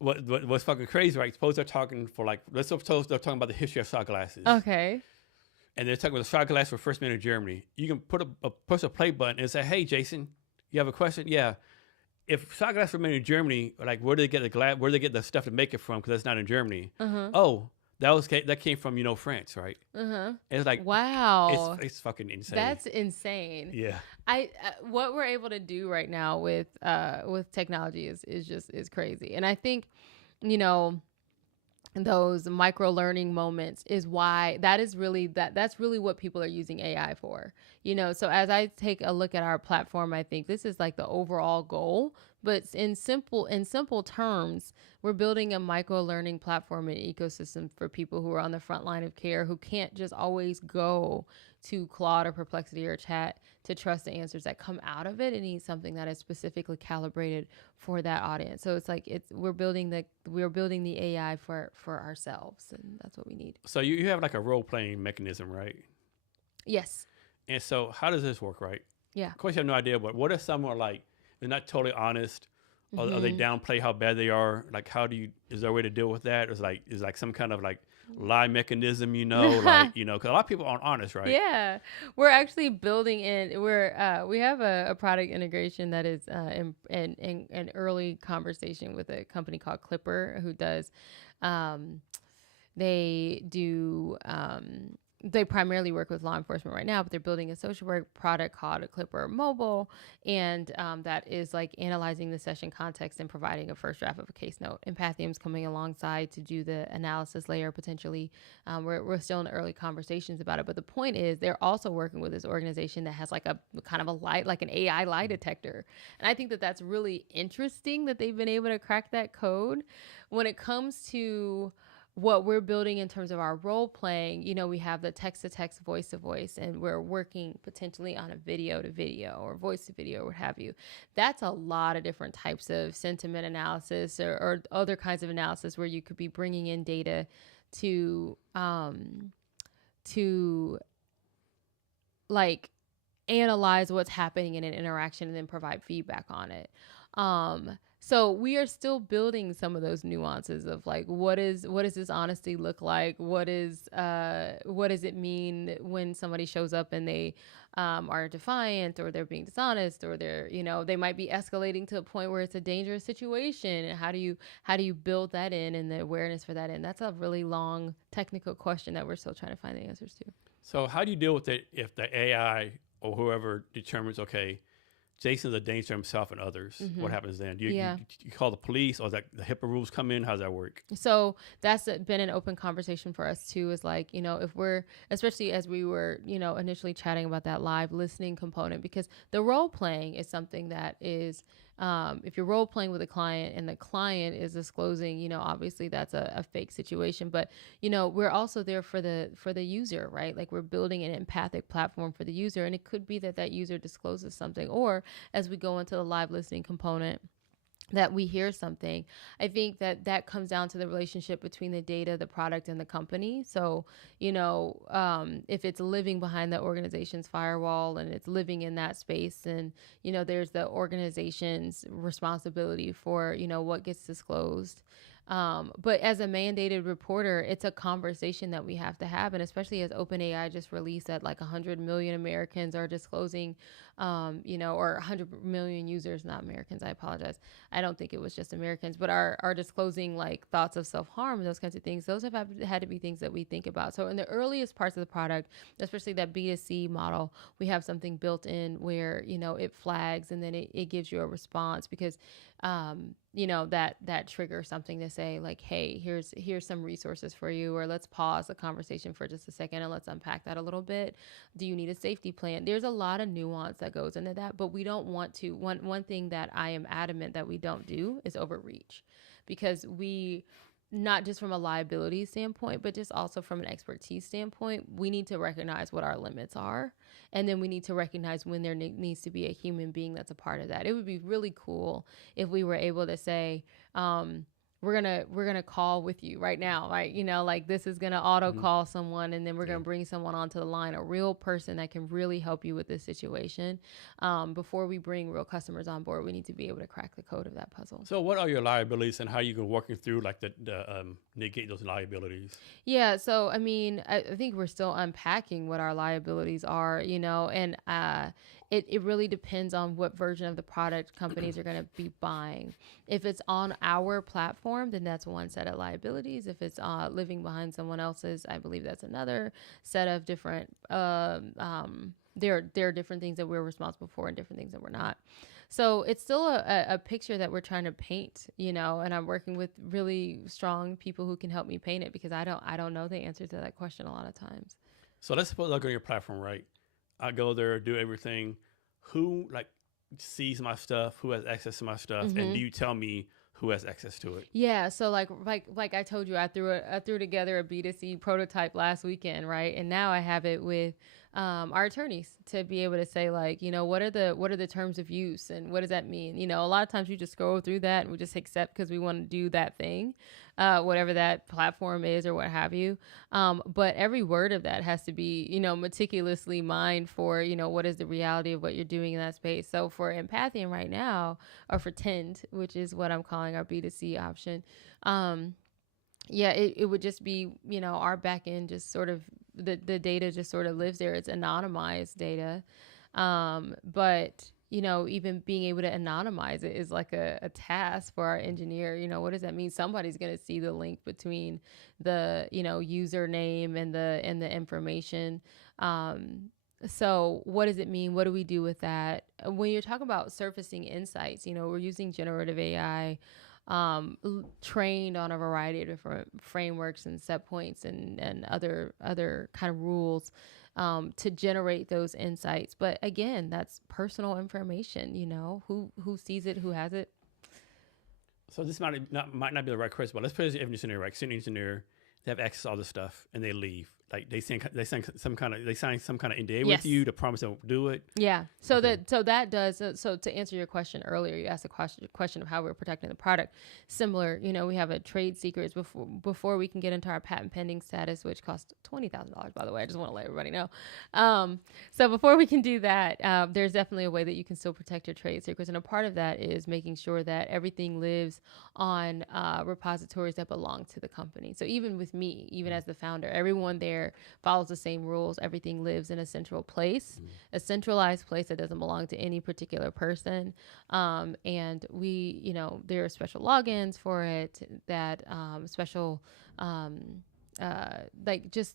What's fucking crazy, right? Suppose they're talking for like, let's suppose they're talking about the history of shot glasses. Okay. And they're talking about the shot glass for first minute in Germany. You can push a play button and say, hey, Jason, you have a question? Yeah. If shot glass were made in Germany, like where do they get the glass? Where do they get the stuff to make it from? Because that's not in Germany. Oh, that came from France, right? It's like, wow, it's fucking insane. That's insane. Yeah. What we're able to do right now with technology is crazy, and I think, those micro learning moments is why that's really what people are using AI for. So as I take a look at our platform, I think this is like the overall goal, but in simple terms, we're building a micro learning platform and ecosystem for people who are on the front line of care, who can't just always go to Claude or Perplexity or Chat to trust the answers that come out of it. It needs something that is specifically calibrated for that audience. So it's like we're building the AI for ourselves, and that's what we need. So you have like a role playing mechanism, right? Yes. And so how does this work, right? Yeah. Of course, you have no idea, but what if someone are like they're not totally honest, or they Mm-hmm. downplay how bad they are? Like, how do you? Is there a way to deal with that? Is like some kind of like lie mechanism, like because a lot of people aren't honest, right? Yeah, we're actually building in. We have a product integration that is in an early conversation with a company called Clipper, who does um, they do they primarily work with law enforcement right now, but they're building a social work product called a Clipper Mobile, and that is like analyzing the session context and providing a first draft of a case note. Empathium's coming alongside to do the analysis layer potentially. We're still in early conversations about it, but the point is they're also working with this organization that has like a kind of a light, like an AI lie detector, and I think that that's really interesting that they've been able to crack that code. When it comes to what we're building in terms of our role playing, we have the text to text, voice to voice, and we're working potentially on a video to video or voice to video or what have you. That's a lot of different types of sentiment analysis or other kinds of analysis where you could be bringing in data to to like analyze what's happening in an interaction and then provide feedback on it. So we are still building some of those nuances of like what does this honesty look like? What does it mean when somebody shows up and they are defiant or they're being dishonest or they're they might be escalating to a point where it's a dangerous situation? And how do you build that in and the awareness for that in? That's a really long technical question that we're still trying to find the answers to. So how do you deal with it if the AI or whoever determines, okay, Jason's a danger to himself and others? Mm-hmm. What happens then? Do you call the police, or is that the HIPAA rules come in? How does that work? So that's been an open conversation for us too, is like, if we're, especially as we were, initially chatting about that live listening component, because the role playing is something that is, if you're role playing with a client and the client is disclosing, obviously that's a fake situation, but we're also there for the user, right? Like we're building an empathic platform for the user, and it could be that user discloses something, or as we go into the live listening component, that we hear something. I think that comes down to the relationship between the data, the product, and the company. So, if it's living behind the organization's firewall and it's living in that space, and, there's the organization's responsibility for, what gets disclosed. But as a mandated reporter, it's a conversation that we have to have. And especially as OpenAI just released that like 100 million Americans are disclosing, or 100 million users, not Americans, I apologize. I don't think it was just Americans, but are disclosing like thoughts of self-harm and those kinds of things. Those have had to be things that we think about. So in the earliest parts of the product, especially that B2C model, we have something built in where, it flags and then it gives you a response because, that triggers something to say like, hey, here's some resources for you, or let's pause the conversation for just a second and let's unpack that a little bit. Do you need a safety plan? There's a lot of nuance that goes into that, but we don't want to. One thing that I am adamant that we don't do is overreach, because we, not just from a liability standpoint, but just also from an expertise standpoint, we need to recognize what our limits are. And then we need to recognize when there needs to be a human being that's a part of that. It would be really cool if we were able to say, we're gonna call with you right now, right? Like this is gonna auto call someone, and then we're gonna bring someone onto the line, a real person that can really help you with this situation. Before we bring real customers on board, we need to be able to crack the code of that puzzle. So what are your liabilities, and how you can working through like the negate those liabilities? Yeah, so I mean, I think we're still unpacking what our liabilities are, and it really depends on what version of the product companies are going to be buying. If it's on our platform, then that's one set of liabilities. If it's living behind someone else's, I believe that's another set of different. There are different things that we're responsible for and different things that we're not. So it's still a picture that we're trying to paint, and I'm working with really strong people who can help me paint it, because I don't know the answer to that question a lot of times. So let's suppose I go to your platform, right? I go there, do everything. Who like sees my stuff? Who has access to my stuff? And do you tell me who has access to it? Yeah, so like I told you, I threw together a B2C prototype last weekend, right? And now I have it with our attorneys to be able to say like, what are the terms of use and what does that mean? A lot of times we just scroll through that and we just accept because we want to do that thing, whatever that platform is or what have you. But every word of that has to be, meticulously mined for, what is the reality of what you're doing in that space. So for Empathium right now, or for Tend, which is what I'm calling our B2C option, yeah, it would just be, our back end just sort of the data just sort of lives there. It's anonymized data. But, even being able to anonymize it is like a task for our engineer. What does that mean? Somebody's going to see the link between the, username and the information. So what does it mean? What do we do with that? When you're talking about surfacing insights, we're using generative AI, trained on a variety of different frameworks and set points and other kind of rules, to generate those insights. But again, that's personal information. Who sees it, who has it. So this might not be the right question, but let's put it as an engineer, right? Senior engineer, they have access to all this stuff and they leave. Like they sign some kind of NDA Yes. with you to promise they'll do it. Yeah. So Okay. so to answer your question earlier, you asked a question of how we're protecting the product. Similar, we have a trade secrets before we can get into our patent pending status, which costs $20,000, by the way. I just want to let everybody know. So before we can do that, there's definitely a way that you can still protect your trade secrets, and a part of that is making sure that everything lives on repositories that belong to the company. So even with me, even as the founder, everyone there follows the same rules. Everything lives in a central place, a centralized place that doesn't belong to any particular person. And we, there are special logins for it, that special, like just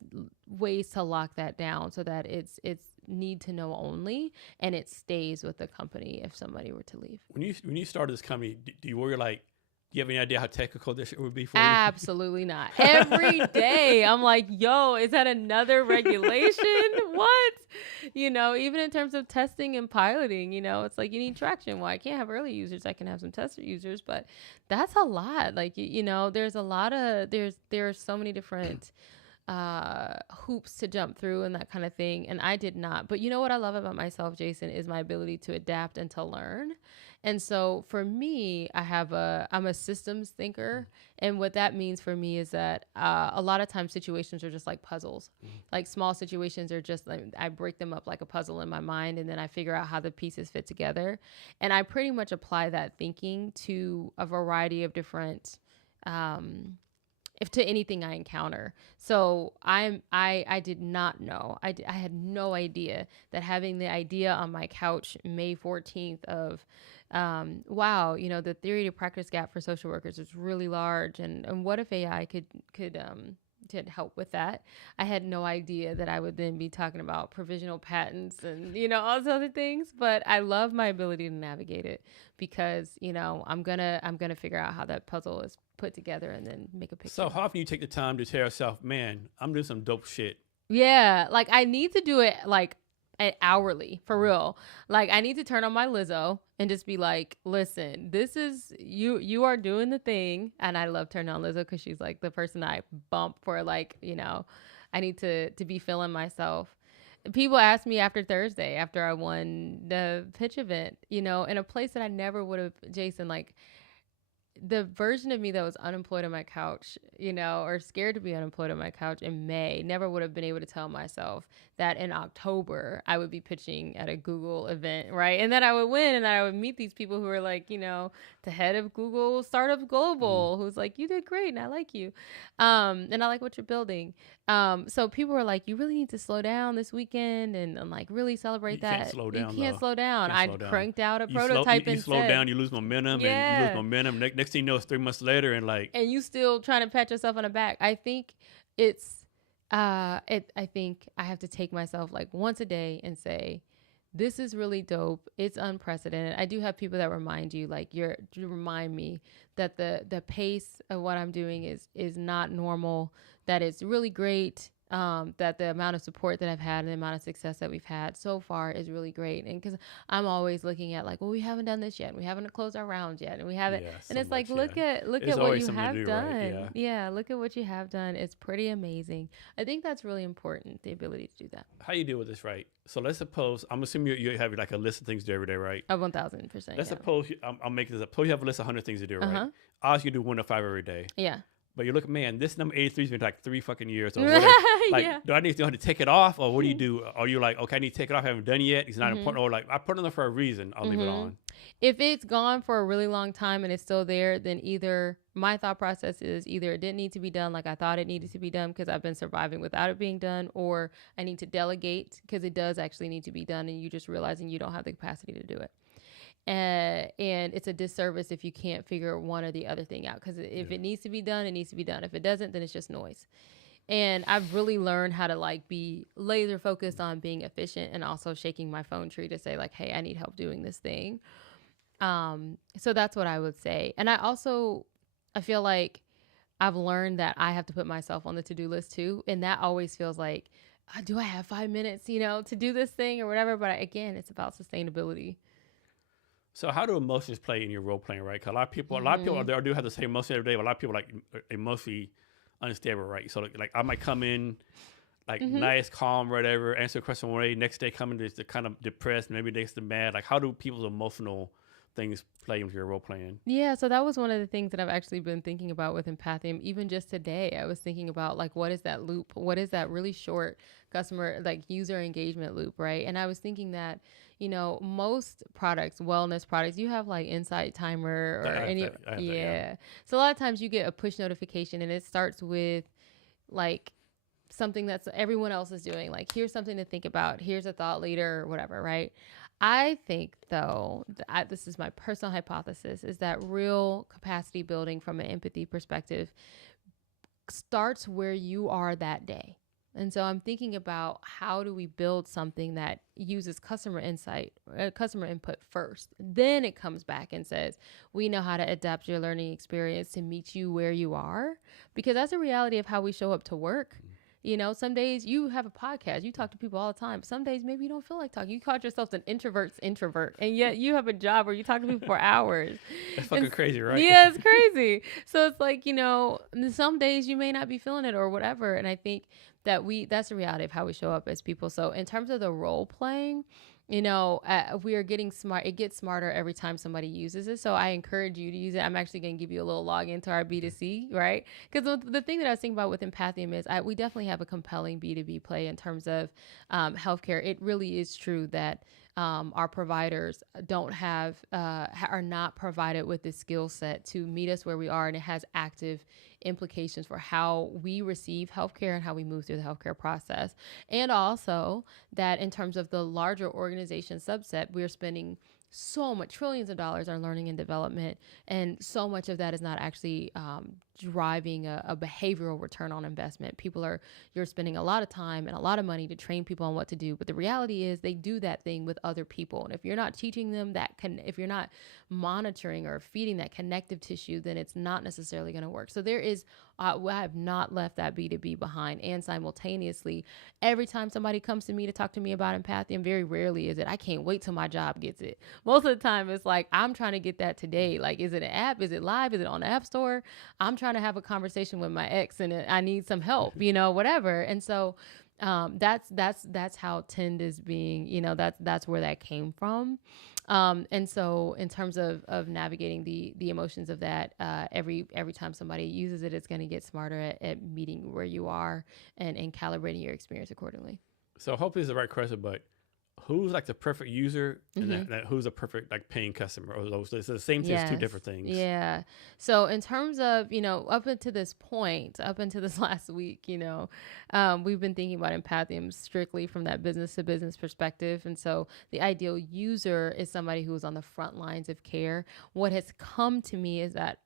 ways to lock that down so that it's need to know only, and it stays with the company if somebody were to leave. When you started this company, do you worry like, do you have any idea how technical this shit would be for you? Absolutely not. Every day I'm like, yo, is that another regulation? What? Even in terms of testing and piloting, it's like you need traction. Well, I can't have early users. I can have some tester users, but that's a lot. Like, there's a lot of, there are so many different hoops to jump through and that kind of thing. And I did not. But you know what I love about myself, Jason, is my ability to adapt and to learn. And so for me, I'm a systems thinker. And what that means for me is that a lot of times situations are just like puzzles. Like small situations are just like, I break them up like a puzzle in my mind, and then I figure out how the pieces fit together. And I pretty much apply that thinking to a variety of different, if to anything I encounter. So I did not know. I had no idea that having the idea on my couch May 14th of, wow, the theory to practice gap for social workers is really large, and what if AI could help with that? I had no idea that I would then be talking about provisional patents and all those other things. But I love my ability to navigate it because I'm gonna figure out how that puzzle is put together and then make a picture. So how often you take the time to tell yourself, man, I'm doing some dope shit? Yeah, like I need to do it like hourly, for real. Like I need to turn on my Lizzo and just be like, listen, this is you are doing the thing. And I love turning on Lizzo because she's like the person I bump for, like, I need to be feeling myself. People ask me after Thursday, after I won the pitch event, in a place that I never would have, Jason, like the version of me that was unemployed on my couch, or scared to be unemployed on my couch in May, never would have been able to tell myself that in October I would be pitching at a Google event, right? And that I would win, and that I would meet these people who are like, the head of Google Startup Global, who's like, you did great and I like you. And I like what you're building. So people were like, you really need to slow down this weekend and like really celebrate that. Can't slow down, you can't slow down. I cranked out a you prototype you and slow down, you lose momentum, and you lose momentum. Next thing you know, it's 3 months later, and like, and you still trying to pat yourself on the back. I think it's I think I have to take myself like once a day and say, this is really dope. It's unprecedented. I do have people that remind you, like you remind me that the pace of what I'm doing is not normal, that it's really great. that the amount of support that I've had and the amount of success that we've had so far is really great. And because I'm always looking at like, well, we haven't done this yet, and we haven't closed our rounds yet, and we haven't, Yeah, and so it's like, much. Yeah, look there's at what always you something to have do, right? Yeah. done. Yeah, look at what you have done. It's pretty amazing. I think that's really important, the ability to do that. How you deal with this, right? So let's suppose I'm assuming you have like a list of things to do every day, right? 1000%. Let's Yeah. suppose I'll make this up. Suppose you have a list of 100 things to do, right? Uh-huh. Obviously, you do 1 to 5 every day. Yeah. But you look, man, this number 83 has been like 3 fucking years or whatever. Like, Yeah. do I need to know how to take it off, or what do you do? Are you like, okay, I need to take it off, I haven't done it yet, it's not important, or like, I put it on there for a reason, I'll leave it on. If it's gone for a really long time and it's still there, then either my thought process is either it didn't need to be done like I thought it needed to be done because I've been surviving without it being done, or I need to delegate because it does actually need to be done and you just realizing you don't have the capacity to do it. And it's a disservice if you can't figure one or the other thing out, because if it needs to be done, it needs to be done. If it doesn't, then it's just noise. And I've really learned how to like be laser focused on being efficient and also shaking my phone tree to say like, hey, I need help doing this thing. So that's what I would say. And I feel like I've learned that I have to put myself on the to-do list too. And that always feels like, do I have 5 minutes, to do this thing or whatever? But again, it's about sustainability. So how do emotions play in your role playing, right? Because a lot of people do have the same emotion every day, but a lot of people like emotionally unstable, right? So like I might come in like nice, calm, whatever, answer a question one day, next day come in just kind of depressed, maybe next to mad. Like, how do people's emotional things play into your role playing? Yeah, so that was one of the things that I've actually been thinking about with empathium. Even just today, I was thinking about like, what is that loop? What is that really short customer, like user engagement loop, right? And I was thinking that, most products, wellness products, you have like Insight Timer or yeah. So a lot of times you get a push notification and it starts with like something that's everyone else is doing. Like, here's something to think about. Here's a thought leader or whatever, right? I think, though, this is my personal hypothesis, is that real capacity building from an empathy perspective starts where you are that day. And so I'm thinking about how do we build something that uses customer input first. Then it comes back and says, we know how to adapt your learning experience to meet you where you are. Because that's a reality of how we show up to work. Some days you have a podcast, you talk to people all the time. Some days maybe you don't feel like talking. You call yourself an introvert's introvert, and yet you have a job where you talk to people for hours. That's fucking crazy, right? Yeah, it's crazy. So it's like, some days you may not be feeling it or whatever. And I think that that's the reality of how we show up as people. So in terms of the role playing, we are getting smart. It gets smarter every time somebody uses it. So I encourage you to use it. I'm actually going to give you a little login to our B2C, right? Because the thing that I was thinking about with empathium is we definitely have a compelling B2B play in terms of healthcare. It really is true that our providers are not provided with the skill set to meet us where we are, and it has active implications for how we receive healthcare and how we move through the healthcare process. And also that in terms of the larger organization subset, we're spending so much trillions of dollars on learning and development, and so much of that is not actually driving a behavioral return on investment. You're spending a lot of time and a lot of money to train people on what to do, but the reality is they do that thing with other people, and if you're not teaching them if you're not monitoring or feeding that connective tissue, then it's not necessarily going to work. So there is I have not left that B2B behind. And simultaneously, every time somebody comes to me to talk to me about empathium, very rarely is it, I can't wait till my job gets it. Most of the time it's like, I'm trying to get that today. Like, is it an app? Is it live? Is it on the App Store? I'm trying to have a conversation with my ex and I need some help, whatever. And so that's how Tend is being, that's where that came from. And so in terms of navigating the emotions of that, every time somebody uses it, it's going to get smarter at meeting where you are and calibrating your experience accordingly. So hopefully it's the right question, but who's like the perfect user and who's a perfect like paying customer? Or those, it's the same thing, it's two different things. Yeah. So in terms of, up until this last week, we've been thinking about empathium strictly from that business to business perspective. And so the ideal user is somebody who is on the front lines of care. What has come to me is that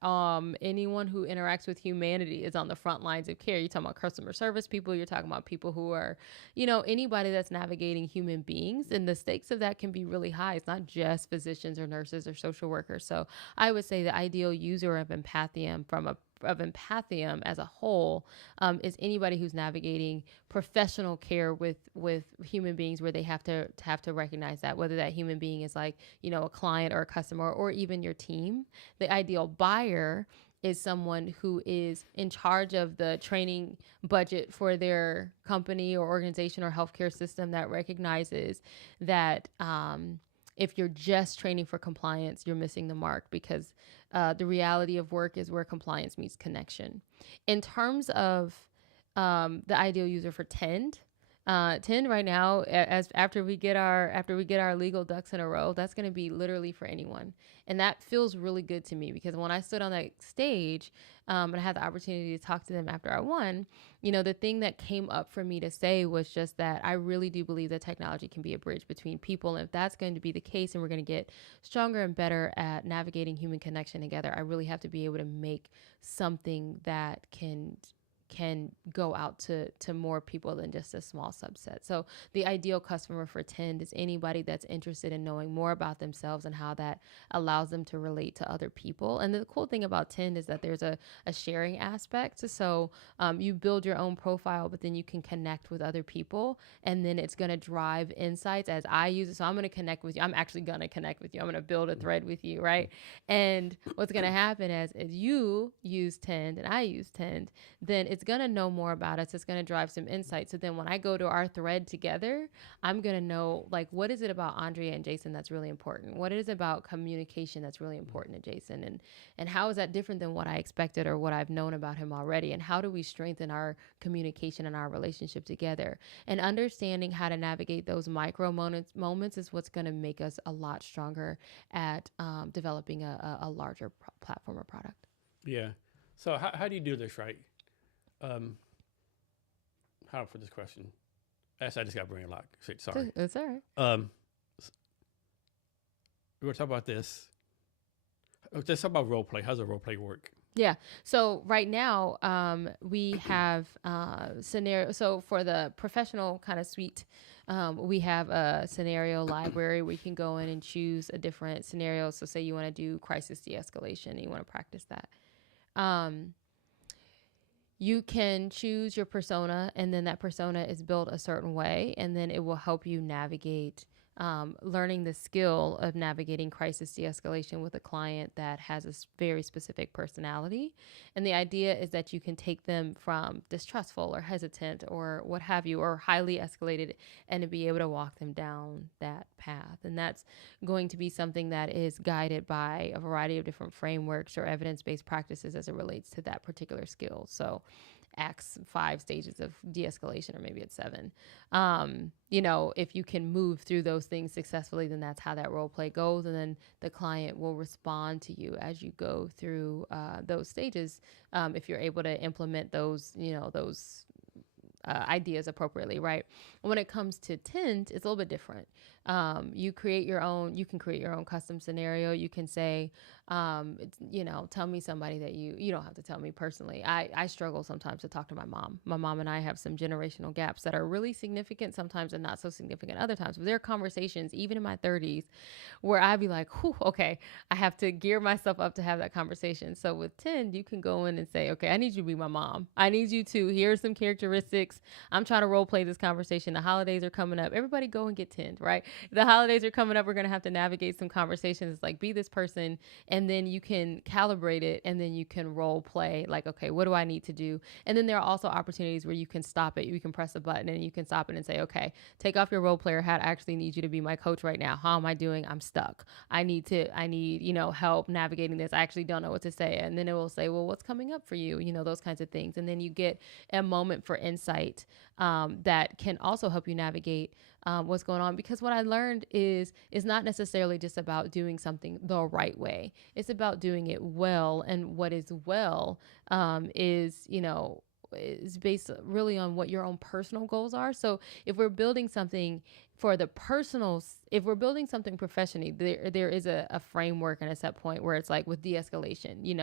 anyone who interacts with humanity is on the front lines of care. You're talking about customer service people, you're talking about people who are, anybody that's navigating human beings, and the stakes of that can be really high. It's not just physicians or nurses or social workers. So I would say the ideal user of empathium from of empathium as a whole is anybody who's navigating professional care with human beings, where they have to recognize that, whether that human being is like, you know, a client or a customer or even your team. The ideal buyer is someone who is in charge of the training budget for their company or organization or healthcare system, that recognizes that if you're just training for compliance, you're missing the mark, because the reality of work is where compliance meets connection. In terms of the ideal user for Tend, Tend right now, as after we get our legal ducks in a row, that's going to be literally for anyone, and that feels really good to me, because when I stood on that stage and I had the opportunity to talk to them after I won, you know, the thing that came up for me to say was just that I really do believe that technology can be a bridge between people, and if that's going to be the case, and we're going to get stronger and better at navigating human connection together, I really have to be able to make something that can go out to more people than just a small subset. So the ideal customer for Tend is anybody that's interested in knowing more about themselves and how that allows them to relate to other people. And the cool thing about Tend is that there's a sharing aspect. So you build your own profile, but then you can connect with other people, and then it's going to drive insights as I use it. So I'm going to connect with you. I'm actually going to connect with you. I'm going to build a thread with you, right? And what's going to happen is you use Tend and I use Tend, then it's going to know more about us. It's going to drive some insight. So then when I go to our thread together, I'm going to know, like, what is it about Andrea and Jason that's really important? What is it about communication that's really important to Jason? And how is that different than what I expected or what I've known about him already? And how do we strengthen our communication and our relationship together? And understanding how to navigate those micro moments is what's going to make us a lot stronger at developing a larger platform or product. Yeah. So how do you do this, right? How to put this question? Actually, I just got brain lock. Sorry. That's all right. We were talking about this. Let's talk about role play. How's a role play work? Yeah. So right now, we have scenario. So for the professional kind of suite, we have a scenario library where you can go in and choose a different scenario. So say you want to do crisis de-escalation and you want to practice that. You can choose your persona, and then that persona is built a certain way, and then it will help you navigate learning the skill of navigating crisis de-escalation with a client that has a very specific personality. And the idea is that you can take them from distrustful or hesitant or what have you, or highly escalated, and to be able to walk them down that path. And that's going to be something that is guided by a variety of different frameworks or evidence-based practices as it relates to that particular skill. So X 5 stages of de-escalation, or maybe it's 7. You know, if you can move through those things successfully, then that's how that role play goes. And then the client will respond to you as you go through those stages. If you're able to implement those, you know, those ideas appropriately, right? When it comes to Tint, it's a little bit different. You can create your own custom scenario. You can say, you know, tell me somebody that you don't have to tell me personally. I struggle sometimes to talk to my mom. My mom and I have some generational gaps that are really significant sometimes and not so significant other times. But there are conversations, even in my 30s, where I'd be like, whew, okay, I have to gear myself up to have that conversation. So with Tend, you can go in and say, okay, I need you to be my mom. I need you to, here's some characteristics. I'm trying to role play this conversation. The holidays are coming up. Everybody go and get Tend, right? The holidays are coming up. We're going to have to navigate some conversations. It's like, be this person. And then you can calibrate it, and then you can role play, like, okay, what do I need to do? And then there are also opportunities where you can stop it. You can press a button and you can stop it and say, okay, take off your role player hat. I actually need you to be my coach right now. How am I doing? I'm stuck. I need, you know, help navigating this. I actually don't know what to say. And then it will say, well, what's coming up for you? You know, those kinds of things. And then you get a moment for insight that can also help you navigate what's going on. Because what I learned is not necessarily just about doing something the right way. It's about doing it well. And what is well is, you know, is based really on what your own personal goals are. So if we're building something for the personal, if we're building something professionally, there is a framework and a set point where it's like with de-escalation, you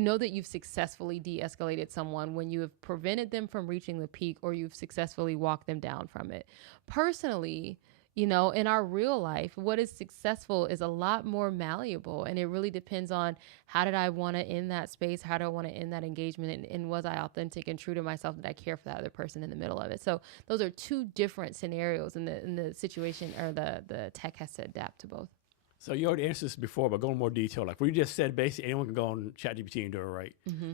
know that you've successfully de-escalated someone when you have prevented them from reaching the peak, or you've successfully walked them down from it. Personally, in our real life, what is successful is a lot more malleable. And it really depends on how did I want to end that space? How do I want to end that engagement? And was I authentic and true to myself? Did I care for that other person in the middle of it? So those are two different scenarios in the situation, or the tech has to adapt to both. So you already answered this before, but go in more detail. Like we just said, basically anyone can go on ChatGPT and do it, right? Mm-hmm.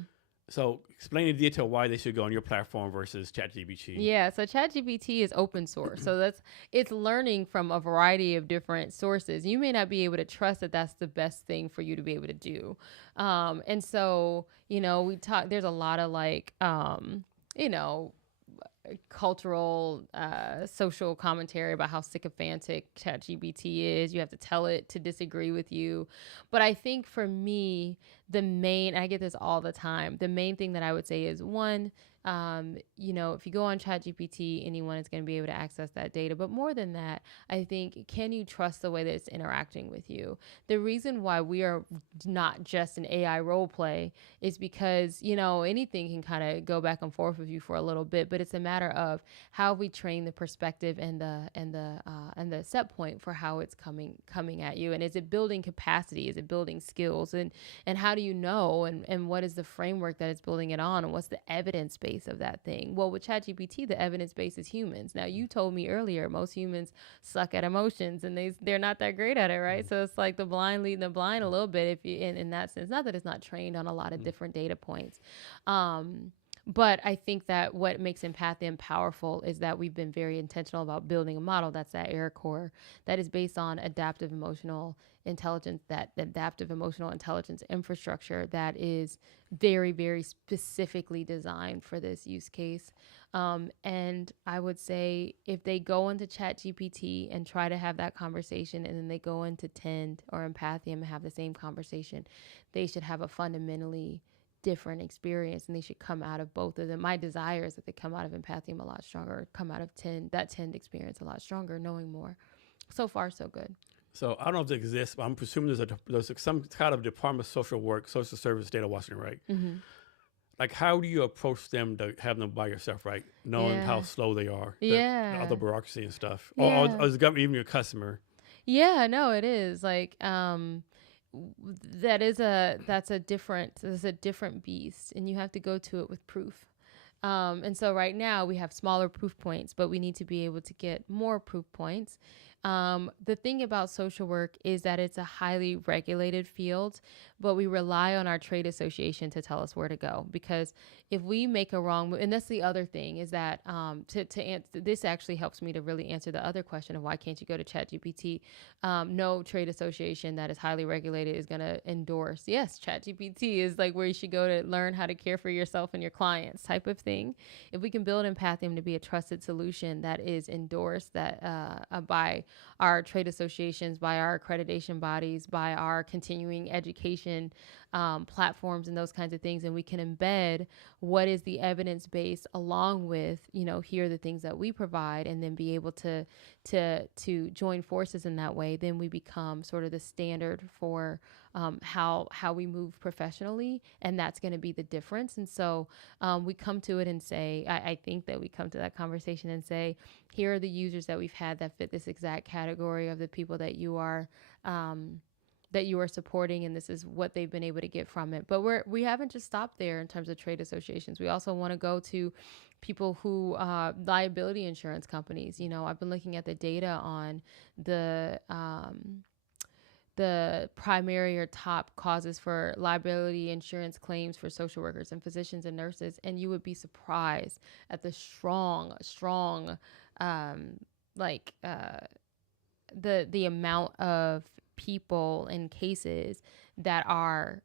So explain in detail why they should go on your platform versus ChatGPT. Yeah, so ChatGPT is open source. So it's learning from a variety of different sources. You may not be able to trust that that's the best thing for you to be able to do. And so, we talk, there's a lot of you know, cultural, social commentary about how sycophantic ChatGPT is. You have to tell it to disagree with you. But I think for me, I get this all the time. The main thing that I would say is one, if you go on ChatGPT, anyone is going to be able to access that data. But more than that, I think, can you trust the way that it's interacting with you? The reason why we are not just an AI role play is because, anything can kind of go back and forth with you for a little bit, but it's a matter of how we train the perspective and the set point for how it's coming at you. And is it building capacity? Is it building skills? And how do you know? And what is the framework that it's building it on? And what's the evidence base of that thing? Well, with ChatGPT, the evidence base is humans. Now, you told me earlier, most humans suck at emotions and they're not that great at it, right? So it's like the blind leading the blind a little bit, if you in that sense. Not that it's not trained on a lot of different data points. But I think that what makes empathium powerful is that we've been very intentional about building a model, that's that AIR core, that is based on adaptive emotional intelligence, that adaptive emotional intelligence infrastructure that is very, very specifically designed for this use case. And I would say if they go into ChatGPT and try to have that conversation, and then they go into Tend or Empathium and have the same conversation, they should have a fundamentally different experience, and they should come out of both of them. My desire is that they come out of Empathium a lot stronger, come out of Tend experience a lot stronger, knowing more. So far, so good. So I don't know if it exists, but I'm presuming there's some kind of Department of Social Work, Social Service, State of Washington, right? Mm-hmm. Like, how do you approach them to have them by yourself, right? Knowing how slow they are, the other bureaucracy and stuff, or is the government even your customer? Yeah, no, it is like that's a different beast, and you have to go to it with proof. And so right now we have smaller proof points, but we need to be able to get more proof points. The thing about social work is that it's a highly regulated field, but we rely on our trade association to tell us where to go. Because if we make a wrong move, and that's the other thing, is that this actually helps me to really answer the other question of why can't you go to ChatGPT? No trade association that is highly regulated is going to endorse. Yes, ChatGPT is like where you should go to learn how to care for yourself and your clients type of thing. If we can build Empathium to be a trusted solution that is endorsed by our trade associations, by our accreditation bodies, by our continuing education platforms and those kinds of things, and we can embed what is the evidence base along with, here are the things that we provide, and then be able to join forces in that way, then we become sort of the standard for how we move professionally, and that's going to be the difference. And so we come to it and say, I think that we come to that conversation and say, here are the users that we've had that fit this exact category of the people that you are supporting, and this is what they've been able to get from it. But we haven't just stopped there in terms of trade associations. We also want to go to people who liability insurance companies. I've been looking at the data on the primary or top causes for liability insurance claims for social workers and physicians and nurses, and you would be surprised at the strong the amount of people and cases that are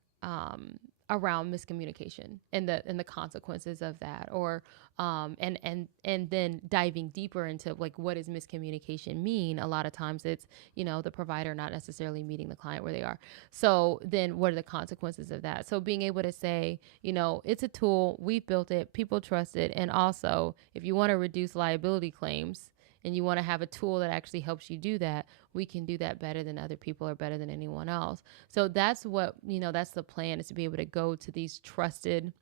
around miscommunication and the consequences of that, or and then diving deeper into like, what does miscommunication mean? A lot of times it's the provider not necessarily meeting the client where they are. So then what are the consequences of that? So being able to say, it's a tool, we've built it, people trust it, and also if you want to reduce liability claims and you want to have a tool that actually helps you do that, we can do that better than other people or better than anyone else. So that's what, that's the plan, is to be able to go to these trusted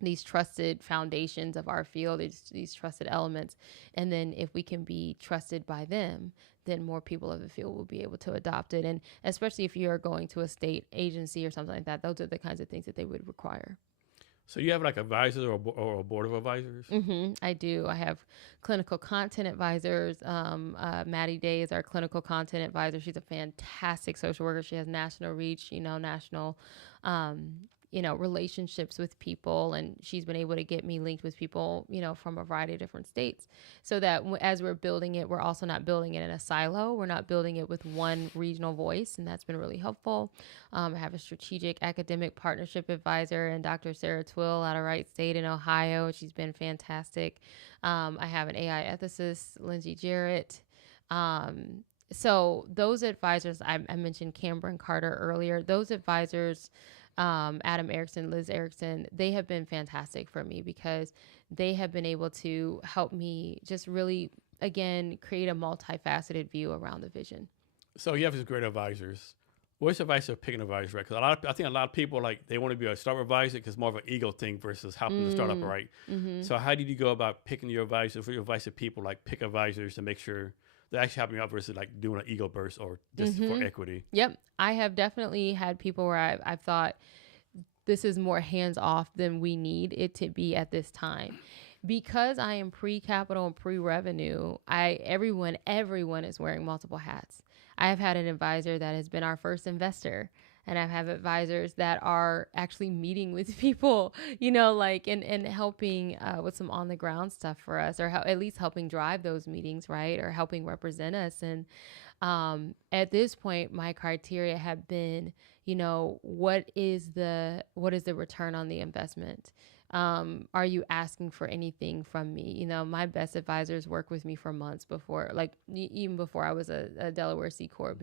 these trusted foundations of our field, these trusted elements. And then if we can be trusted by them, then more people of the field will be able to adopt it. And especially if you're going to a state agency or something like that, those are the kinds of things that they would require. So you have like advisors or a board of advisors? I do. I have clinical content advisors. Maddie Day is our clinical content advisor. She's a fantastic social worker. She has national reach, national, relationships with people. And she's been able to get me linked with people, from a variety of different states, so that as we're building it, we're also not building it in a silo. We're not building it with one regional voice. And that's been really helpful. I have a strategic academic partnership advisor and Dr. Sarah Twill out of Wright State in Ohio. She's been fantastic. I have an AI ethicist, Lindsay Jarrett. So those advisors, I mentioned Cameron Carter earlier, those advisors, Adam Erickson, Liz Erickson, they have been fantastic for me because they have been able to help me just really, again, create a multifaceted view around the vision. So you have these great advisors. What's the advice of picking advisors, right? Because I think a lot of people they want to be a startup advisor because it's more of an ego thing versus helping the startup, right? So how did you go about picking your advisors? For your advice to people, pick advisors to make sure they're actually helping you out versus doing an ego burst or just for equity? Yep. I have definitely had people where I've thought this is more hands off than we need it to be at this time. Because I am pre-capital and pre-revenue, everyone is wearing multiple hats. I have had an advisor that has been our first investor, and I have advisors that are actually meeting with people, and helping with some on the ground stuff for us, or at least helping drive those meetings, right? Or helping represent us. And at this point, my criteria have been, what is the return on the investment? Are you asking for anything from me? My best advisors work with me for months before, even before I was a Delaware C Corp,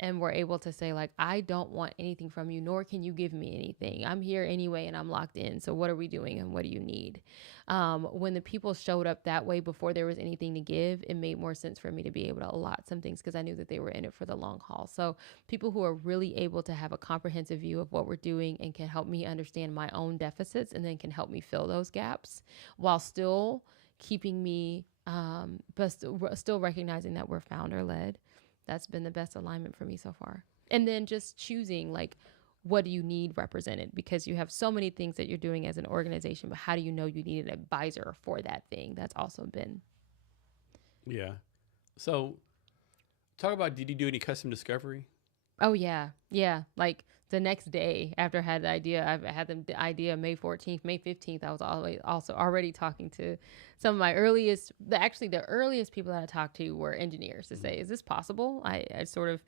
and we're able to say I don't want anything from you, nor can you give me anything. I'm here anyway, and I'm locked in. So what are we doing and what do you need? When the people showed up that way before there was anything to give, it made more sense for me to be able to allot some things because I knew that they were in it for the long haul. So people who are really able to have a comprehensive view of what we're doing and can help me understand my own deficits and then can help me fill those gaps while still keeping me, but still recognizing that we're founder led. That's been the best alignment for me so far. And then just choosing what do you need represented? Because you have so many things that you're doing as an organization, but how do you know you need an advisor for that thing? That's also been. Yeah. So talk about, did you do any custom discovery? Oh, yeah. Yeah. The next day after I had the idea, I had the idea May 14th, May 15th. I was also already talking to some of my earliest, the earliest people that I talked to were engineers to say, is this possible? I sort of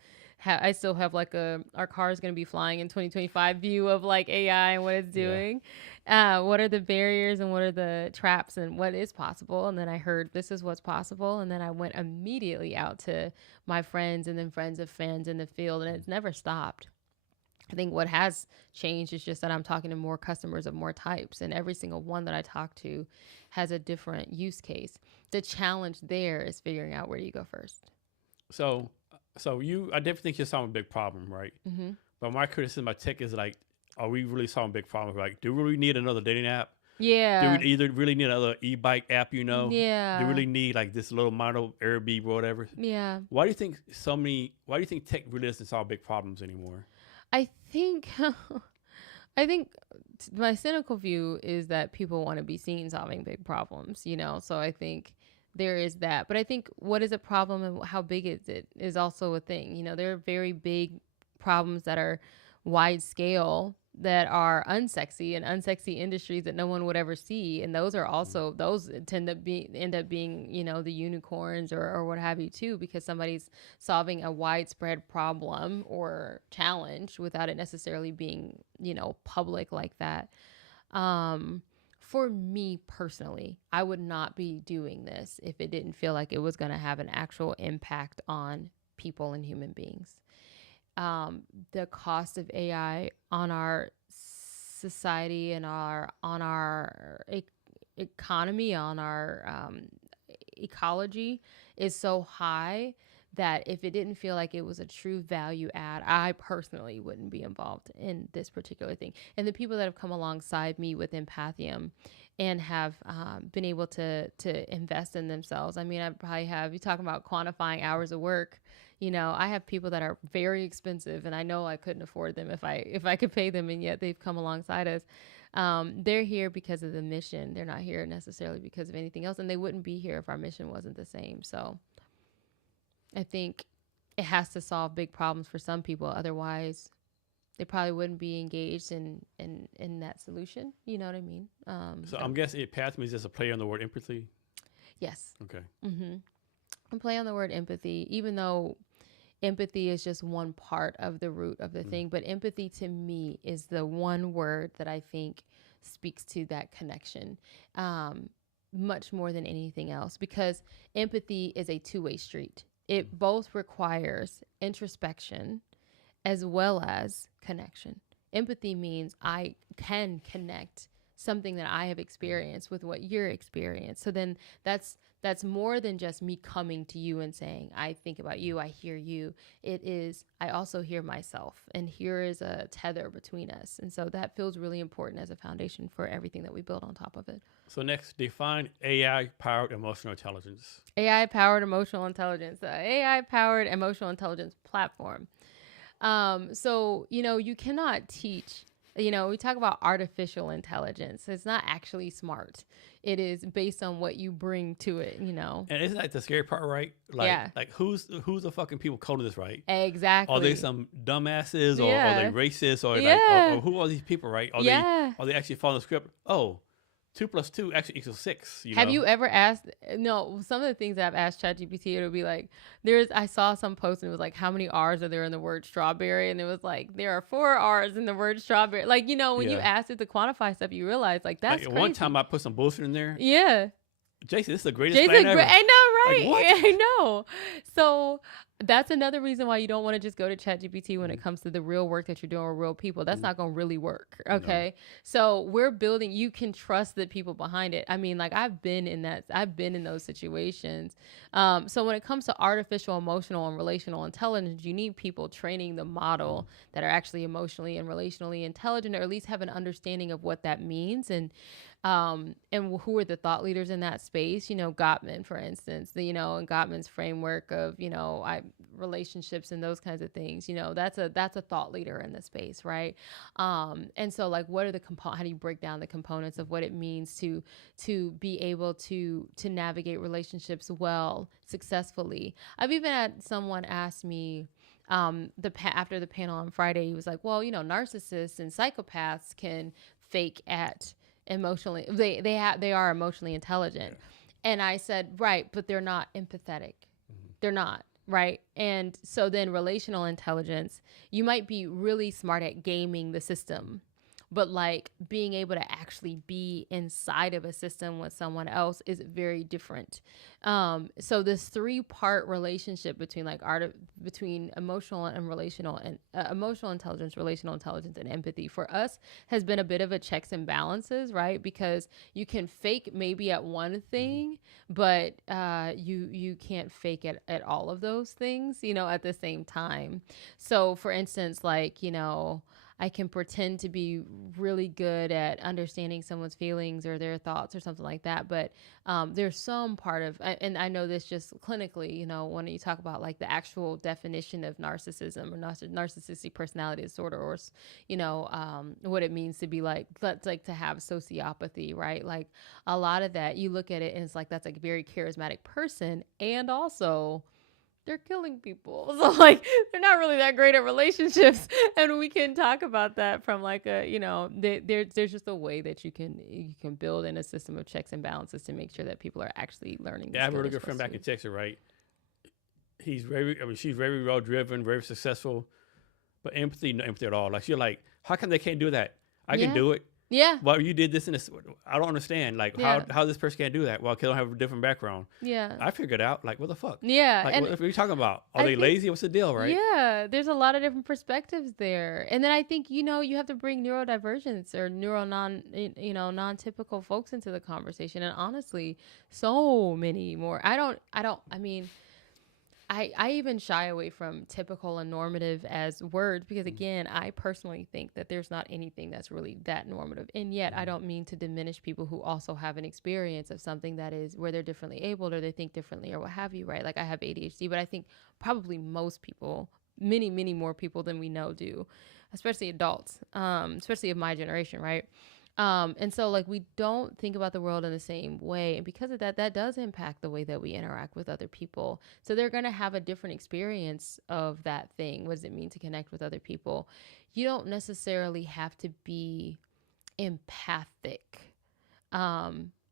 I still have our car is going to be flying in 2025 view of AI and what it's doing. Yeah. What are the barriers and what are the traps and what is possible? And then I heard this is what's possible. And then I went immediately out to my friends and then friends of friends in the field, and it's never stopped. I think what has changed is just that I'm talking to more customers of more types, and every single one that I talk to has a different use case. The challenge there is figuring out where do you go first. So I definitely think you're solving a big problem, right? Mm-hmm. But my criticism of tech is are we really solving big problems? Do we really need another dating app? Yeah. Do we either really need another e-bike app, Yeah. Do we really need this little model Airbnb or whatever? Yeah. Why do you think tech really doesn't solve big problems anymore? I think my cynical view is that people want to be seen solving big problems, so I think there is that. But I think what is a problem and how big is it is also a thing. There are very big problems that are wide scale that are unsexy and unsexy industries that no one would ever see. And those are also, those end up being, the unicorns or what have you too, because somebody's solving a widespread problem or challenge without it necessarily being, public like that. For me personally, I would not be doing this if it didn't feel like it was going to have an actual impact on people and human beings. The cost of AI on our society and on our economy, on our ecology is so high that if it didn't feel like it was a true value add, I personally wouldn't be involved in this particular thing. And the people that have come alongside me with empathium and have been able to invest in themselves. I mean, I probably have, you talking about quantifying hours of work. You know, I have people that are very expensive, and I know I couldn't afford them if I could pay them, and yet they've come alongside us. They're here because of the mission. They're not here necessarily because of anything else, and they wouldn't be here if our mission wasn't the same. So I think it has to solve big problems for some people. Otherwise, they probably wouldn't be engaged in that solution. You know what I mean? So I'm guessing empathium is just a play on the word empathy. Yes. Okay. Mm-hmm. And play on the word empathy, even though empathy is just one part of the root of the thing. But empathy to me is the one word that I think speaks to that connection much more than anything else, because empathy is a two-way street. It both requires introspection as well as connection. Empathy means I can connect something that I have experienced with what you're experienced. So then that's more than just me coming to you and saying, I think about you, I hear you. It is, I also hear myself, and here is a tether between us. And so that feels really important as a foundation for everything that we build on top of it. So next, define AI-powered emotional intelligence. AI-powered emotional intelligence, AI-powered emotional intelligence platform. So, you know, you cannot teach, you know, we talk about artificial intelligence. It's not actually smart. It is based on what you bring to it, you know. And isn't that the scary part, right? Like who's the fucking people coding this, right? Exactly. Are they some dumbasses, or Yeah. are they racist, or Yeah. or who are these people, right? Are they actually following the script? Oh, 2 + 2 actually equals 6. Have you ever asked? No, some of the things that I've asked ChatGPT, it'll be like, I saw some post and it was like, how many R's are there in the word strawberry? And it was like, there are 4 R's in the word strawberry. Like, you know, when you ask it to quantify stuff, you realize like that's crazy. One time I put some bullshit in there. Yeah. Jason, this is the greatest plan ever. I know, right? Like, I know. So that's another reason why you don't want to just go to ChatGPT when it comes to the real work that you're doing with real people. That's not going to really work. Okay. No. So we're building, you can trust the people behind it. I mean, like I've been in those situations. So when it comes to artificial, emotional, and relational intelligence, you need people training the model that are actually emotionally and relationally intelligent, or at least have an understanding of what that means. And who are the thought leaders in that space? You know, Gottman, for instance, and Gottman's framework of, relationships and those kinds of things, that's a thought leader in the space. Right. And so like, what are how do you break down the components of what it means to be able to navigate relationships well, successfully? I've even had someone ask me, after the panel on Friday, he was like, well, narcissists and psychopaths can fake at emotionally, they are emotionally intelligent. Yeah. And I said, right, but they're not empathetic. They're not, right? And so then relational intelligence, you might be really smart at gaming the system, but like being able to actually be inside of a system with someone else is very different. So this 3-part relationship between between emotional and relational and emotional intelligence, relational intelligence, and empathy for us has been a bit of a checks and balances, right? Because you can fake maybe at one thing, but you can't fake at all of those things, at the same time. So for instance, like, I can pretend to be really good at understanding someone's feelings or their thoughts or something like that. But there's some part of, and I know this just clinically, when you talk about like the actual definition of narcissism or narcissistic personality disorder, or, what it means to be like to have sociopathy, right? Like a lot of that, you look at it and it's like, that's like a very charismatic person. And also, they're killing people. So like, they're not really that great at relationships. And we can talk about that from like there's just a way that you can build in a system of checks and balances to make sure that people are actually learning. Yeah, I have a really good friend back in Texas, right? She's very well driven, very successful, but no empathy at all. Like, you're like, how come they can't do that? I can do it. Yeah. Well, you did this in this. I don't understand. Like, how this person can't do that? Well, because they don't have a different background. Yeah. I figured out, like, what the fuck? Yeah. Like, what are you talking about? Are they lazy? What's the deal, right? Yeah. There's a lot of different perspectives there. And then I think, you have to bring neurodivergence or non-typical folks into the conversation. And honestly, so many more. I I even shy away from typical and normative as words because, again, I personally think that there's not anything that's really that normative. And yet, I don't mean to diminish people who also have an experience of something that is where they're differently abled or they think differently or what have you, right? Like I have ADHD, but I think probably most people, many more people than we know do, especially adults, especially of my generation, right? And so like we don't think about the world in the same way. And because of that, that does impact the way that we interact with other people. So they're going to have a different experience of that thing. What does it mean to connect with other people? You don't necessarily have to be empathic.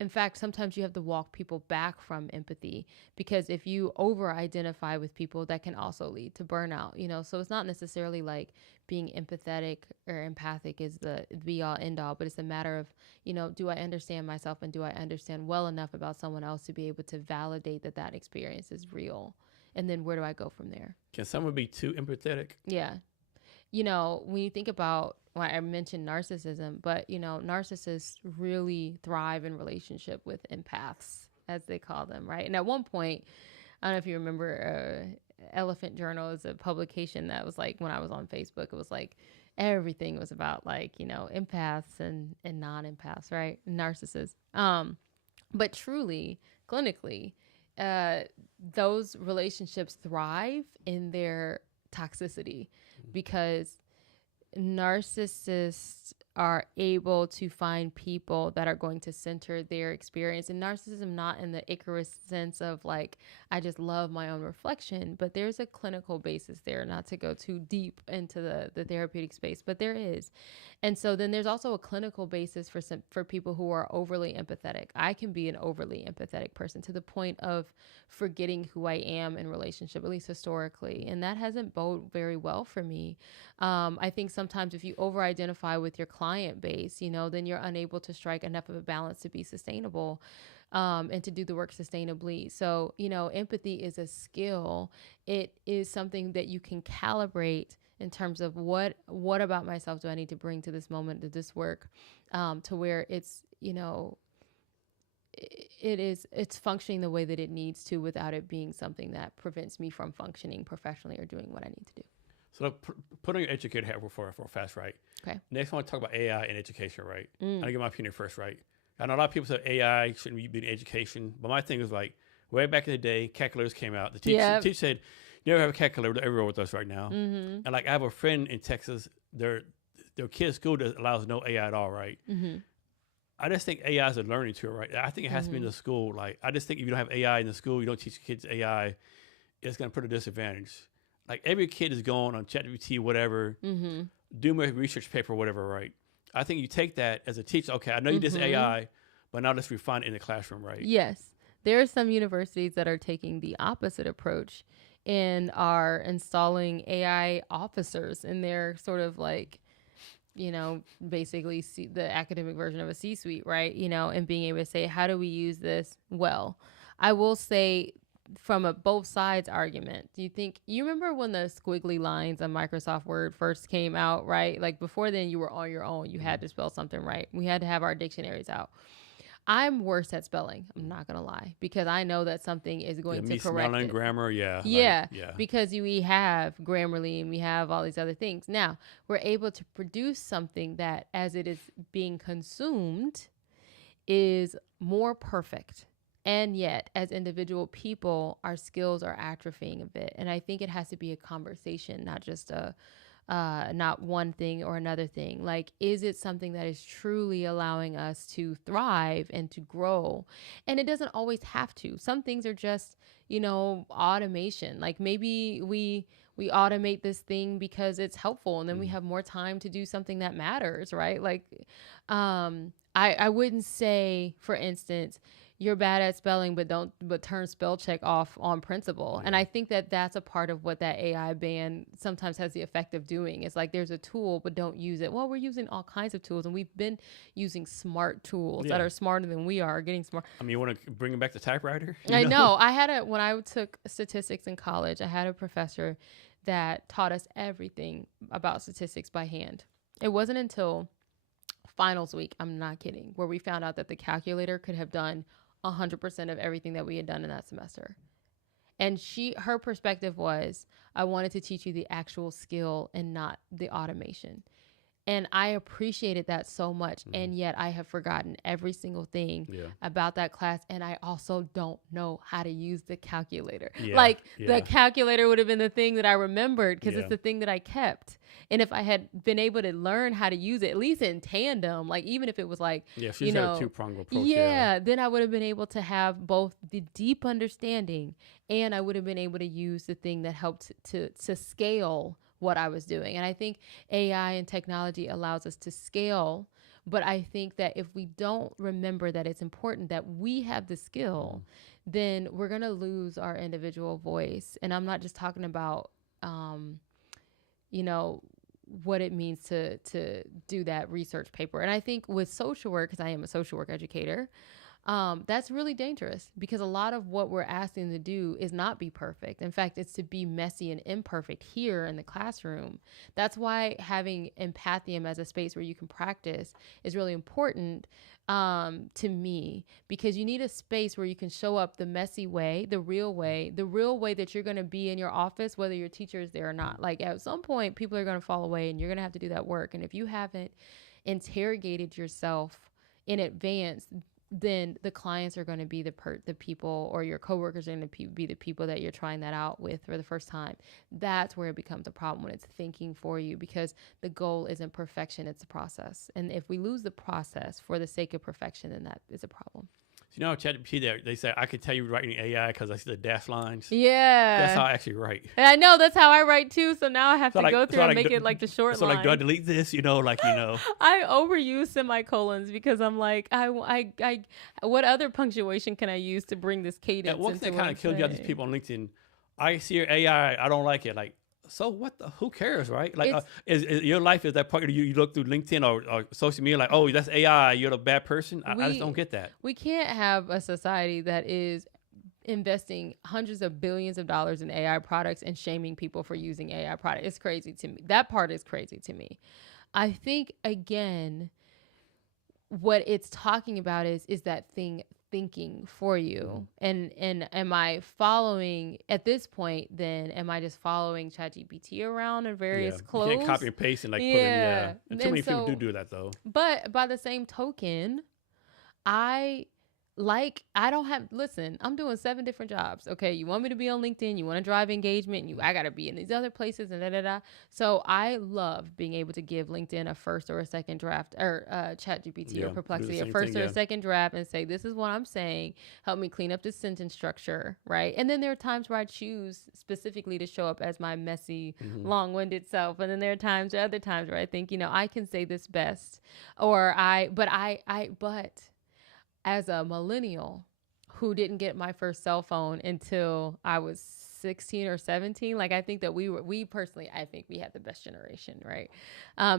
In fact, sometimes you have to walk people back from empathy because if you over identify with people, that can also lead to burnout, you know? So it's not necessarily like being empathetic or empathic is the be all end all, but it's a matter of, you know, do I understand myself and do I understand well enough about someone else to be able to validate that that experience is real? And then where do I go from there? Can someone be too empathetic? Yeah. You know, when you think about, well, I mentioned narcissism, but, you know, narcissists really thrive in relationship with empaths, as they call them, right? And at one point, I don't know if you remember, Elephant Journal is a publication that was like, when I was on Facebook, it was like everything was about like, you know, empaths and non-empaths, right? Narcissists. But truly, clinically, those relationships thrive in their toxicity because narcissists are able to find people that are going to center their experience. And narcissism, not in the Icarus sense of like, I just love my own reflection, but there's a clinical basis there, not to go too deep into the therapeutic space, but there is. And so then there's also a clinical basis for people who are overly empathetic. I can be an overly empathetic person to the point of forgetting who I am in relationship, at least historically. And that hasn't bode very well for me. I think sometimes if you over-identify with your client base, you know, then you're unable to strike enough of a balance to be sustainable and to do the work sustainably. So, you know, empathy is a skill. It is something that you can calibrate in terms of what about myself do I need to bring to this moment, to this work, to where it's, you know, it's functioning the way that it needs to without it being something that prevents me from functioning professionally or doing what I need to do. So put on your educator hat for fast, right? Okay. Next, I want to talk about AI and education, right? I'll give my opinion first, right? I know a lot of people say AI shouldn't be in education, but my thing is like, way back in the day, calculators came out. The teacher said, you never have a calculator everywhere with us right now. And like, I have a friend in Texas, their kid's school allows no AI at all, right? I just think AI is a learning tool, right? I think it has to be in the school. Like, I just think if you don't have AI in the school, you don't teach kids AI, it's going to put a disadvantage. Like, every kid is going on ChatGPT, whatever, do my research paper, whatever, right? I think you take that as a teacher. Okay, I know you did AI, but now let's refine it in the classroom, right? Yes. There are some universities that are taking the opposite approach and are installing AI officers in their sort of like, you know, basically the academic version of a C-suite, right? You know, and being able to say, how do we use this well? I will say from a both sides argument, do you think, you remember when the squiggly lines on Microsoft Word first came out, right? Like before then you were on your own. You had to spell something right. We had to have our dictionaries out. I'm worse at spelling. I'm not going to lie, because I know that something is going to correct it. Grammar, Yeah, like, because we have Grammarly and we have all these other things. Now, we're able to produce something that, as it is being consumed, is more perfect. And yet, as individual people, our skills are atrophying a bit. And I think it has to be a conversation, not just not one thing or another thing. Like, is it something that is truly allowing us to thrive and to grow? And it doesn't always have to. Some things are just, you know, automation. Like maybe we automate this thing because it's helpful, and then we have more time to do something that matters, right? Like, I wouldn't say, for instance, you're bad at spelling, but turn spell check off on principle. And I think that that's a part of what that AI ban sometimes has the effect of doing. It's like, there's a tool, but don't use it. Well, we're using all kinds of tools, and we've been using smart tools that are smarter than we are, getting smart. I mean, you want to bring back the typewriter? I know. When I took statistics in college, I had a professor that taught us everything about statistics by hand. It wasn't until finals week, I'm not kidding, where we found out that the calculator could have done 100% of everything that we had done in that semester. And her perspective was, I wanted to teach you the actual skill and not the automation. And I appreciated that so much. And yet I have forgotten every single thing about that class. And I also don't know how to use the calculator. Like the calculator would have been the thing that I remembered because it's the thing that I kept. And if I had been able to learn how to use it, at least in tandem, like even if it was like, she's got a two-pronged approach. Then I would have been able to have both the deep understanding and I would have been able to use the thing that helped to scale what I was doing. And I think AI and technology allows us to scale. But I think that if we don't remember that it's important that we have the skill, then we're going to lose our individual voice. And I'm not just talking about, what it means to do that research paper. And I think with social work, because I am a social work educator, that's really dangerous because a lot of what we're asking to do is not be perfect. In fact, it's to be messy and imperfect here in the classroom. That's why having empathium as a space where you can practice is really important to me, because you need a space where you can show up the messy way, the real way that you're going to be in your office, whether your teacher is there or not. Like at some point, people are going to fall away and you're going to have to do that work. And if you haven't interrogated yourself in advance, then the clients are going to be the people, or your coworkers are going to be the people that you're trying that out with for the first time. That's where it becomes a problem, when it's thinking for you, because the goal isn't perfection, it's the process. And if we lose the process for the sake of perfection, then that is a problem. You know, ChatGPT, they say I can tell you writing AI because I see the dash lines. Yeah, that's how I actually write. And I know that's how I write too. So now I have to go through and make it like the short line. So like, do I delete this? I overuse semicolons because I'm like, I what other punctuation can I use to bring this cadence? And one thing that kind of kills you, these people on LinkedIn, I see your AI, I don't like it. Like, so what? Who cares, right? Like, is your life, is that part of you look through LinkedIn or social media, like, oh, that's AI, you're a bad person? I just don't get that. We can't have a society that is investing hundreds of billions of dollars in AI products and shaming people for using AI products. It's crazy to me. That part is crazy to me. I think, again, what it's talking about is that thing thinking for you. And am I following, at this point, then am I just following ChatGPT around in various clothes? You can't copy and paste and put in, and too many people do that though. But by the same token, listen, I'm doing 7 different jobs. Okay. You want me to be on LinkedIn. You want to drive engagement. I got to be in these other places and So I love being able to give LinkedIn a first or a second draft, or ChatGPT or Perplexity, a first or a second draft, and say, this is what I'm saying. Help me clean up the sentence structure. Right. And then there are times where I choose specifically to show up as my messy, long-winded self. And then there are other times where I think, I can say this best, but as a millennial who didn't get my first cell phone until I was 16 or 17, like I think that I think we had the best generation, right?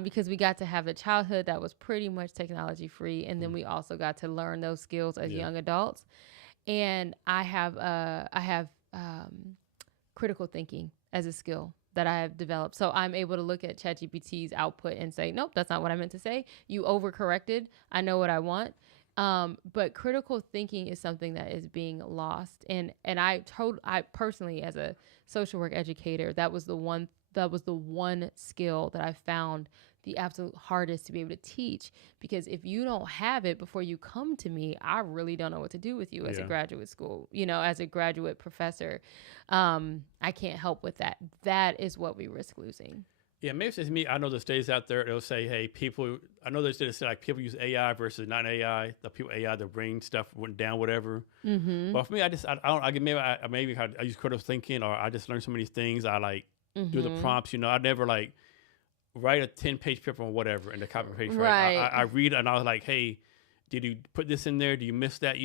Because we got to have a childhood that was pretty much technology free, and then we also got to learn those skills as young adults. And I have critical thinking as a skill that I have developed. So I'm able to look at ChatGPT's output and say, nope, that's not what I meant to say. You overcorrected. I know what I want. But critical thinking is something that is being lost. And I personally, as a social work educator, that was the one skill that I found the absolute hardest to be able to teach, because if you don't have it before you come to me, I really don't know what to do with you as a graduate school, as a graduate professor. I can't help with that. That is what we risk losing. Yeah, maybe it's just me. I know there's studies out there. They'll say, hey, I know there's studies say like people use AI versus not AI. The people AI, their brain stuff went down, whatever. But for me, I use critical thinking, or I just learned so many things. I do the prompts. I never write a 10-page paper or whatever in the copy page. Right. I read it and I was like, hey, did you put this in there? Do you miss that?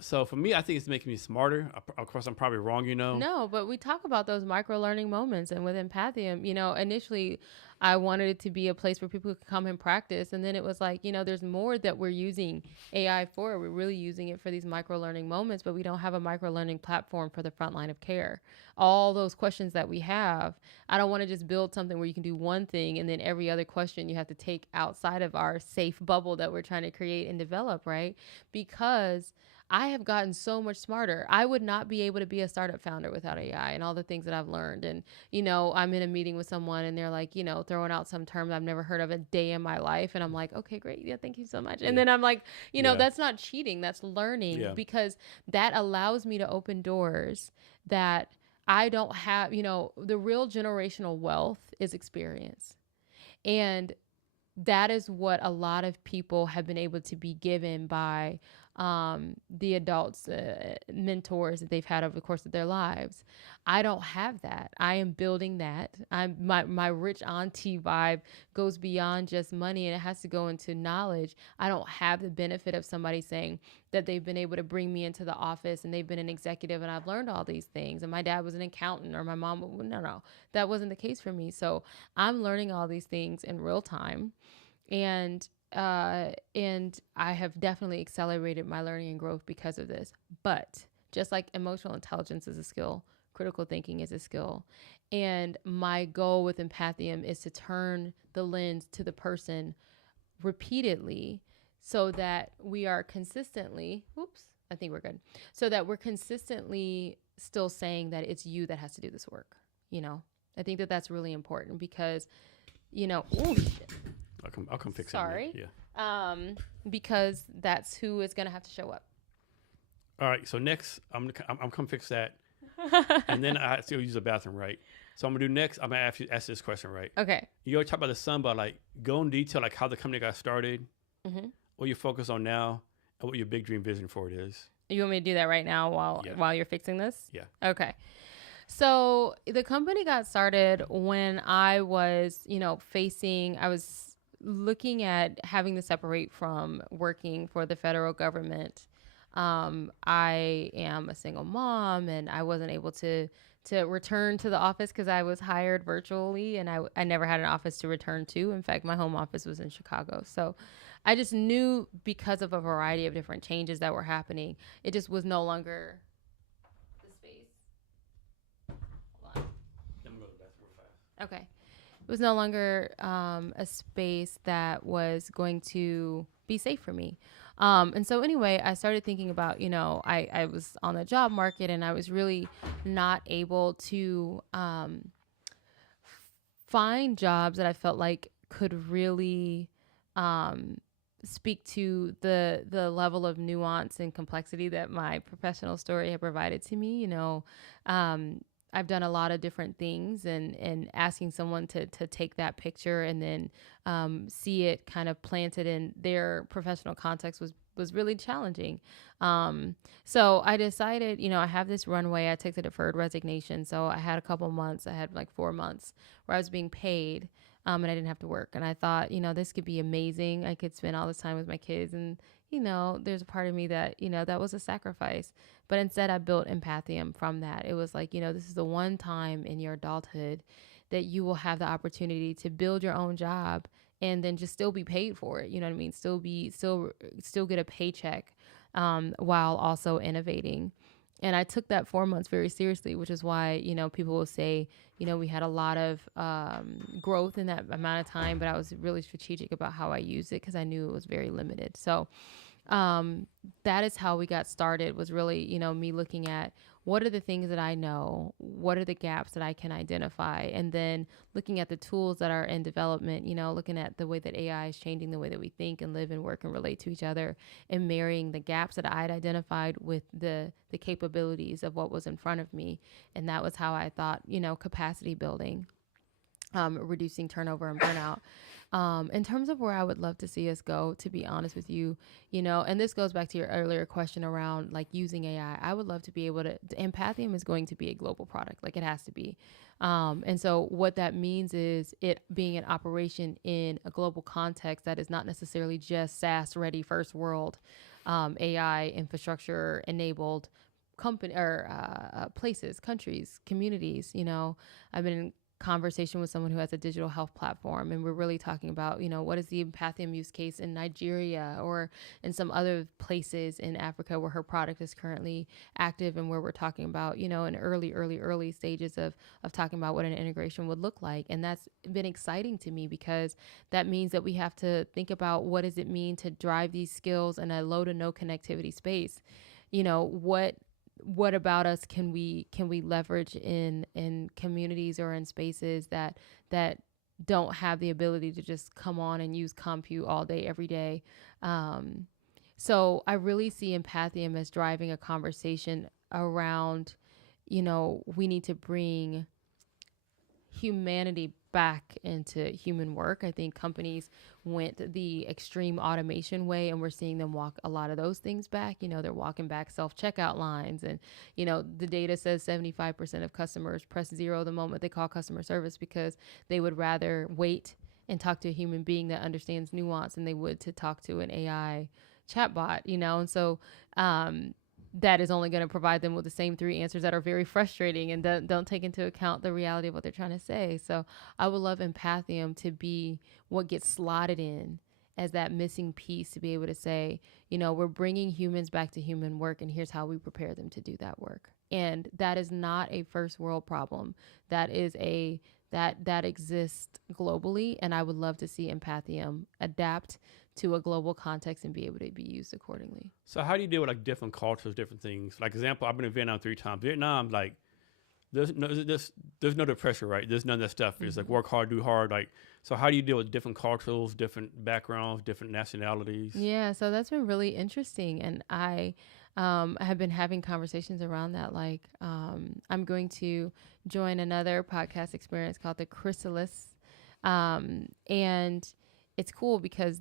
So for me, I think it's making me smarter. Of course, I'm probably wrong. No, but we talk about those micro learning moments, and with empathium, initially I wanted it to be a place where people could come and practice. And then it was like, there's more that we're using AI for. We're really using it for these micro learning moments, but we don't have a micro learning platform for the front line of care. All those questions that we have, I don't want to just build something where you can do one thing and then every other question you have to take outside of our safe bubble that we're trying to create and develop, right? Because I have gotten so much smarter. I would not be able to be a startup founder without AI and all the things that I've learned. And, I'm in a meeting with someone and they're like, throwing out some terms I've never heard of a day in my life. And I'm like, okay, great. Yeah, thank you so much. And Yeah. then I'm like, Yeah. that's not cheating. That's learning Yeah. because that allows me to open doors that I don't have. The real generational wealth is experience. And that is what a lot of people have been able to be given by the adults, mentors that they've had over the course of their lives. I don't have that. I am building that. My rich auntie vibe goes beyond just money, and it has to go into knowledge. I don't have the benefit of somebody saying that they've been able to bring me into the office and they've been an executive and I've learned all these things. And my dad was an accountant or my mom. No, that wasn't the case for me. So I'm learning all these things in real time. And I have definitely accelerated my learning and growth because of this. But just like emotional intelligence is a skill, critical thinking is a skill. And my goal with empathium is to turn the lens to the person repeatedly so that we are consistently, I think we're good. So that we're consistently still saying that it's you that has to do this work. I think that that's really important because, I'll come fix it. Sorry. Yeah. Because that's who is going to have to show up. All right. So next, I'm come fix that, and then I still use the bathroom, right? So I'm gonna do next. I'm gonna ask this question, right? Okay. You always talk about the sun, but like go in detail, like how the company got started, what you focus on now, and what your big dream vision for it is. You want me to do that right now while you're fixing this? Yeah. Okay. So the company got started when I was, I was looking at having to separate from working for the federal government. I am a single mom and I wasn't able to return to the office because I was hired virtually and I never had an office to return to. In fact, my home office was in Chicago. So I just knew because of a variety of different changes that were happening, it just was no longer the space. Hold on. I'm gonna go to the bathroom fast. Okay. It was no longer a space that was going to be safe for me. And so anyway, I started thinking about, I was on the job market and I was really not able to find jobs that I felt like could really speak to the level of nuance and complexity that my professional story had provided to me. I've done a lot of different things and asking someone to take that picture and then see it kind of planted in their professional context was really challenging. So I decided, I have this runway. I took the deferred resignation. So I had a couple months. I had like 4 months where I was being paid and I didn't have to work. And I thought, this could be amazing. I could spend all this time with my kids. And, there's a part of me that, that was a sacrifice. But instead, I built empathium from that. It was like, this is the one time in your adulthood that you will have the opportunity to build your own job and then just still be paid for it. You know what I mean? Still get a paycheck while also innovating. And I took that 4 months very seriously, which is why, people will say, we had a lot of growth in that amount of time, but I was really strategic about how I used it because I knew it was very limited. So that is how we got started, was really, me looking at what are the things that I know, what are the gaps that I can identify, and then looking at the tools that are in development, looking at the way that AI is changing the way that we think and live and work and relate to each other, and marrying the gaps that I had identified with the capabilities of what was in front of me. And that was how I thought, capacity building, reducing turnover and burnout. In terms of where I would love to see us go, to be honest with you, and this goes back to your earlier question around like using AI. I would love to be able to, Empathium is going to be a global product, like it has to be. And so what that means is it being an operation in a global context that is not necessarily just SaaS ready first world, AI infrastructure enabled company or places, countries, communities. I've been in conversation with someone who has a digital health platform, and we're really talking about, what is the empathium use case in Nigeria or in some other places in Africa where her product is currently active, and where we're talking about, in early stages of talking about what an integration would look like. And that's been exciting to me because that means that we have to think about what does it mean to drive these skills in a low to no connectivity space. what about us can we leverage in communities or in spaces that don't have the ability to just come on and use compute all day every day. So I really see empathium as driving a conversation around, we need to bring humanity back into human work. I think companies went the extreme automation way, and we're seeing them walk a lot of those things back. They're walking back self-checkout lines, and the data says 75% of customers press zero the moment they call customer service because they would rather wait and talk to a human being that understands nuance than they would to talk to an AI chatbot. And so that is only going to provide them with the same three answers that are very frustrating and don't take into account the reality of what they're trying to say. So I would love empathium to be what gets slotted in as that missing piece, to be able to say, we're bringing humans back to human work, and here's how we prepare them to do that work. And that is not a first world problem. That is that exists globally, and I would love to see empathium adapt to a global context and be able to be used accordingly. So how do you deal with like different cultures, different things? Like example, I've been in Vietnam 3 times. Vietnam, like there's no pressure, right? There's none of that stuff. It's like work hard, do hard. Like, so how do you deal with different cultures, different backgrounds, different nationalities? Yeah, so that's been really interesting, and I have been having conversations around that. Like, I'm going to join another podcast experience called the Chrysalis, and it's cool because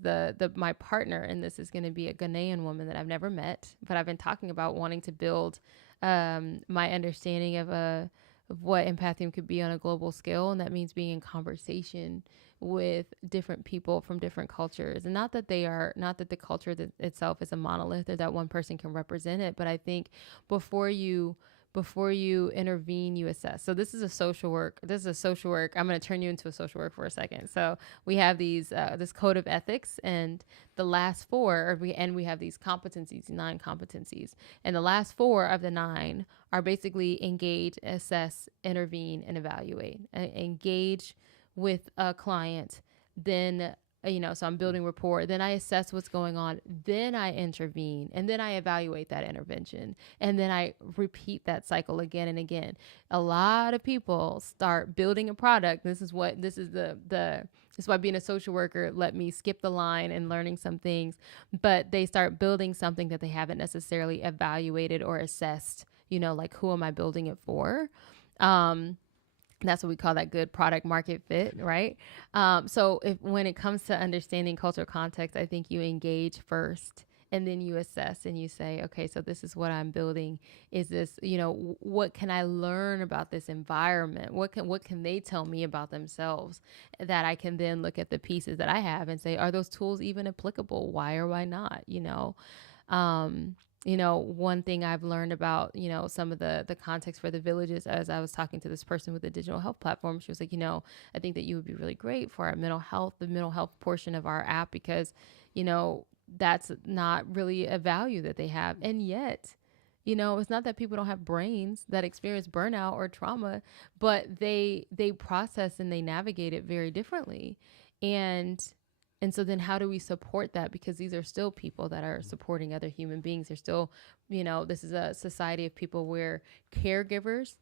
my partner in this is going to be a Ghanaian woman that I've never met, but I've been talking about wanting to build my understanding of what empathium could be on a global scale, and that means being in conversation with different people from different cultures. And not that the culture itself is a monolith or that one person can represent it, but I think before you intervene, you assess. So this is a social work. I'm going to turn you into a social work for a second. So we have this code of ethics, and the last four, we have these competencies, 9 competencies. And the last 4 of the 9 are basically engage, assess, intervene, and evaluate. Engage with a client, then so I'm building rapport, then I assess what's going on, then I intervene, and then I evaluate that intervention, and then I repeat that cycle again and again. A lot of people start building a product. This is why being a social worker let me skip the line and learning some things, but they start building something that they haven't necessarily evaluated or assessed, like, who am I building it for? That's what we call that good product market fit, right? So when it comes to understanding cultural context, I think you engage first, and then you assess and you say, okay, so this is what I'm building. Is this, what can I learn about this environment? What can they tell me about themselves that I can then look at the pieces that I have and say, are those tools even applicable? Why or why not? One thing I've learned about, some of the context for the villages, as I was talking to this person with the digital health platform, she was like, I think that you would be really great for our the mental health portion of our app, because, that's not really a value that they have. And yet, it's not that people don't have brains that experience burnout or trauma, but they process and they navigate it very differently. And so then how do we support that? Because these are still people that are supporting other human beings. They're still, this is a society of people where caregivers,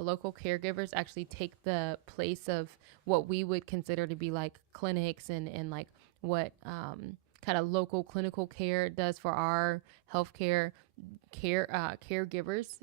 local caregivers actually take the place of what we would consider to be like clinics and like what kind of local clinical care does for our healthcare caregivers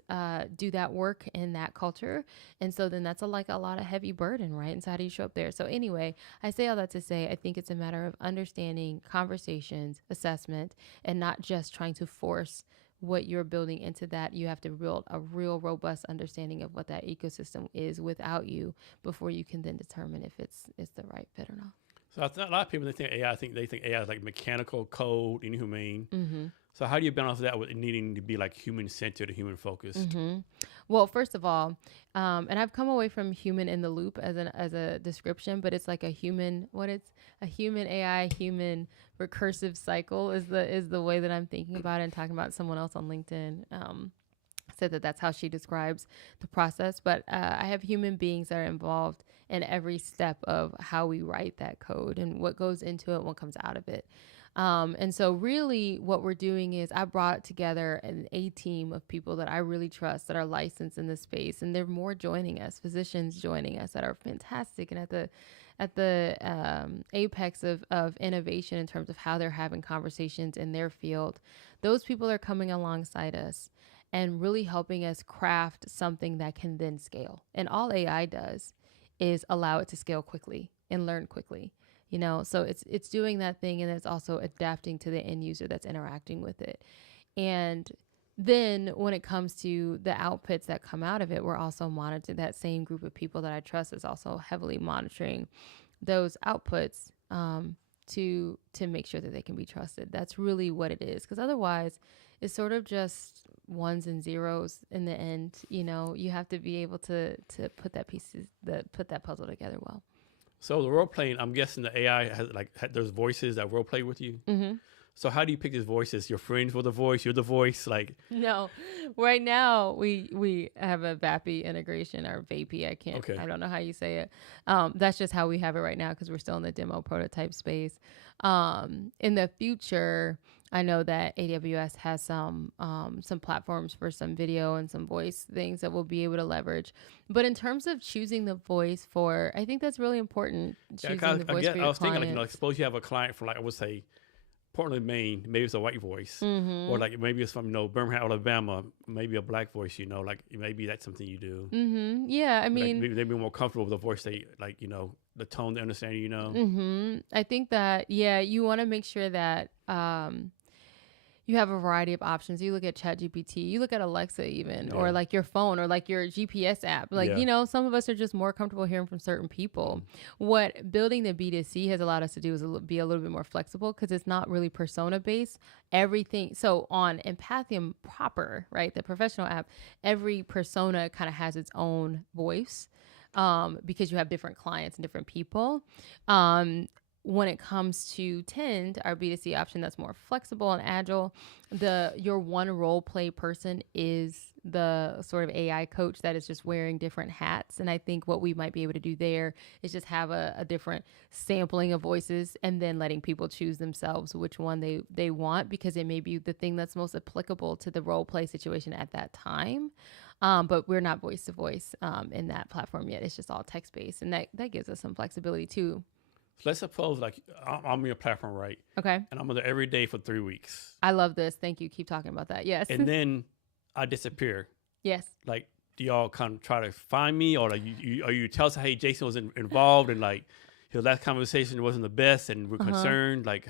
do that work in that culture. And so then that's a lot of heavy burden, right? And so how do you show up there? So anyway, I say all that to say, I think it's a matter of understanding, conversations, assessment, and not just trying to force what you're building into that. You have to build a real robust understanding of what that ecosystem is without you before you can then determine if it's the right fit or not. So a lot of people, they think AI is like mechanical, cold, inhumane. Mm-hmm. So how do you balance that with it needing to be like human-centered or human-focused? Mm-hmm. Well, first of all, and I've come away from human in the loop as a description, but it's like a human AI, human recursive cycle is the way that I'm thinking about it, and talking about someone else on LinkedIn. Said that's how she describes the process. But I have human beings that are involved in every step of how we write that code and what goes into it, what comes out of it. And so really what we're doing is I brought together an A team of people that I really trust that are licensed in this space. And they're more joining us, physicians joining us that are fantastic and at the apex of innovation in terms of how they're having conversations in their field. Those people are coming alongside us and really helping us craft something that can then scale. And all AI does is allow it to scale quickly and learn quickly. So it's doing that thing, and it's also adapting to the end user that's interacting with it. And then when it comes to the outputs that come out of it, we're also monitoring. That same group of people that I trust is also heavily monitoring those outputs, to make sure that they can be trusted. That's really what it is, because otherwise it's sort of just ones and zeros in the end. You have to be able to put that puzzle together well. So the role playing, I'm guessing the AI has there's voices that role play with you. Mm-hmm. So how do you pick these voices? Your friends were the voice, you're the voice, like. No, right now we have a VAPI integration, or VAPI. I don't know how you say it. That's just how we have it right now because we're still in the demo prototype space. In the future, I know that AWS has some platforms for some video and some voice things that we'll be able to leverage. But in terms of choosing the voice I think that's really important. Choosing the voice for your I was thinking, clients. suppose you have a client from, I would say, Portland, Maine, maybe it's a white voice, Mm-hmm. or maybe it's from Birmingham, Alabama, maybe a black voice. Maybe that's something you do. Mm-hmm. Yeah, I mean, maybe they'd be more comfortable with the voice they the tone they understand. Mm-hmm. I think that you want to make sure that you have a variety of options. You look at ChatGPT, you look at Alexa even, or like your phone, or like your GPS app. Some of us are just more comfortable hearing from certain people. Mm-hmm. What building the B2C has allowed us to do is be a little bit more flexible because it's not really persona based. Everything. So on empathium proper, right, the professional app, every persona kind of has its own voice. Because you have different clients and different people. When it comes to Tend, our B2C option that's more flexible and agile, your one role play person is the sort of AI coach that is just wearing different hats. And I think what we might be able to do there is just have a different sampling of voices and then letting people choose themselves which one they want, because it may be the thing that's most applicable to the role play situation at that time. But we're not voice to voice in that platform yet. It's just all text based, and that gives us some flexibility too. So let's suppose I'm on your platform, right? Okay. And I'm on there every day for 3 weeks. I love this. Thank you. Keep talking about that. Yes. And then I disappear. Yes. Do y'all kind of try to find me, or you tell us, hey, Jason was involved, and his last conversation wasn't the best, and we're concerned. Okay.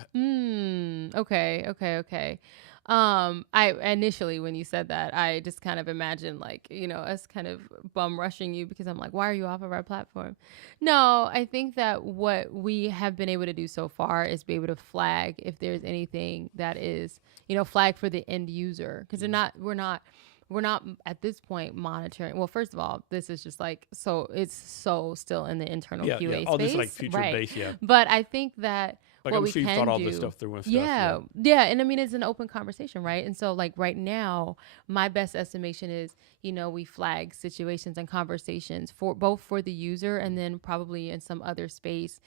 I initially, when you said that, I just kind of imagined us kind of bum rushing you, because I'm like, why are you off of our platform? No, I think that what we have been able to do so far is be able to flag if there's anything that is, flag for the end user, because we're not at this point monitoring. Well, first of all, this is just it's still in the internal QA space. All this future based, But I think that what we can do, thought all this stuff through and stuff. Yeah. And I mean, it's an open conversation, right? And so right now, my best estimation is, we flag situations and conversations for the user, and then probably in some other space,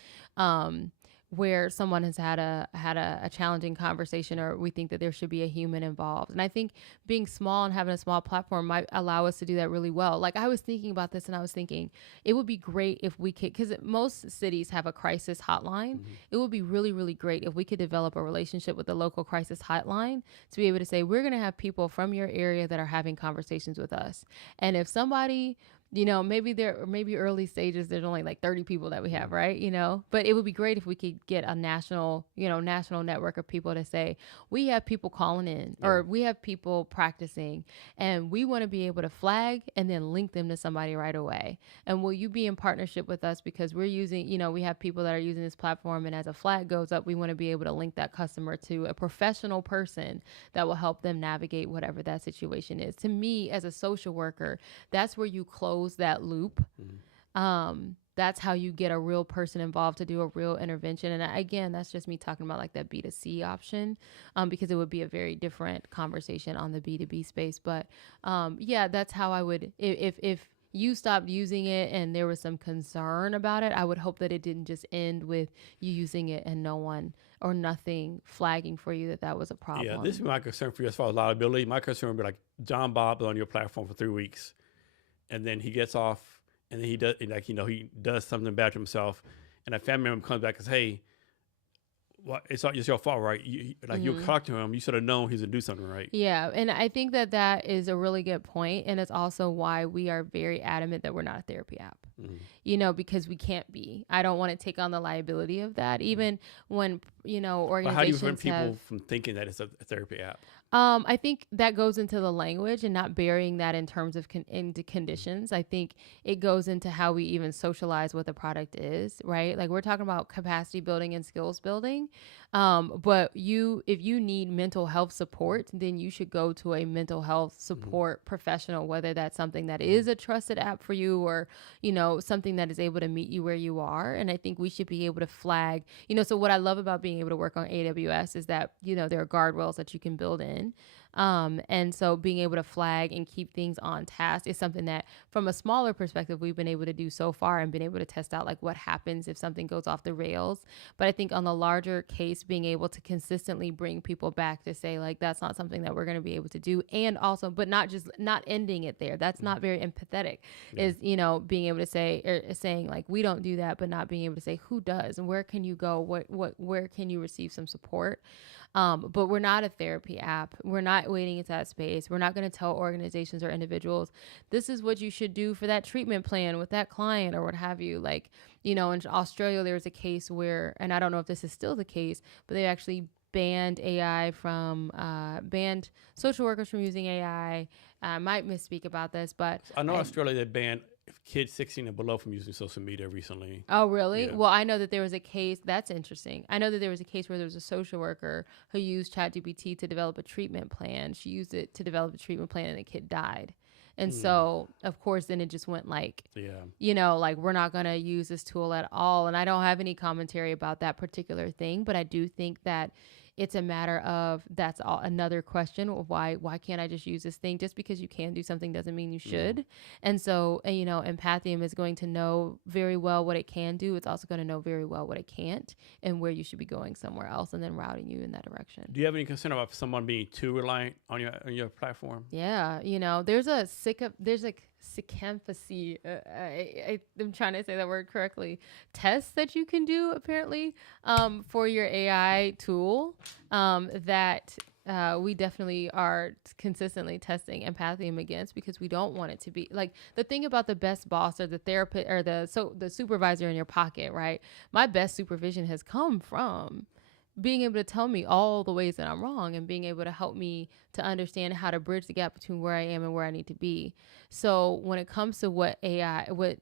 where someone has had a challenging conversation, or we think that there should be a human involved. And I think being small and having a small platform might allow us to do that really well. I was thinking about this, and I was thinking it would be great if we could, because most cities have a crisis hotline. Mm-hmm. It would be really, really great if we could develop a relationship with the local crisis hotline to be able to say, we're going to have people from your area that are having conversations with us. And if somebody, maybe early stages, there's only 30 people that we have, right? But it would be great if we could get a national network of people to say, we have people calling in, or we have people practicing, and we want to be able to flag and then link them to somebody right away. And will you be in partnership with us, because we're using, we have people that are using this platform, and as a flag goes up, we want to be able to link that customer to a professional person that will help them navigate whatever that situation is. To me, as a social worker, that's where you close that loop. Mm-hmm. That's how you get a real person involved to do a real intervention. And again, that's just me talking about that B2C option, because it would be a very different conversation on the B2B space. But that's how I would, if you stopped using it and there was some concern about it, I would hope that it didn't just end with you using it and no one or nothing flagging for you that that was a Yeah, this is problem. my concern for you as far as liability. My concern would be like John Bob on your platform for 3 weeks, and then he gets off, and then he does like he does something bad to himself, and a family member comes back and says, "Hey, it's not just your fault, right? You Hmm. talk to him, you should have known he's gonna do something, right?" Yeah, and I think that that is a really good point, and it's also why we are very adamant that we're not a therapy app. Mm-hmm. Because we can't be. I don't want to take on the liability of that. Mm-hmm. Even when, But how do you prevent organizations have people from thinking that it's a therapy app? I think that goes into the language and not burying that in terms of into conditions. I think it goes into how we even socialize what the product is, right? Like we're talking about capacity building and skills building. But if you need mental health support, then you should go to a mental health Mm-hmm. support professional, whether that's something that Mm-hmm. is a trusted app for you or, something that is able to meet you where you are. And I think we should be able to flag, so what I love about being able to work on AWS is that, there are guardrails that you can build in. And so being able to flag and keep things on task is something that from a smaller perspective, we've been able to do so far and been able to test out like what happens if something goes off the rails. But I think on the larger case, being able to consistently bring people back to say like, that's not something that we're going to be able to do. And also, but not ending it there. That's Mm-hmm. not very empathetic Yeah. is, being able to say, or saying like, we don't do that, but not being able to say who does and where can you go? Where can you receive some support? But we're not a therapy app. We're not waiting into that space. We're not going to tell organizations or individuals, this is what you should do for that treatment plan with that client or what have you. Like, in Australia, there was a case where, and I don't know if this is still the case, but they actually banned AI banned social workers from using AI. I might misspeak about this, but I know Australia they banned kids 16 and below from using social media recently. oh, really? Yeah. Well, I know that there was a case. That's interesting. I know that there was a case where there was a social worker who used ChatGPT to develop a treatment plan. She used it to develop a treatment plan, and the kid died. And Mm. so, of course, then it just went like, Yeah. like we're not going to use this tool at all. And I don't have any commentary about that particular thing, but I do think that it's a matter of that's all another question of why can't I just use this thing? Just because you can do something doesn't mean you Yeah. should. And so, empathium is going to know very well what it can do. It's also going to know very well what it can't and where you should be going somewhere else and then routing you in that direction. Do you have any concern about someone being too reliant on your platform? Yeah, there's like sycamphasy. I'm trying to say that word correctly. Tests that you can do apparently for your AI tool that we definitely are consistently testing empathium against because we don't want it to be like the thing about the best boss or the therapist or the supervisor in your pocket, right? My best supervision has come from being able to tell me all the ways that I'm wrong and being able to help me to understand how to bridge the gap between where I am and where I need to be. So when it comes to what Empathium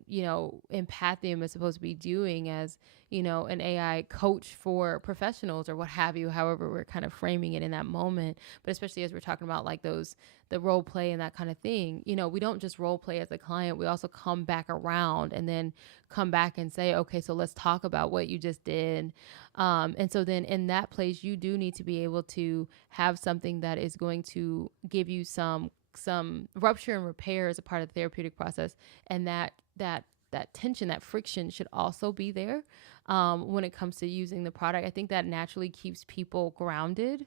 is supposed to be doing as, an AI coach for professionals or what have you, however we're kind of framing it in that moment, but especially as we're talking about like the role play and that kind of thing, we don't just role play as a client. We also come back around and then come back and say, okay, so let's talk about what you just did. And so then in that place, you do need to be able to have something that is going to give you some rupture and repair as a part of the therapeutic process. And that tension, that friction should also be there when it comes to using the product. I think that naturally keeps people grounded.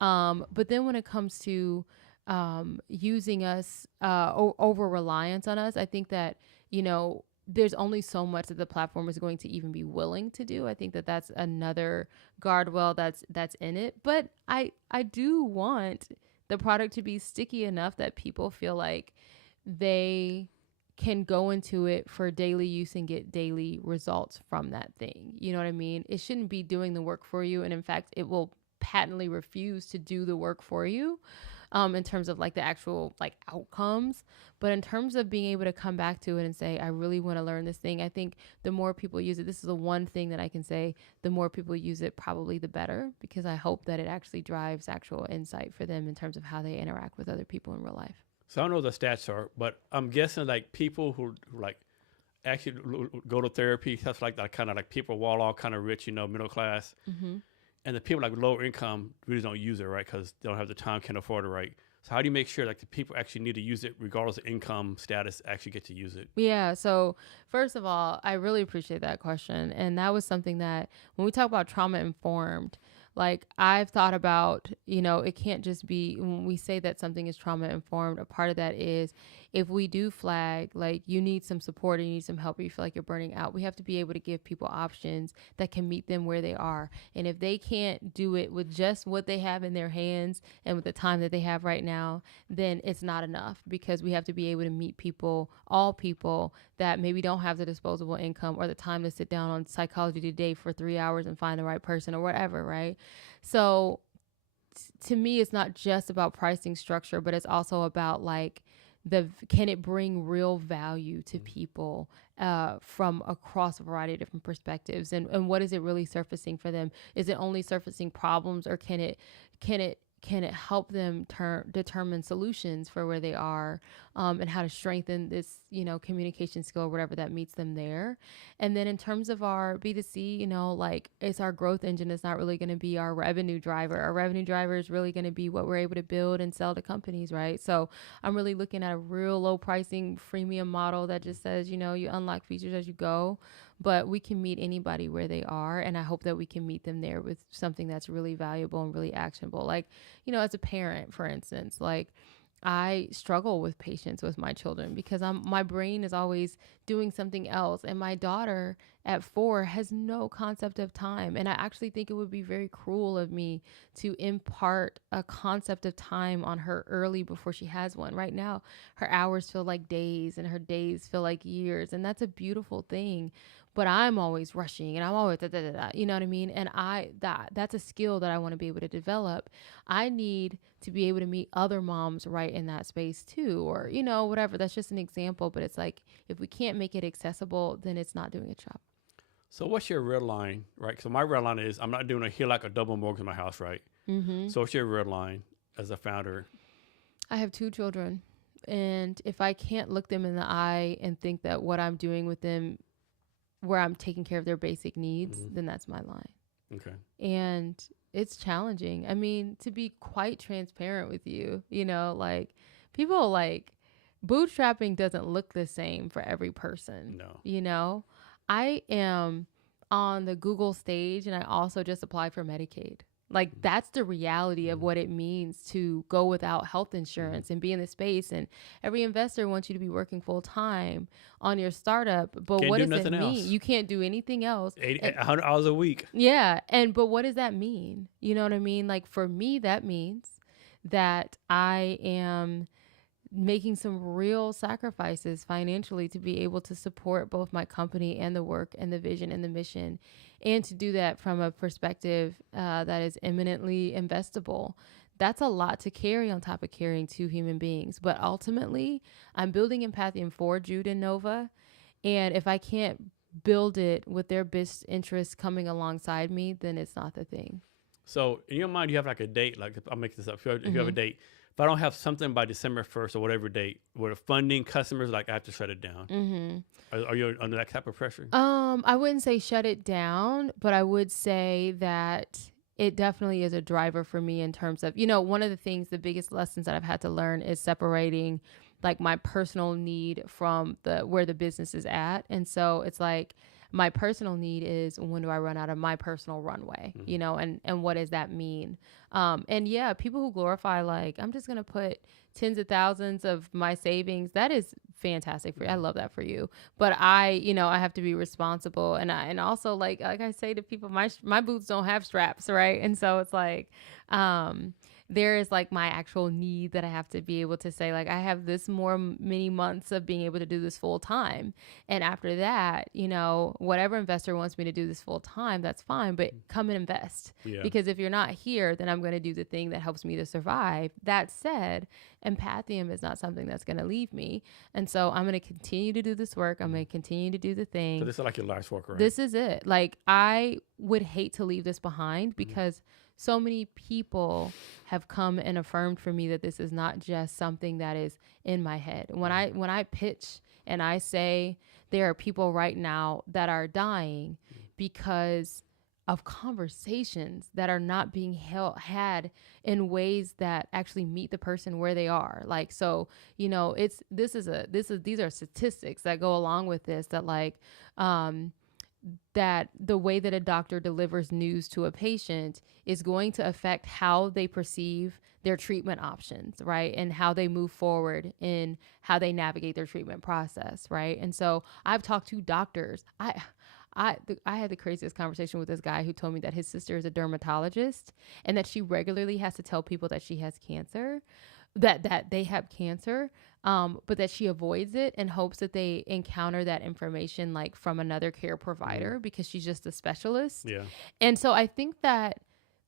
But then when it comes to using us, over reliance on us, I think that, there's only so much that the platform is going to even be willing to do. I think that that's another guardrail that's in it. But I do want the product to be sticky enough that people feel like they can go into it for daily use and get daily results from that thing. You know what I mean? It shouldn't be doing the work for you. And in fact, it will patently refuse to do the work for you in terms of like the actual like outcomes. But in terms of being able to come back to it and say, I really want to learn this thing, I think the more people use it, this is the one thing that I can say, the more people use it, probably the better, because I hope that it actually drives actual insight for them in terms of how they interact with other people in real life. So I don't know what the stats are, but I'm guessing like people who like actually go to therapy, stuff like that, kind of like people wall all kind of rich, middle class, Mm-hmm. and the people like lower income really don't use it, right? Because they don't have the time, can't afford it, right? So how do you make sure like the people actually need to use it regardless of income status actually get to use it? Yeah. So, first of all, I really appreciate that question. And that was something that when we talk about trauma informed, like I've thought about, it can't just be when we say that something is trauma informed, a part of that is if we do flag, like you need some support or you need some help or you feel like you're burning out, we have to be able to give people options that can meet them where they are. And if they can't do it with just what they have in their hands and with the time that they have right now, then it's not enough because we have to be able to meet people, all people that maybe don't have the disposable income or the time to sit down on Psychology Today for 3 hours and find the right person or whatever, right? So to me, it's not just about pricing structure, but it's also about like can it bring real value to people from across a variety of different perspectives, and what is it really surfacing for them? Is it only surfacing problems, or can it help them determine solutions for where they are, and how to strengthen this, communication skill or whatever that meets them there. And then in terms of our B2C, like it's our growth engine. It's not really going to be our revenue driver. Our revenue driver is really going to be what we're able to build and sell to companies, right? So I'm really looking at a real low pricing freemium model that just says, you unlock features as you go, but we can meet anybody where they are. And I hope that we can meet them there with something that's really valuable and really actionable. Like, as a parent, for instance, like I struggle with patience with my children because my brain is always doing something else. And my daughter at 4 has no concept of time. And I actually think it would be very cruel of me to impart a concept of time on her early before she has one. Right now, her hours feel like days and her days feel like years. And that's a beautiful thing. But I'm always rushing and I'm always you know what I mean? And that's a skill that I want to be able to develop. I need to be able to meet other moms right in that space too, or, whatever. That's just an example, but it's like, if we can't make it accessible, then it's not doing its job. So what's your red line, right? So my red line is I'm not doing a HELOC or double mortgage in my house, right? Mm-hmm. So what's your red line as a founder? I have 2 children, and if I can't look them in the eye and think that what I'm doing with them, where I'm taking care of their basic needs, then that's my line. Okay. And it's challenging. I mean, to be quite transparent with you, like people like bootstrapping doesn't look the same for every person. No. I am on the Google stage and I also just applied for Medicaid. Like that's the reality of what it means to go without health insurance and be in the space. And every investor wants you to be working full time on your startup. But Can't what do does it nothing mean? else. You can't do anything else. 100 hours a week. Yeah. But what does that mean? You know what I mean? Like for me, that means that I am making some real sacrifices financially to be able to support both my company and the work and the vision and the mission, and to do that from a perspective that is eminently investable. That's a lot to carry on top of carrying 2 human beings. But ultimately, I'm building empathium for Jude and Nova. And if I can't build it with their best interests coming alongside me, then it's not the thing. So in your mind, you have like a date, like I'll make this up. If you have a date, if I don't have something by December 1st or whatever date, where the funding customers, like I have to shut it down. Are you under that type of pressure? I wouldn't say shut it down, but I would say that it definitely is a driver for me in terms of, one of the things, the biggest lessons that I've had to learn is separating like my personal need from where the business is at. And so it's like, my personal need is, when do I run out of my personal runway, and what does that mean? And yeah, people who glorify, like, I'm just going to put tens of thousands of my savings, that is fantastic for you. I love that for you. But I have to be responsible. And also like I say to people, my boots don't have straps. Right. And so it's like, there is like my actual need that I have to be able to say, like, I have this many months of being able to do this full time. And after that, whatever investor wants me to do this full time, that's fine, but come and invest. Yeah. Because if you're not here, then I'm going to do the thing that helps me to survive. That said, empathium is not something that's going to leave me. And so I'm going to continue to do this work. I'm going to continue to do the thing. So this is like your life's work, right? This is it. Like, I would hate to leave this behind because so many people have come and affirmed for me that this is not just something that is in my head. When I pitch and I say there are people right now that are dying because of conversations that are not being had in ways that actually meet the person where they are. Like, so, these are statistics that go along with this, that like, that the way that a doctor delivers news to a patient is going to affect how they perceive their treatment options, right? And how they move forward in how they navigate their treatment process, right? And so I've talked to doctors. I had the craziest conversation with this guy who told me that his sister is a dermatologist and that she regularly has to tell people that she has cancer, that they have cancer, but that she avoids it and hopes that they encounter that information like from another care provider because she's just a specialist. Yeah. And so I think that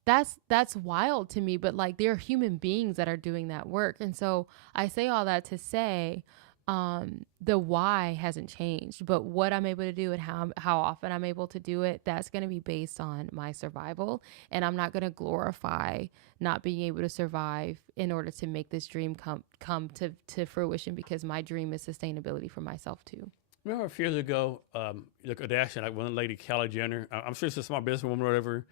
that's wild to me, but like, there are human beings that are doing that work. And so I say all that to say, the why hasn't changed, but what I'm able to do and how often I'm able to do it, that's going to be based on my survival. And I'm not going to glorify not being able to survive in order to make this dream come to fruition, because my dream is sustainability for myself too. Remember a few years ago, the Kardashian, like one lady, Kylie Jenner, I'm sure she's a smart businesswoman or whatever,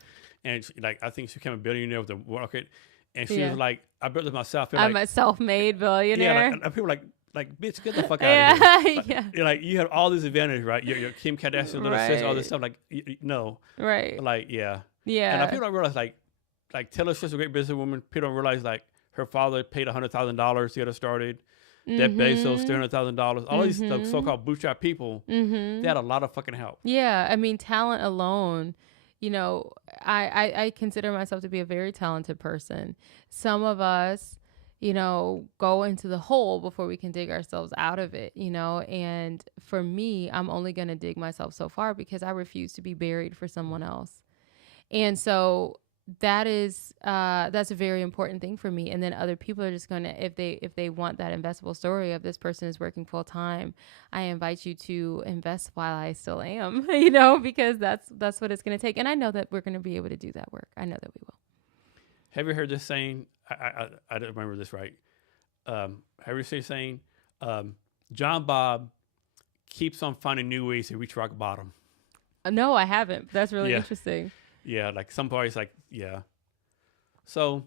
and she, like, I think she became a billionaire with the market, and she was like, I built this myself. I'm a self-made billionaire. Yeah, like people like, bitch, get the fuck out of here. Like, yeah. You're like, you have all these advantages, right? You're Kim Kardashian's little sister, all this stuff. Like, no. Right. Like, yeah. Yeah. And like, people don't realize, like Taylor Swift's a great businesswoman. People don't realize, like, her father paid $100,000 to get her started. Jeff Bezos, $300,000. All these so-called bootstrap people, they had a lot of fucking help. Yeah. I mean, talent alone, I consider myself to be a very talented person. Some of us, go into the hole before we can dig ourselves out of it, and for me, I'm only going to dig myself so far because I refuse to be buried for someone else. And so that's a very important thing for me. And then other people are just going to, if they want that investable story of this person is working full time, I invite you to invest while I still am, because that's what it's going to take. And I know that we're going to be able to do that work. I know that we will. Have you heard this saying? I don't remember this right. Have you heard this saying? John Bob keeps on finding new ways to reach rock bottom. No, I haven't. That's really interesting. Yeah, like some parties, like, yeah. So,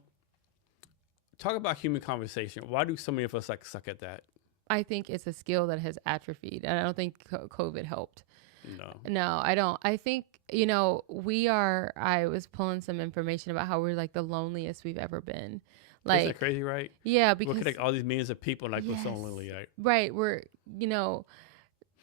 talk about human conversation. Why do so many of us like suck at that? I think it's a skill that has atrophied, and I don't think COVID helped. No, I don't. I think, I was pulling some information about how we're like the loneliest we've ever been. Like, isn't that crazy, right? Yeah, because we're connecting all these millions of people, like, we're so lonely, right? Right. We're,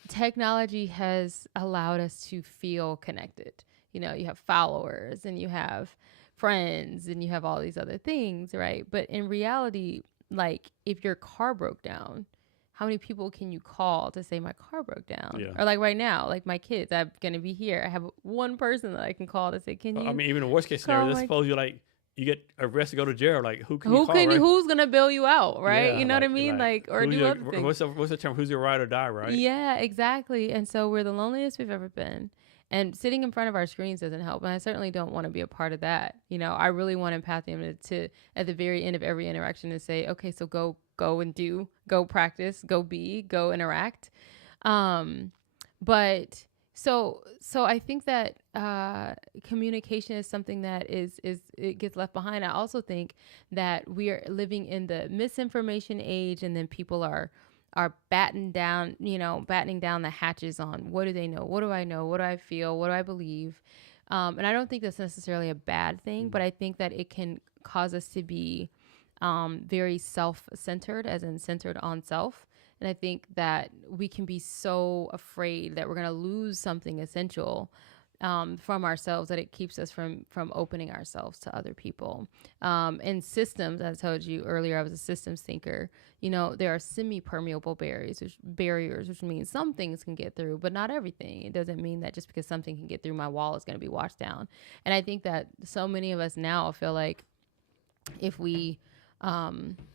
technology has allowed us to feel connected. You have followers and you have friends and you have all these other things, right? But in reality, like, if your car broke down, how many people can you call to say my car broke down? Yeah. Or like right now, like my kids, I'm going to be here. I have one person that I can call to say, can you? I mean, even in worst case scenario, let's suppose you get arrested, go to jail. Like, who can you call? Who's going to bail you out, right? Yeah, you know what I mean? Like, or do other things. What's the term? Who's your ride or die, right? Yeah, exactly. And so we're the loneliest we've ever been. And sitting in front of our screens doesn't help. And I certainly don't want to be a part of that. I really want empathium to at the very end of every interaction, to say, okay, so go and do, go practice, go be, go interact. But so I think that communication is something that it gets left behind. I also think that we are living in the misinformation age, and then people are battening down the hatches on what do they know, what do I know, what do I feel, what do I believe, and I don't think that's necessarily a bad thing, but I think that it can cause us to be very self-centered, as in centered on self. And I think that we can be so afraid that we're going to lose something essential from ourselves, that it keeps us from opening ourselves to other people. And systems, as I told you earlier, I was a systems thinker. There are semi-permeable barriers, which means some things can get through, but not everything. It doesn't mean that just because something can get through my wall is going to be washed down. And I think that so many of us now feel like if we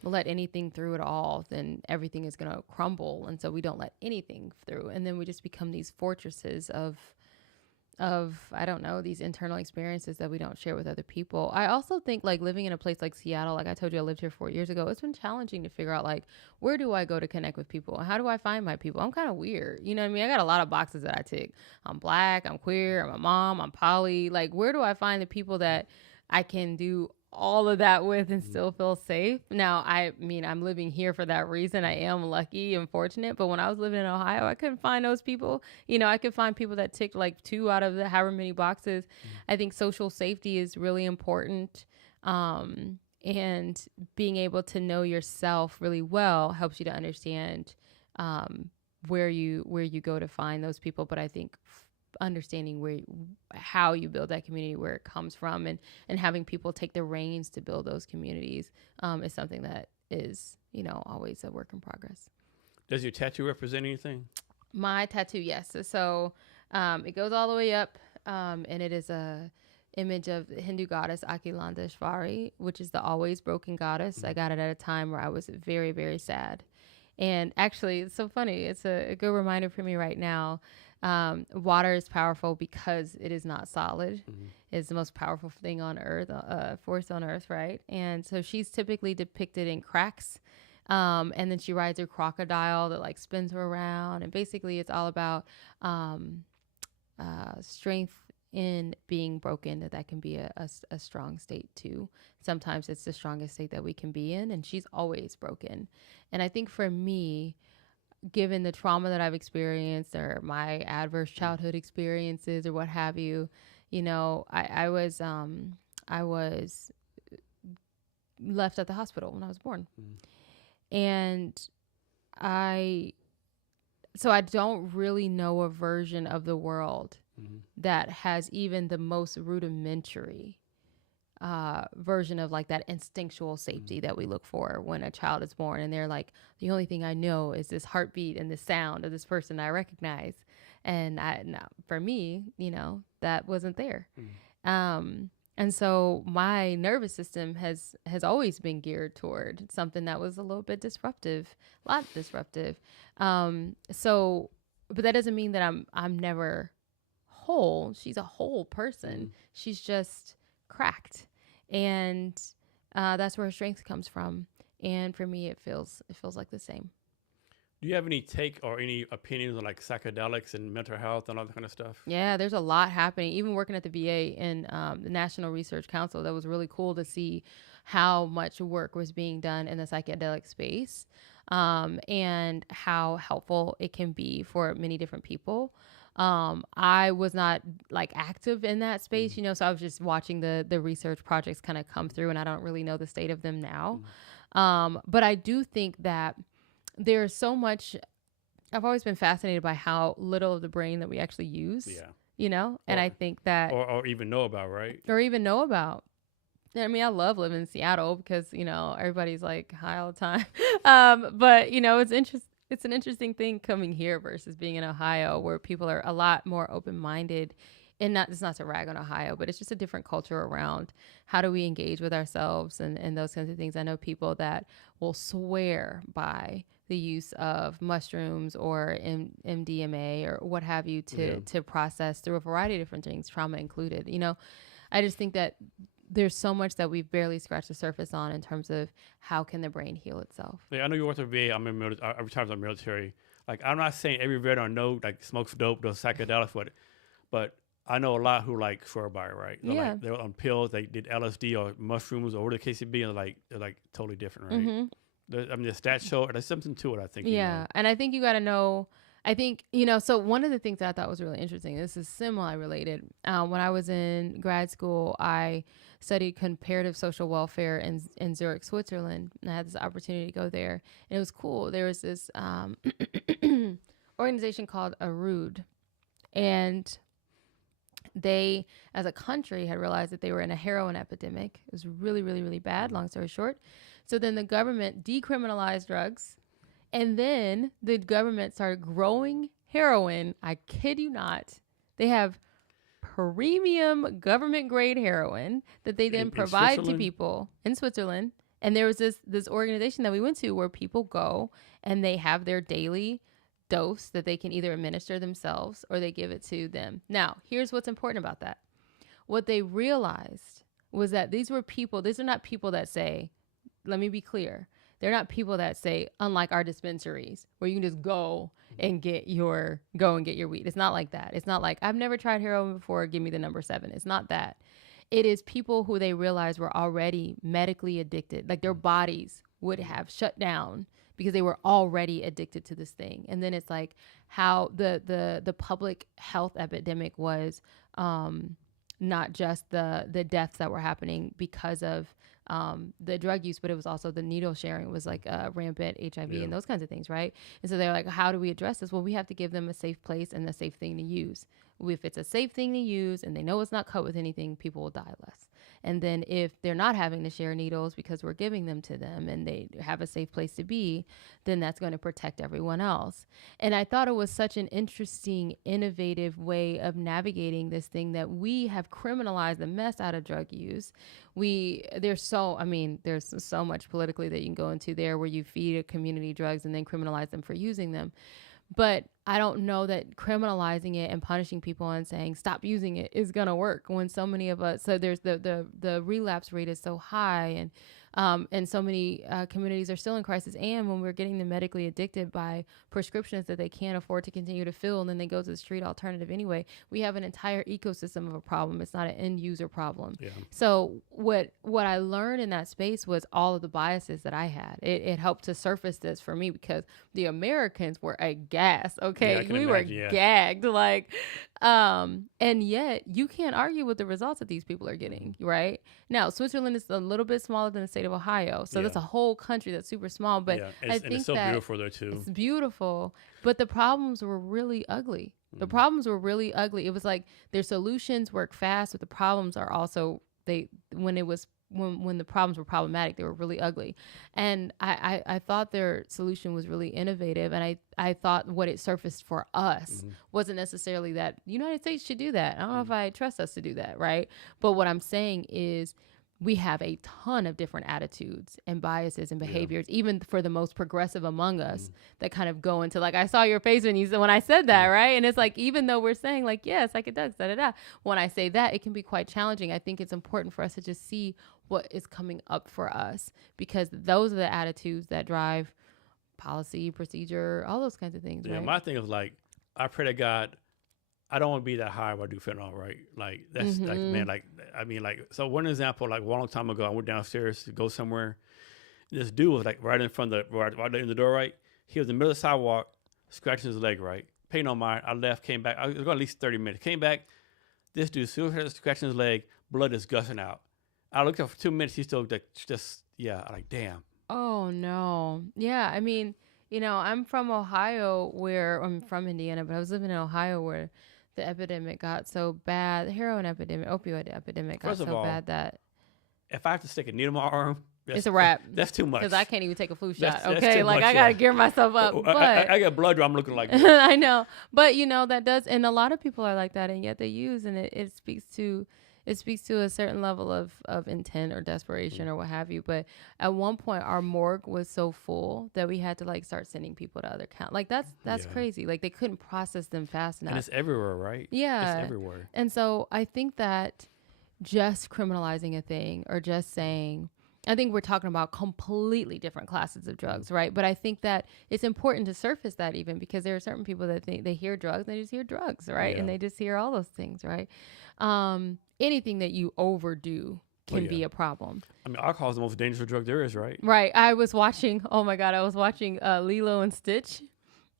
let anything through at all, then everything is going to crumble. And so we don't let anything through. And then we just become these fortresses of I don't know, these internal experiences that we don't share with other people. I also think like living in a place like Seattle, like I told you I lived here 4 years ago, it's been challenging to figure out like where do I go to connect with people? How do I find my people? I'm kind of weird. You know what I mean? I got a lot of boxes that I tick. I'm black, I'm queer, I'm a mom, I'm poly. Like where do I find the people that I can do all of that with and still feel safe? Now, I mean, I'm living here for that reason. I am lucky and fortunate. But when I was living in Ohio, I couldn't find those people. You know, I could find people that ticked like 2 out of the however many boxes. I think social safety is really important. And being able to know yourself really well helps you to understand where you go to find those people. But I think understanding how you build that community, where it comes from, and having people take the reins to build those communities is something that is, you know, always a work in progress. Does your tattoo represent anything? My tattoo, yes. So it goes all the way up, and it is a image of the Hindu goddess Akilandeshvari, which is the always broken goddess. I got it at a time where I was very, very sad. And actually, it's so funny. It's a good reminder for me right now. Water is powerful because it is not solid. It's the most powerful thing on earth, force on earth, right? And so she's typically depicted in cracks. And then she rides her crocodile that like spins her around. And basically it's all about strength in being broken. That can be a strong state too. Sometimes it's the strongest state that we can be in, and she's always broken. And I think for me, given the trauma that I've experienced or my adverse childhood experiences or what have you, you know, I was left at the hospital when I was born. And so I don't really know a version of the world that has even the most rudimentary version of like that instinctual safety that we look for when a child is born. And they're like, the only thing I know is this heartbeat and the sound of this person I recognize. And for me, you know, that wasn't there. And so my nervous system has always been geared toward something that was a little bit disruptive, a lot disruptive. So, but that doesn't mean that I'm never whole. She's a whole person. She's just cracked, and that's where her strength comes from. And for me, it feels like the same. Do you have any take or any opinions on like psychedelics and mental health and all that kind of stuff? Yeah, there's a lot happening. Even working at the VA and the National Research Council, that was really cool to see how much work was being done in the psychedelic space, and how helpful it can be for many different people. I was not like active in that space, you know, so I was just watching the research projects kind of come through, and I don't really know the state of them now. But I do think that there's so much. I've always been fascinated by how little of the brain that we actually use, you know, and I think that or even know about, right? Or even know about. I mean, I love living in Seattle because, you know, everybody's like high all the time. But, you know, it's an interesting thing coming here versus being in Ohio, where people are a lot more open-minded. And it's not to rag on Ohio, but it's just a different culture around how do we engage with ourselves and those kinds of things. I know people that will swear by the use of mushrooms or MDMA or what have you to process through a variety of different things, trauma included. You know, I just think that there's so much that we've barely scratched the surface on in terms of how can the brain heal itself. Yeah, I know you work at VA. I'm in military. I retired from the military. Like, I'm not saying every veteran know like smokes dope, does psychedelics, but I know a lot who like swear by it, right? They're on pills, they did LSD or mushrooms or whatever the case may be, and they're like totally different, right? I mean, the stats show there's something to it, I think. Yeah, you know? and I think you got to know. I think, you know, so one of the things that I thought was really interesting, this is semi-related. When I was in grad school, I studied comparative social welfare in Zurich, Switzerland. And I had this opportunity to go there. And it was cool. There was this organization called ARUD. And they, as a country, had realized that they were in a heroin epidemic. It was really, really, really bad, long story short. So then the government decriminalized drugs. And then the government started growing heroin. I kid you not. They have premium government grade heroin that they then provide to people in Switzerland. And there was this organization that we went to where people go and they have their daily dose that they can either administer themselves or they give it to them. Now, here's what's important about that. What they realized was that these are not people that say, let me be clear. They're not people that say, unlike our dispensaries, where you can just go and get your weed. It's not like that. It's not like, I've never tried heroin before, give me the number 7. It's not that. It is people who they realized were already medically addicted. Like their bodies would have shut down because they were already addicted to this thing. And then it's like how the public health epidemic was not just the deaths that were happening because of the drug use, but it was also the needle sharing was like rampant, HIV and those kinds of things, right? And so they're like, how do we address this? Well, we have to give them a safe place and a safe thing to use. If it's a safe thing to use and they know it's not cut with anything, people will die less. And then if they're not having to share needles because we're giving them to them and they have a safe place to be, then that's going to protect everyone else. And I thought it was such an interesting, innovative way of navigating this thing that we have criminalized the mess out of drug use. There's so much politically that you can go into there where you feed a community drugs and then criminalize them for using them. But I don't know that criminalizing it and punishing people and saying stop using it is gonna work when so many of us. So there's the relapse rate is so high, and so many communities are still in crisis. And when we're getting them medically addicted by prescriptions that they can't afford to continue to fill, and then they go to the street alternative anyway, we have an entire ecosystem of a problem. It's not an end user problem. Yeah. So what I learned in that space was all of the biases that I had. It helped to surface this for me because the Americans were aghast. Okay, we were gagged. Like, and yet you can't argue with the results that these people are getting. Right now, Switzerland is a little bit smaller than the state of Ohio, so that's a whole country that's super small. But I think it's so beautiful there too. It's beautiful, but the problems were really ugly. The problems were really ugly. It was like their solutions work fast, but the problems are also when the problems were problematic, they were really ugly. And I thought their solution was really innovative, and I thought what it surfaced for us wasn't necessarily that the United States should do that. I don't know if I trust us to do that, right? But what I'm saying is we have a ton of different attitudes and biases and behaviors, even for the most progressive among us, that kind of go into, like, I saw your face when I said that, right? And it's like, even though we're saying like, yeah, psychedelics, da-da-da, when I say that, it can be quite challenging. I think it's important for us to just see what is coming up for us, because those are the attitudes that drive policy, procedure, all those kinds of things. Yeah, right? My thing is like, I pray to God, I don't want to be that high when I do fentanyl, right? Like, that's like, man, like, I mean, like, so one example, like, a long time ago, I went downstairs to go somewhere. This dude was like right in front of right in the door, right? He was in the middle of the sidewalk, scratching his leg, right? Pay no mind. I left, came back. I was going at least 30 minutes. Came back. This dude still scratching his leg, blood is gushing out. I looked up for 2 minutes. He's still just, I'm like, damn. Oh, no. Yeah. I mean, I'm from Ohio I'm from Indiana, but I was living in Ohio where the epidemic got so bad. The heroin epidemic, opioid epidemic got so bad that if I have to stick a needle in my arm, it's a wrap. That's too much. Because I can't even take a flu shot. That's okay, like I gotta gear myself up. But I got blood. I'm looking like this. I know, but that does, and a lot of people are like that, and yet they use, and it speaks to a certain level of intent or desperation or what have you. But at one point, our morgue was so full that we had to like start sending people to other counties. Like that's crazy. Like they couldn't process them fast enough. And it's everywhere, right? Yeah, it's everywhere. And so I think that just criminalizing a thing or just saying, I think we're talking about completely different classes of drugs, right? But I think that it's important to surface that, even because there are certain people that think they hear drugs, they just hear drugs, right? Yeah. And they just hear all those things, right? Anything that you overdo can be a problem. I mean, alcohol is the most dangerous drug there is, right? Right. I was watching Lilo and Stitch.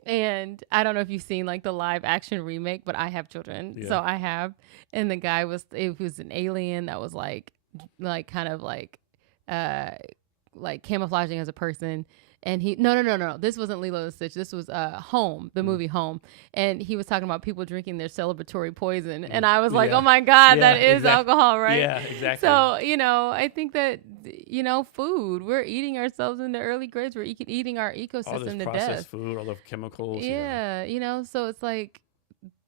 And I don't know if you've seen like the live action remake, but I have children, so I have. And the guy was an alien that was like kind of like camouflaging as a person. And no. This wasn't Lilo and Stitch. This was Home, the movie Home. And he was talking about people drinking their celebratory poison. And I was like, oh my God, that is alcohol, right? Yeah, exactly. So, I think that, food, we're eating ourselves in the early grades. We're eating our ecosystem all this to processed death. Food, all the chemicals. Yeah, so it's like,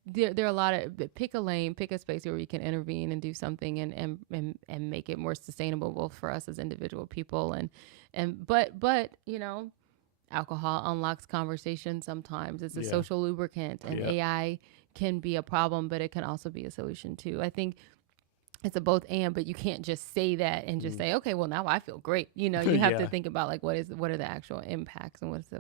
there are a lot of, pick a lane, pick a space where we can intervene and do something and make it more sustainable both for us as individual people but alcohol unlocks conversation sometimes. It's a Yeah. social lubricant, and Yeah. AI can be a problem, but it can also be a solution too. I think it's a both and, but you can't just say that and just say, okay, well now I feel great. You know, you have to Yeah. think about like what are the actual impacts and what does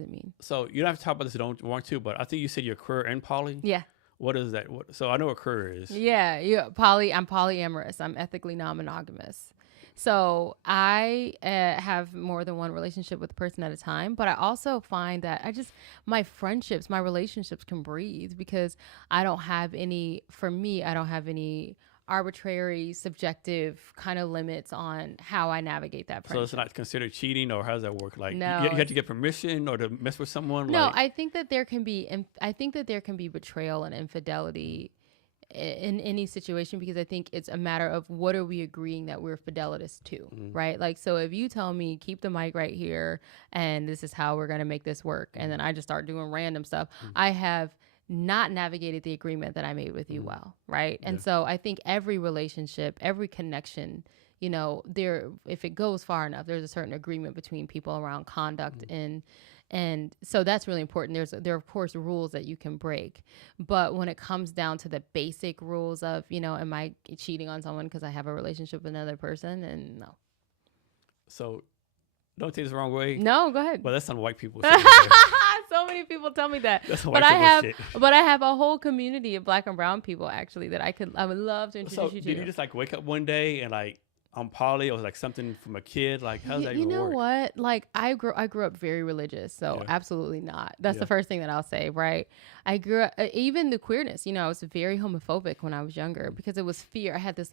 it mean? So you don't have to talk about this if you don't want to, but I think you said your career in poly. Yeah. What is that? So I know what career is. Yeah, I'm polyamorous. I'm ethically non-monogamous. So I have more than one relationship with a person at a time, but I also find that my friendships, my relationships can breathe because I don't have any, for me, I don't have any arbitrary, subjective kind of limits on how I navigate that So friendship. it's not considered cheating, or how does that work? Like No, you have to get permission or to mess with someone? No, Like, I think that there can be betrayal and infidelity in any situation, because I think it's a matter of what are we agreeing that we're fidelitous to, right? Like, so if you tell me keep the mic right here and this is how we're going to make this work, and then I just start doing random stuff, I have not navigated the agreement that I made with you well, right? And so I think every relationship, every connection, you know, if it goes far enough, there's a certain agreement between people around conduct and so that's really important. There are of course rules that you can break, but when it comes down to the basic rules of, you know, am I cheating on someone because I have a relationship with another person? And no. So don't take this the wrong way. No, go ahead. But that's some white people. So many people tell me that. That's some But white people shit. I have a whole community of Black and brown people actually that I would love to introduce you to. Did you just like wake up one day and like I'm poly, or was like something from a kid? Like, how does that even work? You know what? Like I grew up very religious, so absolutely not. That's the first thing that I'll say, right? I grew up, even the queerness, you know, I was very homophobic when I was younger because it was fear. I had this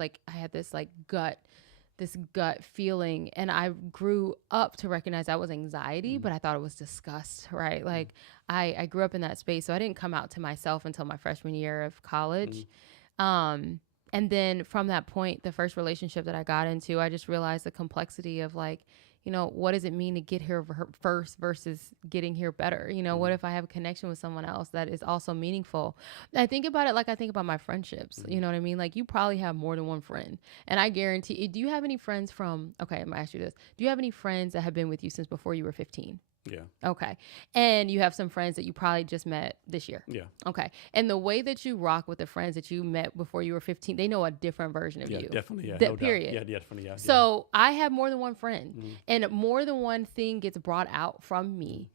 gut feeling, and I grew up to recognize that was anxiety, but I thought it was disgust, right? Like I grew up in that space, so I didn't come out to myself until my freshman year of college. And then from that point, the first relationship that I got into, I just realized the complexity of like, you know, what does it mean to get here first versus getting here better? You know, what if I have a connection with someone else that is also meaningful? I think about it like I think about my friendships. You know what I mean? Like you probably have more than one friend. And I guarantee, do you have any friends okay, I'm gonna ask you this. Do you have any friends that have been with you since before you were 15? Yeah. Okay. And you have some friends that you probably just met this year. Yeah. Okay. And the way that you rock with the friends that you met before you were 15, they know a different version of you. Definitely. Yeah. No period. Doubt. Yeah. Definitely. Yeah. So I have more than one friend, and more than one thing gets brought out from me.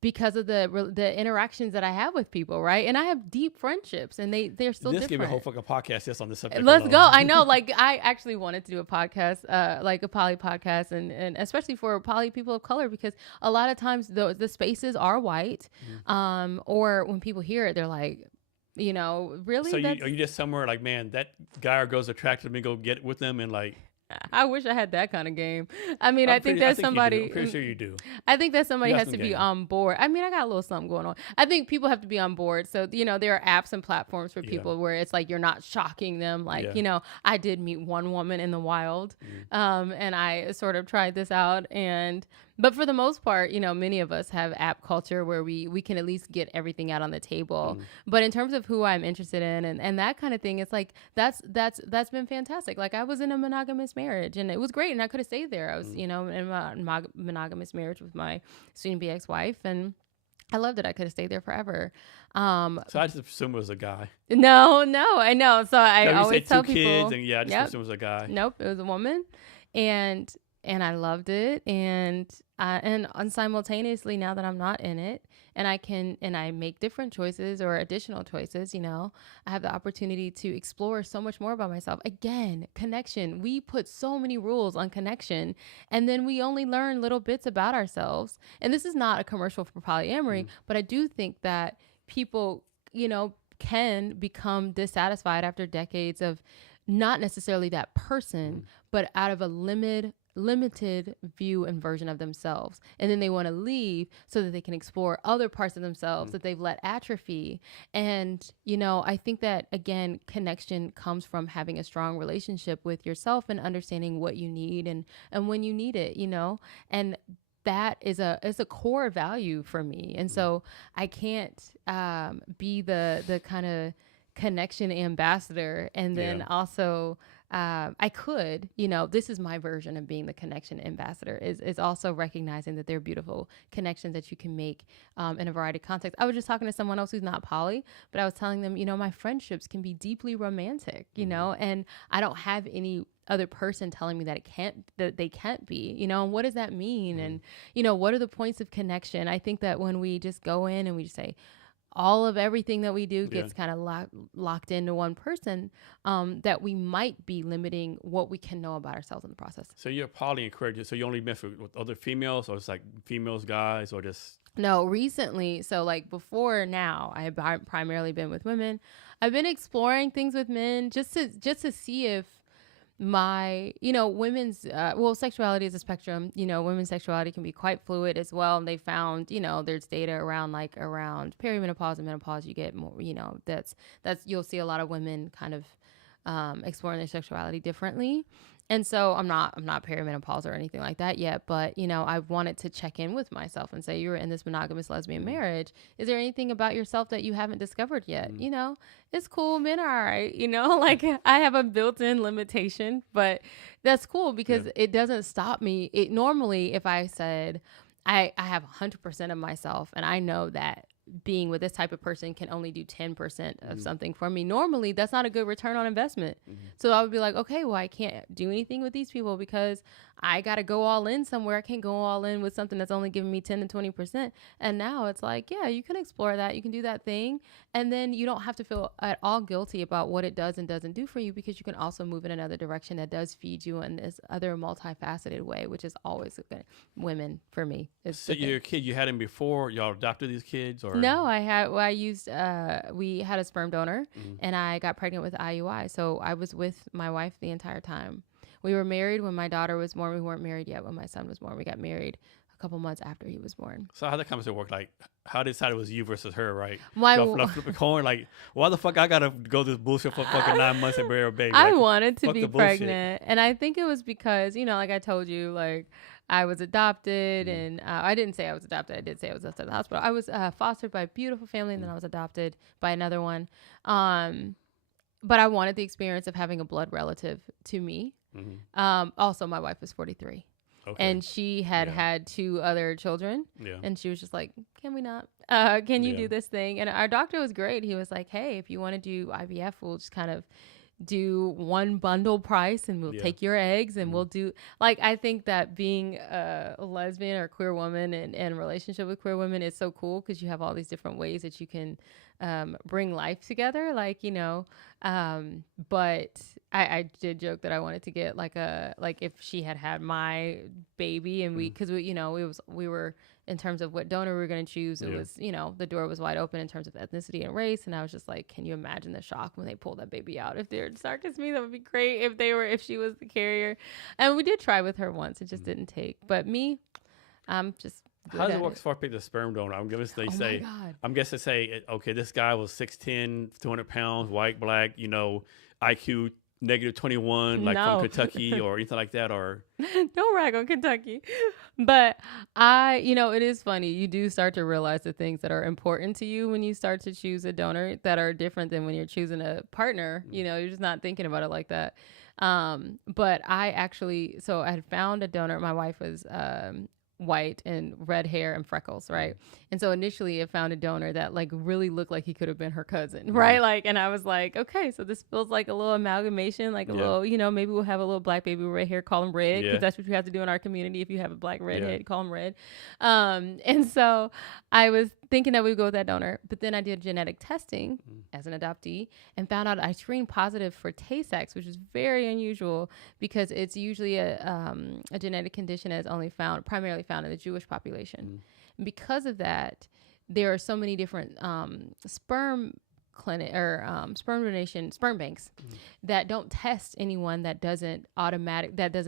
Because of the interactions that I have with people, right? And I have deep friendships, and they're still different. Give me a whole fucking podcast just on this subject. Let's go. I know, like I actually wanted to do a podcast, like a poly podcast, and especially for poly people of color, because a lot of times the spaces are white, or when people hear it, they're like, you know, really? So are you just somewhere like, man, that guy or girl's attracted me, go get with them, and like. I wish I had that kind of game. I mean, I think somebody. I'm pretty sure you do. I think that somebody has to be on board. I mean, I got a little something going on. I think people have to be on board. So, you know, there are apps and platforms for people where it's like you're not shocking them. Like, you know, I did meet one woman in the wild, and I sort of tried this out. But for the most part, you know, many of us have app culture where we can at least get everything out on the table. But in terms of who I'm interested in and that kind of thing, it's like that's been fantastic. Like I was in a monogamous marriage and it was great, and I could have stayed there. I was, you know, in a monogamous marriage with my soon-to-be ex-wife, and I loved it. I could have stayed there forever. So I just assumed it was a guy. No, I know. So I always tell people, kids, and I just assumed it was a guy. Nope, it was a woman, and I loved it, and simultaneously, now that I'm not in it, and I make different choices or additional choices, you know, I have the opportunity to explore so much more about myself. Again, connection. We put so many rules on connection, and then we only learn little bits about ourselves. And this is not a commercial for polyamory, but I do think that people, you know, can become dissatisfied after decades of not necessarily that person, but out of a limited view and version of themselves. And then they want to leave so that they can explore other parts of themselves that they've let atrophy. And, you know, I think that, again, connection comes from having a strong relationship with yourself and understanding what you need and when you need it, you know, and that is a core value for me. And so I can't be the kind of connection ambassador. And then also, I could, this is my version of being the connection ambassador is also recognizing that there are beautiful connections that you can make in a variety of contexts. I was just talking to someone else who's not poly, but I was telling them, my friendships can be deeply romantic, and I don't have any other person telling me that they can't be, and what does that mean? And, what are the points of connection? I think that when we just go in and we just say, all of everything that we do gets kind of locked into one person, that we might be limiting what we can know about ourselves in the process. So you're poly and queer. So you only met with other females, or it's like females, guys, or just? No, recently. So like before now, I have primarily been with women. I've been exploring things with men just to see if my, women's, sexuality is a spectrum. Women's sexuality can be quite fluid as well. And they found, there's data around perimenopause and menopause. You get more, that's you'll see a lot of women kind of exploring their sexuality differently. And so I'm not perimenopause or anything like that yet, but, I wanted to check in with myself and say, you're in this monogamous lesbian marriage. Is there anything about yourself that you haven't discovered yet? It's cool. Men are all right. Like I have a built-in limitation, but that's cool because it doesn't stop me. It normally, if I said I have 100% of myself and I know that being with this type of person can only do 10% of something for me. Normally, that's not a good return on investment. So I would be like, okay, well, I can't do anything with these people because I got to go all in somewhere. I can't go all in with something that's only giving me 10 to 20%. And now it's like, yeah, you can explore that. You can do that thing. And then you don't have to feel at all guilty about what it does and doesn't do for you, because you can also move in another direction that does feed you in this other multifaceted way, which is always good. Women, for me. So you're a kid. You had them before? Y'all adopted these kids? Or? No, we had a sperm donor and I got pregnant with IUI. So I was with my wife the entire time. We were married when my daughter was born. We weren't married yet when my son was born. We got married a couple months after he was born. So how that conversation work? Like, how decided it was you versus her, right? Y'all flip a coin. Like, why the fuck I gotta go this bullshit for fucking 9 months and bear a baby? I like, wanted to be pregnant, and I think it was because like I told you, like I was adopted, and I didn't say I was adopted. I did say I was outside the hospital. I was fostered by a beautiful family, and then I was adopted by another one. But I wanted the experience of having a blood relative to me. Also, my wife was 43. Okay. And she had 2 other children. Yeah. And she was just like, can we not? Can you do this thing? And our doctor was great. He was like, hey, if you want to do IVF, we'll just kind of do one bundle price and we'll take your eggs and we'll do, like, I think that being a lesbian or queer woman and relationship with queer women is so cool because you have all these different ways that you can bring life together, like, but I did joke that I wanted to get like if she had my baby and because we were in terms of what donor we were going to choose, it was, the door was wide open in terms of ethnicity and race. And I was just like, can you imagine the shock when they pulled that baby out? If they're Sarkis me, that would be great if she was the carrier. And we did try with her once. It just didn't take. But me, I'm just How does it work as far as picking the sperm donor? I'm guessing say, okay, this guy was 6'10", 200 pounds, white, black, IQ -21, like from Kentucky or anything like that, or don't rag on Kentucky. But it is funny. You do start to realize the things that are important to you when you start to choose a donor that are different than when you're choosing a partner. You're just not thinking about it like that. But I had found a donor. My wife was white and red hair and freckles, right? And so initially I found a donor that like really looked like he could have been her cousin, right? Like, and I was like, okay, so this feels like a little amalgamation, like a little, maybe we'll have a little black baby with red hair, call him Red, because that's what you have to do in our community. If you have a black redhead, call him Red. And so I was thinking that we would go with that donor, but then I did genetic testing as an adoptee and found out I screened positive for Tay-Sachs, which is very unusual because it's usually a genetic condition that is only primarily found in the Jewish population. And because of that, there are so many different sperm clinic or sperm banks that don't test anyone that doesn't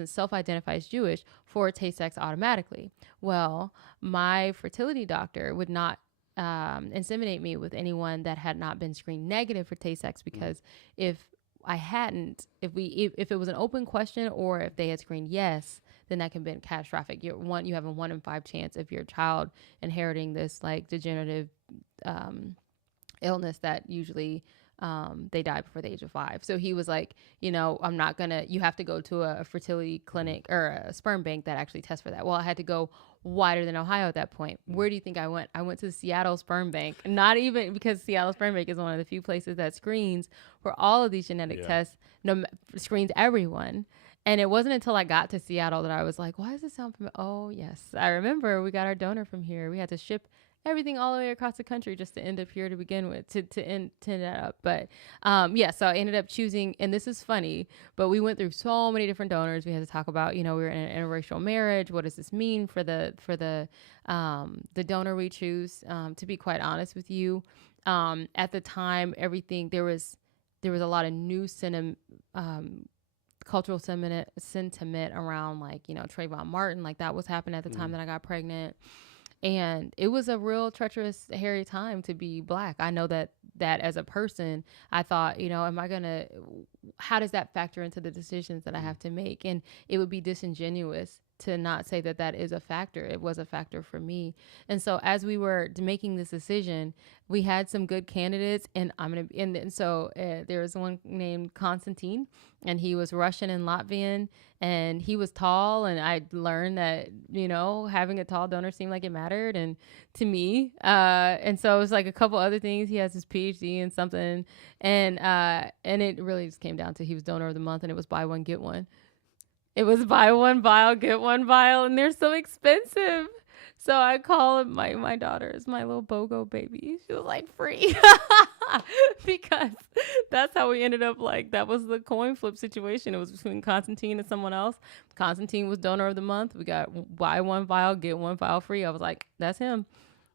self-identify as Jewish for Tay-Sachs automatically. Well, my fertility doctor would not inseminate me with anyone that had not been screened negative for Tay-Sachs, because if it was an open question or if they had screened yes, then that can be catastrophic. You have a 1 in 5 chance of your child inheriting this like degenerative illness that usually they died before the age of 5. So he was like, I'm not gonna. You have to go to a fertility clinic or a sperm bank that actually tests for that. Well, I had to go wider than Ohio at that point. Where do you think I went? I went to the Seattle Sperm Bank. Not even because Seattle Sperm Bank is one of the few places that screens for all of these genetic tests. Screens everyone. And it wasn't until I got to Seattle that I was like, why does this sound familiar? Oh, yes. I remember we got our donor from here. We had to ship everything all the way across the country just to end up here to begin with, to end that up. But so I ended up choosing, and this is funny, but we went through so many different donors. We had to talk about, we were in an interracial marriage. What does this mean for the donor we choose? To be quite honest with you, at the time, there was a lot of new cultural sentiment around, like, Trayvon Martin, like that was happening at the time that I got pregnant. And it was a real treacherous, hairy time to be Black. I know that as a person, I thought, how does that factor into the decisions that I have to make? And it would be disingenuous to not say that is a factor. It was a factor for me. And so as we were making this decision, we had some good candidates, and so there was one named Konstantin, and he was Russian and Latvian, and he was tall, and I learned that, having a tall donor seemed like it mattered, and to me, and so it was like a couple other things. He has his PhD in something, and it really just came down to he was donor of the month, and it was buy one, get one. It was buy one vial, get one vial, and they're so expensive. So I call my daughter is my little BOGO baby. She was like, free. Because that's how we ended up. Like, that was the coin flip situation. It was between Constantine and someone else. Constantine was donor of the month. We got buy one vial, get one vial free. I was like, that's him.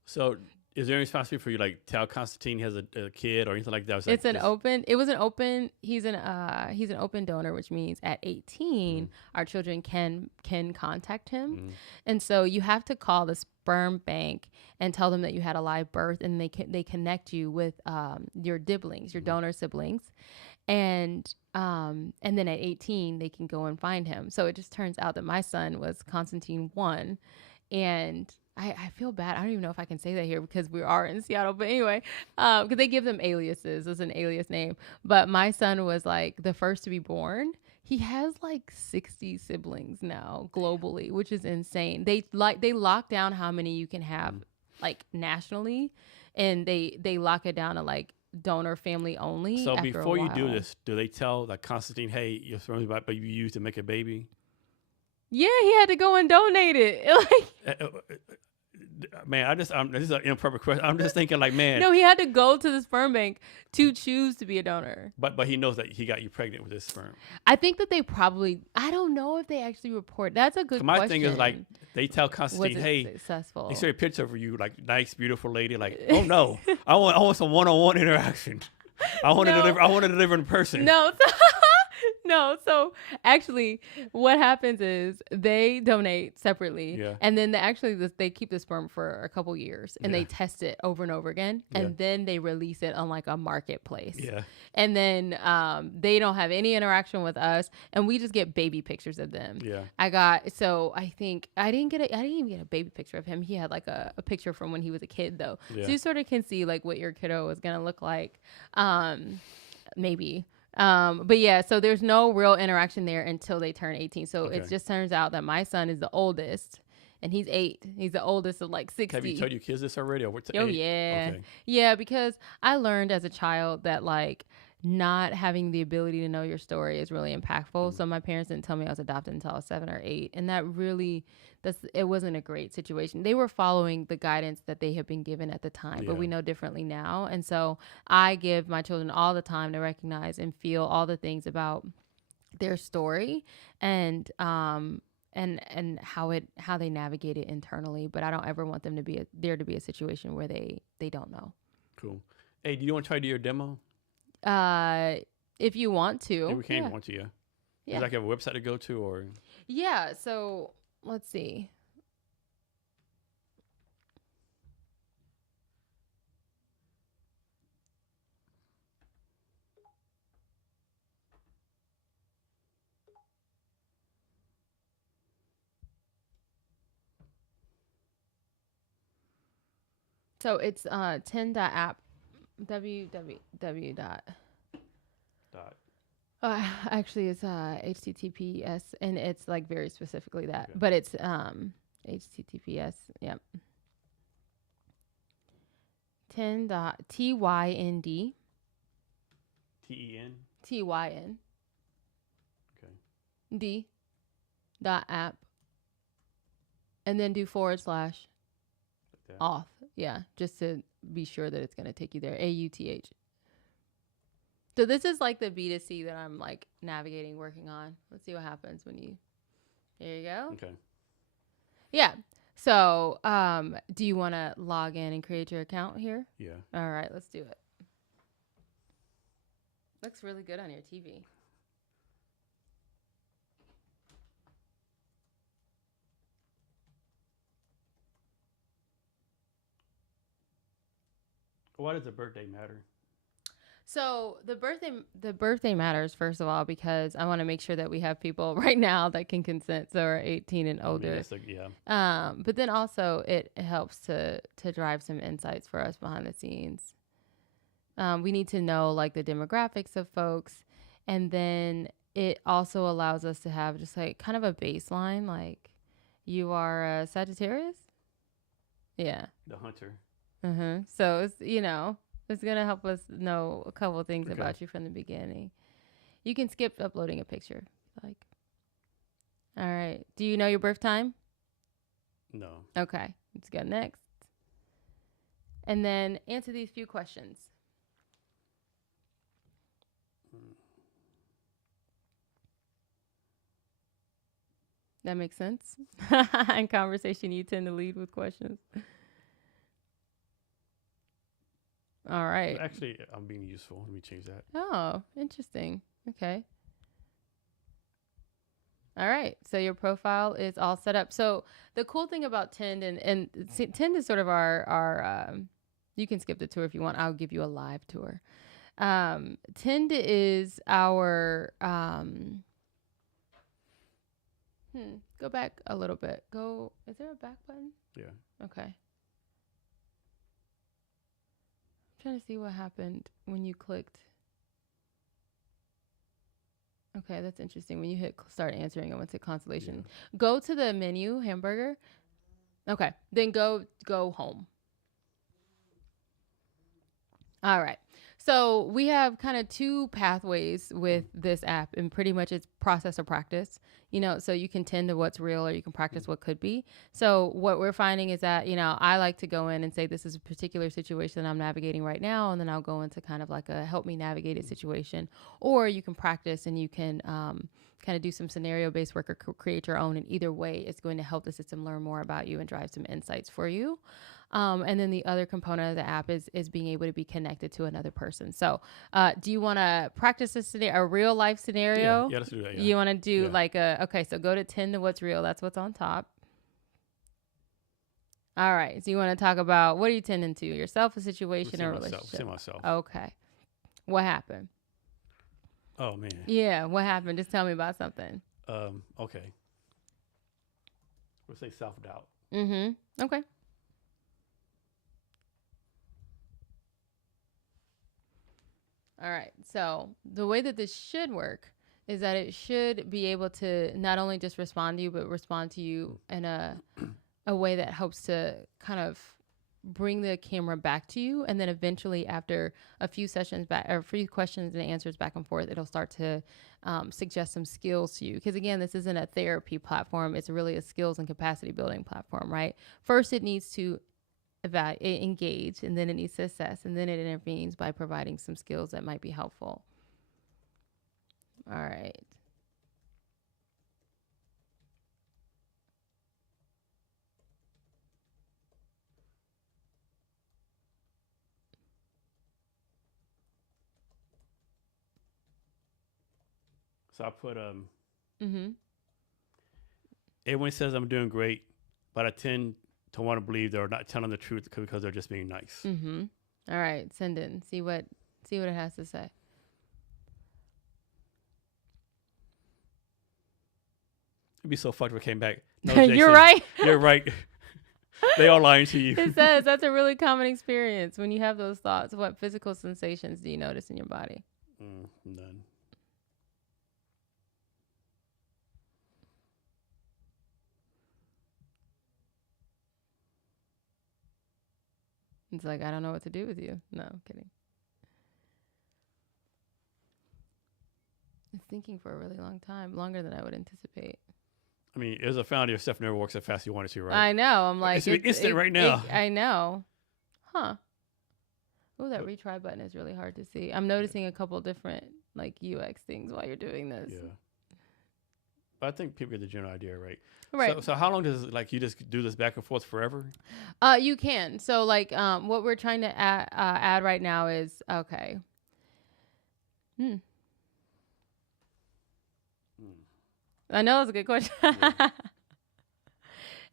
So is there any responsibility for you, like, tell Constantine he has a kid or anything like that? He's an open donor, which means at 18, our children can contact him. And so you have to call the sperm bank and tell them that you had a live birth, and they connect you with your siblings, your donor siblings. And then at 18, they can go and find him. So it just turns out that my son was Constantine 1, and I feel bad. I don't even know if I can say that here because we are in Seattle. But anyway, because they give them aliases. It's an alias name. But my son was like the first to be born. He has like 60 siblings now globally, which is insane. They lock down how many you can have like nationally, and they lock it down to like donor family only. So before you do this, do they tell like Constantine, hey, your sperm but you used to make a baby? Yeah, he had to go and donate it. Man, this is an improper question. I'm just thinking, like, man. No, he had to go to the sperm bank to choose to be a donor. But he knows that he got you pregnant with his sperm. I think that I don't know if they actually report. That's a good question. My thing is, like, they tell Constantine, hey, successful? They show a picture of you, like, nice, beautiful lady. Like, oh no, I want some one-on-one interaction. I want to deliver in person. No. No, so actually what happens is they donate separately, and then they keep the sperm for a couple years, and they test it over and over again, and then they release it on like a marketplace. And then they don't have any interaction with us, and we just get baby pictures of them. I think I didn't even get a baby picture of him. He had like a picture from when he was a kid though. So you sort of can see like what your kiddo is going to look like. Maybe. But yeah, so there's no real interaction there until they turn 18. So it just turns out that my son is the oldest, and he's 8. He's the oldest of like 60. Have you told your kids this already? Or yeah. Okay. Yeah, because I learned as a child that like not having the ability to know your story is really impactful. So my parents didn't tell me I was adopted until I was 7 or 8. And that really, it wasn't a great situation. They were following the guidance that they had been given at the time, but we know differently now. And so I give my children all the time to recognize and feel all the things about their story and how they navigate it internally. But I don't ever want them to be there to be a situation where they don't know. Cool. Hey, do you want to try to do your demo? If you want to. Yeah, we can want to, yeah. Does like have a website to go to, or? Yeah, so let's see. So it's 10.app www dot. Dot. Actually, it's HTTPS, and it's like very specifically that, Okay. but it's HTTPS. Yep. 10 dot TYND TEN. TYN Okay. D dot app, and then do / Like that. auth. Yeah, just to be sure that it's going to take you there. AUTH. So this is like the B2C that I'm like navigating, working on. Let's see what happens when you. There you go. Okay. Yeah. So, do you want to log in and create your account here? Yeah. All right, let's do it. Looks really good on your TV. Why does the birthday matter? So the birthday matters, first of all, because I want to make sure that we have people right now that can consent, so are 18 and older. Yeah. But then also it helps to drive some insights for us behind the scenes. We need to know like the demographics of folks, and then it also allows us to have just like kind of a baseline, like you are a Sagittarius. Yeah. The hunter. So it's it's gonna help us know a couple of things Okay. about you from the beginning. You can skip uploading a picture, if you like. All right. Do you know your birth time? No. Okay. Let's go next. And then answer these few questions. That makes sense. In conversation, you tend to lead with questions. All right. Actually, I'm being useful. Let me change that. Oh, interesting. Okay. All right. So your profile is all set up. So the cool thing about Tend and Tend is sort of our you can skip the tour if you want. I'll give you a live tour. Tend is our go back a little bit. Is there a back button? Yeah. Okay. I'm trying to see what happened when you clicked. Okay, that's interesting. When you hit start answering, I went to constellation. Yeah. Go to the menu, hamburger. Okay, then go home. All right. So we have kind of two pathways with this app, and pretty much it's process or practice. So you can tend to what's real or you can practice what could be. So what we're finding is that, I like to go in and say, this is a particular situation that I'm navigating right now. And then I'll go into kind of like a help me navigate it situation. Or you can practice and you can kind of do some scenario-based work or create your own. And either way, it's going to help the system learn more about you and drive some insights for you. And then the other component of the app is being able to be connected to another person. So do you want to practice a real life scenario? Yeah, let's do that. Yeah. You want to do okay, so go to tend to what's real. That's what's on top. All right. So you want to talk about, what are you tending to? Yourself, a situation, or a relationship? See myself. Okay. What happened? Oh, man. Yeah, what happened? Just tell me about something. Okay. We'll say self-doubt. Okay. All right. So the way that this should work is that it should be able to not only just respond to you, but respond to you in a way that helps to kind of bring the camera back to you. And then eventually, after a few sessions back, or a few questions and answers back and forth, it'll start to suggest some skills to you. Because again, this isn't a therapy platform. It's really a skills and capacity building platform, right? First, it needs to engage, and then it needs to assess, and then it intervenes by providing some skills that might be helpful. All right. So I put everyone says I'm doing great, but I tend to want to believe they're not telling the truth because they're just being nice. All right, send it and see what it has to say. It'd be so fucked if it came back. No, You're right. You're right. They all lying to you. It says that's a really common experience when you have those thoughts. What physical sensations do you notice in your body? None. It's like, I don't know what to do with you. No, I'm kidding. It's thinking for a really long time, longer than I would anticipate. I mean, as a founder, your stuff never works as fast as you want it to, right? I know. I'm like, it's instant right now. I know. Huh. Oh, that retry button is really hard to see. I'm noticing a couple different like UX things while you're doing this. Yeah. But I think people get the general idea, right? Right. So how long does like you just do this back and forth forever? You can. So like what we're trying to add right now is okay. I know that's a good question.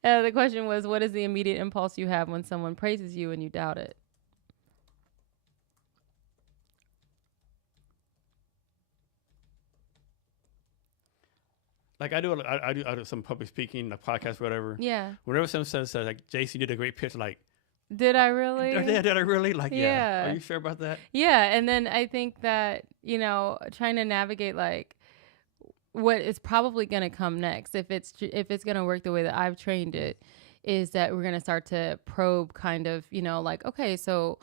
The question was, what is the immediate impulse you have when someone praises you and you doubt it? Like I do some public speaking, a podcast, whatever. Yeah. Whenever someone says like, "Jason, you did a great pitch," like, did I really? Did I really? Like, yeah. Are you sure about that? Yeah, and then I think that trying to navigate like what is probably going to come next, if it's going to work the way that I've trained it, is that we're going to start to probe kind of like, okay, so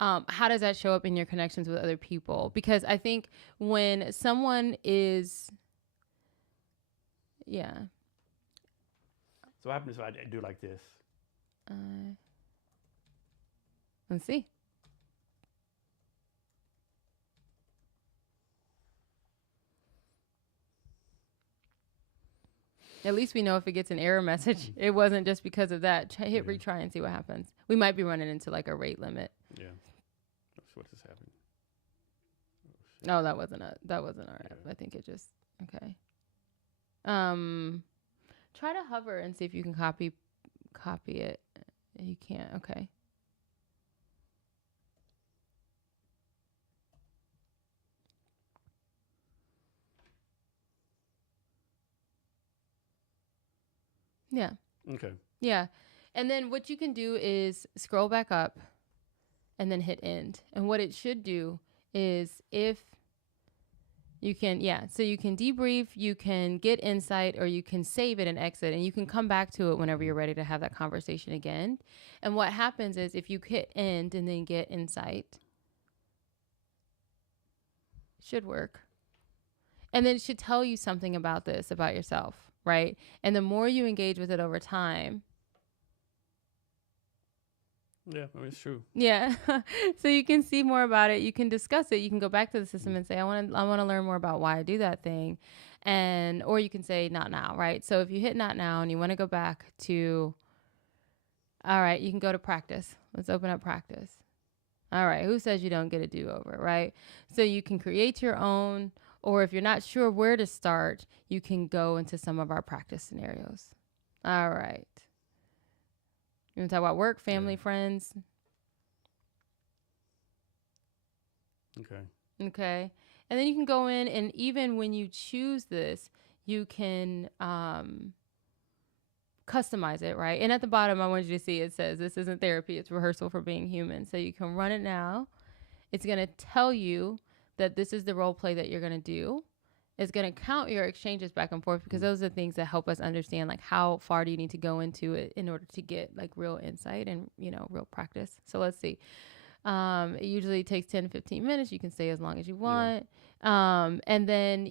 how does that show up in your connections with other people? Because I think when someone is So what happens if I do like this? Let's see. At least we know if it gets an error message, it wasn't just because of that. Hit retry and see what happens. We might be running into like a rate limit. Yeah. What just happened? Oh, that wasn't RF. I think it just okay. Try to hover and see if you can copy it. You can't. Okay. Yeah. Okay. Yeah. And then what you can do is scroll back up and then hit end. And what it should do is if you can, so you can debrief, you can get insight, or you can save it and exit, and you can come back to it whenever you're ready to have that conversation again. And what happens is if you hit end and then get insight, it should work. And then it should tell you something about this, about yourself, right? And the more you engage with it over time. Yeah, I mean, it's true. Yeah. So you can see more about it. You can discuss it. You can go back to the system and say, I want to learn more about why I do that thing. Or you can say not now, right? So if you hit not now and you want to go back to, all right, you can go to practice. Let's open up practice. All right. Who says you don't get a do-over, right? So you can create your own, or if you're not sure where to start, you can go into some of our practice scenarios. All right. You want to talk about work, family, friends? Okay. And then you can go in, and even when you choose this, you can customize it, right? And at the bottom, I want you to see it says, this isn't therapy, it's rehearsal for being human. So you can run it now. It's going to tell you that this is the role play that you're going to do. It's going to count your exchanges back and forth, because those are the things that help us understand like how far do you need to go into it in order to get like real insight and real practice. So let's see. It usually takes 10 to 15 minutes. You can stay as long as you want. And then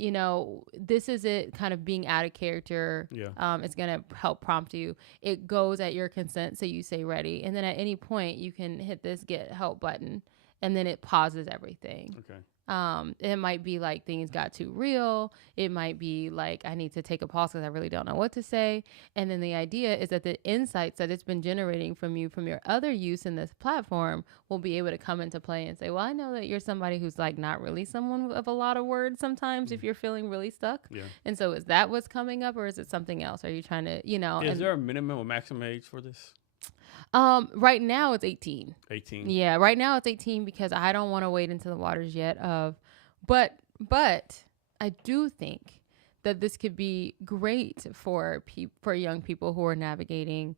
this is it kind of being out of character. It's going to help prompt you. It goes at your consent, so you say ready, and then at any point you can hit this get help button, and then it pauses everything. It might be like things got too real. It might be like I need to take a pause because I really don't know what to say. And then the idea is that the insights that it's been generating from you from your other use in this platform will be able to come into play and say, well, I know that you're somebody who's like not really someone of a lot of words sometimes if you're feeling really stuck. And so is that what's coming up, or is it something else? Are you trying to, Is there a minimum or maximum age for this? Right now it's 18. 18. Yeah, right now it's 18 because I don't want to wade into the waters yet but I do think that this could be great for young people who are navigating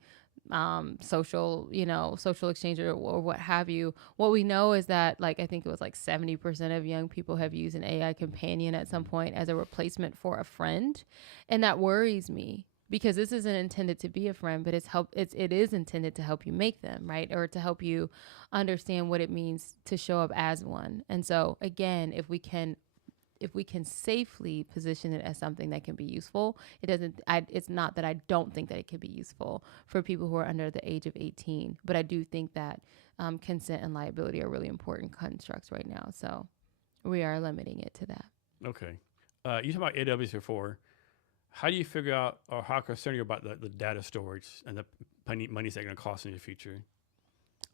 social, social exchange or what have you. What we know is that, like, I think it was like 70% of young people have used an AI companion at some point as a replacement for a friend. And that worries me because this isn't intended to be a friend, but it is intended to help you make them, right? Or to help you understand what it means to show up as one. And so again, if we can safely position it as something that can be useful, it's not that I don't think that it can be useful for people who are under the age of 18, but I do think that consent and liability are really important constructs right now. So we are limiting it to that. Okay. You talked about AWS before. How do you figure out, or how concerned are you about the data storage and the money it's going to cost in the future?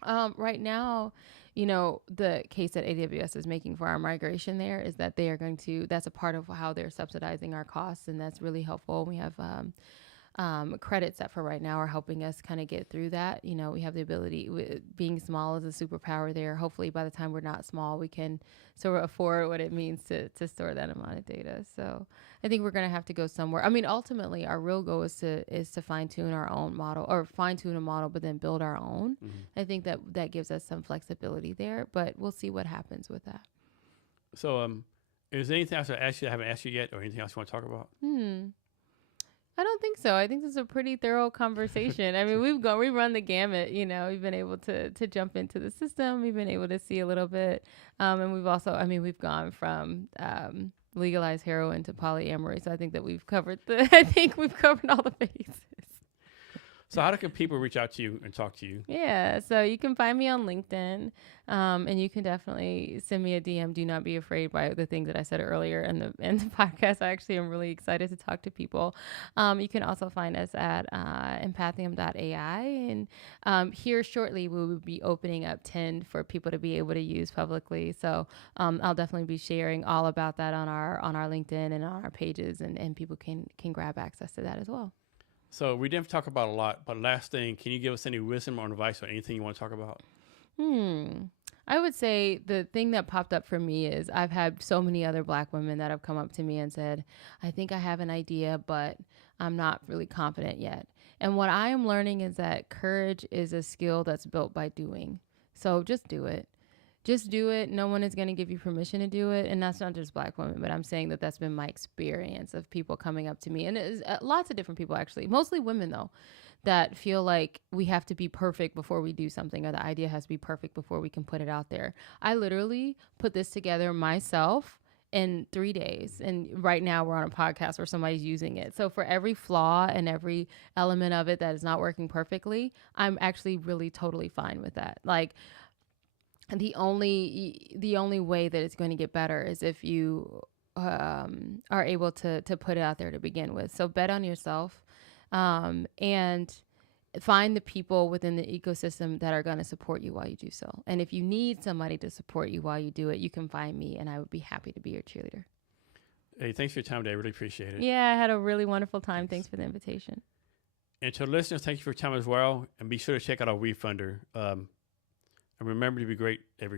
Right now, the case that AWS is making for our migration there is that that's a part of how they're subsidizing our costs. And that's really helpful. We have credits that for right now are helping us kind of get through that. We have the ability, being small is a superpower there. Hopefully by the time we're not small, we can sort of afford what it means to store that amount of data. So I think we're going to have to go somewhere. I mean, ultimately our real goal is to fine tune our own model, or fine tune a model, but then build our own. I think that gives us some flexibility there, but we'll see what happens with that. So, is there anything else I haven't asked you yet, or anything else you want to talk about? I don't think so. I think this is a pretty thorough conversation. I mean, we've run the gamut, we've been able to jump into the system. We've been able to see a little bit. And we've also, we've gone from legalized heroin to polyamory. So I think that we've covered all the bases. So how can people reach out to you and talk to you? Yeah, so you can find me on LinkedIn, and you can definitely send me a DM. Do not be afraid by the things that I said earlier in the podcast. I actually am really excited to talk to people. You can also find us at empathium.ai, and here shortly we will be opening up Tend for people to be able to use publicly. So I'll definitely be sharing all about that on our LinkedIn and on our pages, and people can grab access to that as well. So we didn't talk about a lot, but last thing, can you give us any wisdom or advice on anything you want to talk about? I would say the thing that popped up for me is I've had so many other Black women that have come up to me and said, I think I have an idea, but I'm not really confident yet. And what I am learning is that courage is a skill that's built by doing. So just do it. Just do it. No one is going to give you permission to do it. And that's not just Black women, but I'm saying that that's been my experience of people coming up to me. And it's lots of different people, actually, mostly women, though, that feel like we have to be perfect before we do something, or the idea has to be perfect before we can put it out there. I literally put this together myself in 3 days. And right now we're on a podcast where somebody's using it. So for every flaw and every element of it that is not working perfectly, I'm actually really totally fine with that. Like, the only way that it's going to get better is if you are able to put it out there to begin with. So bet on yourself, and find the people within the ecosystem that are going to support you while you do so. And if you need somebody to support you while you do it, you can find me, and I would be happy to be your cheerleader. Hey, thanks for your time today. I really appreciate it. Yeah, I had a really wonderful time. Thanks for the invitation. And to the listeners, thank you for your time as well. And be sure to check out our WeFunder. And remember to be great every day.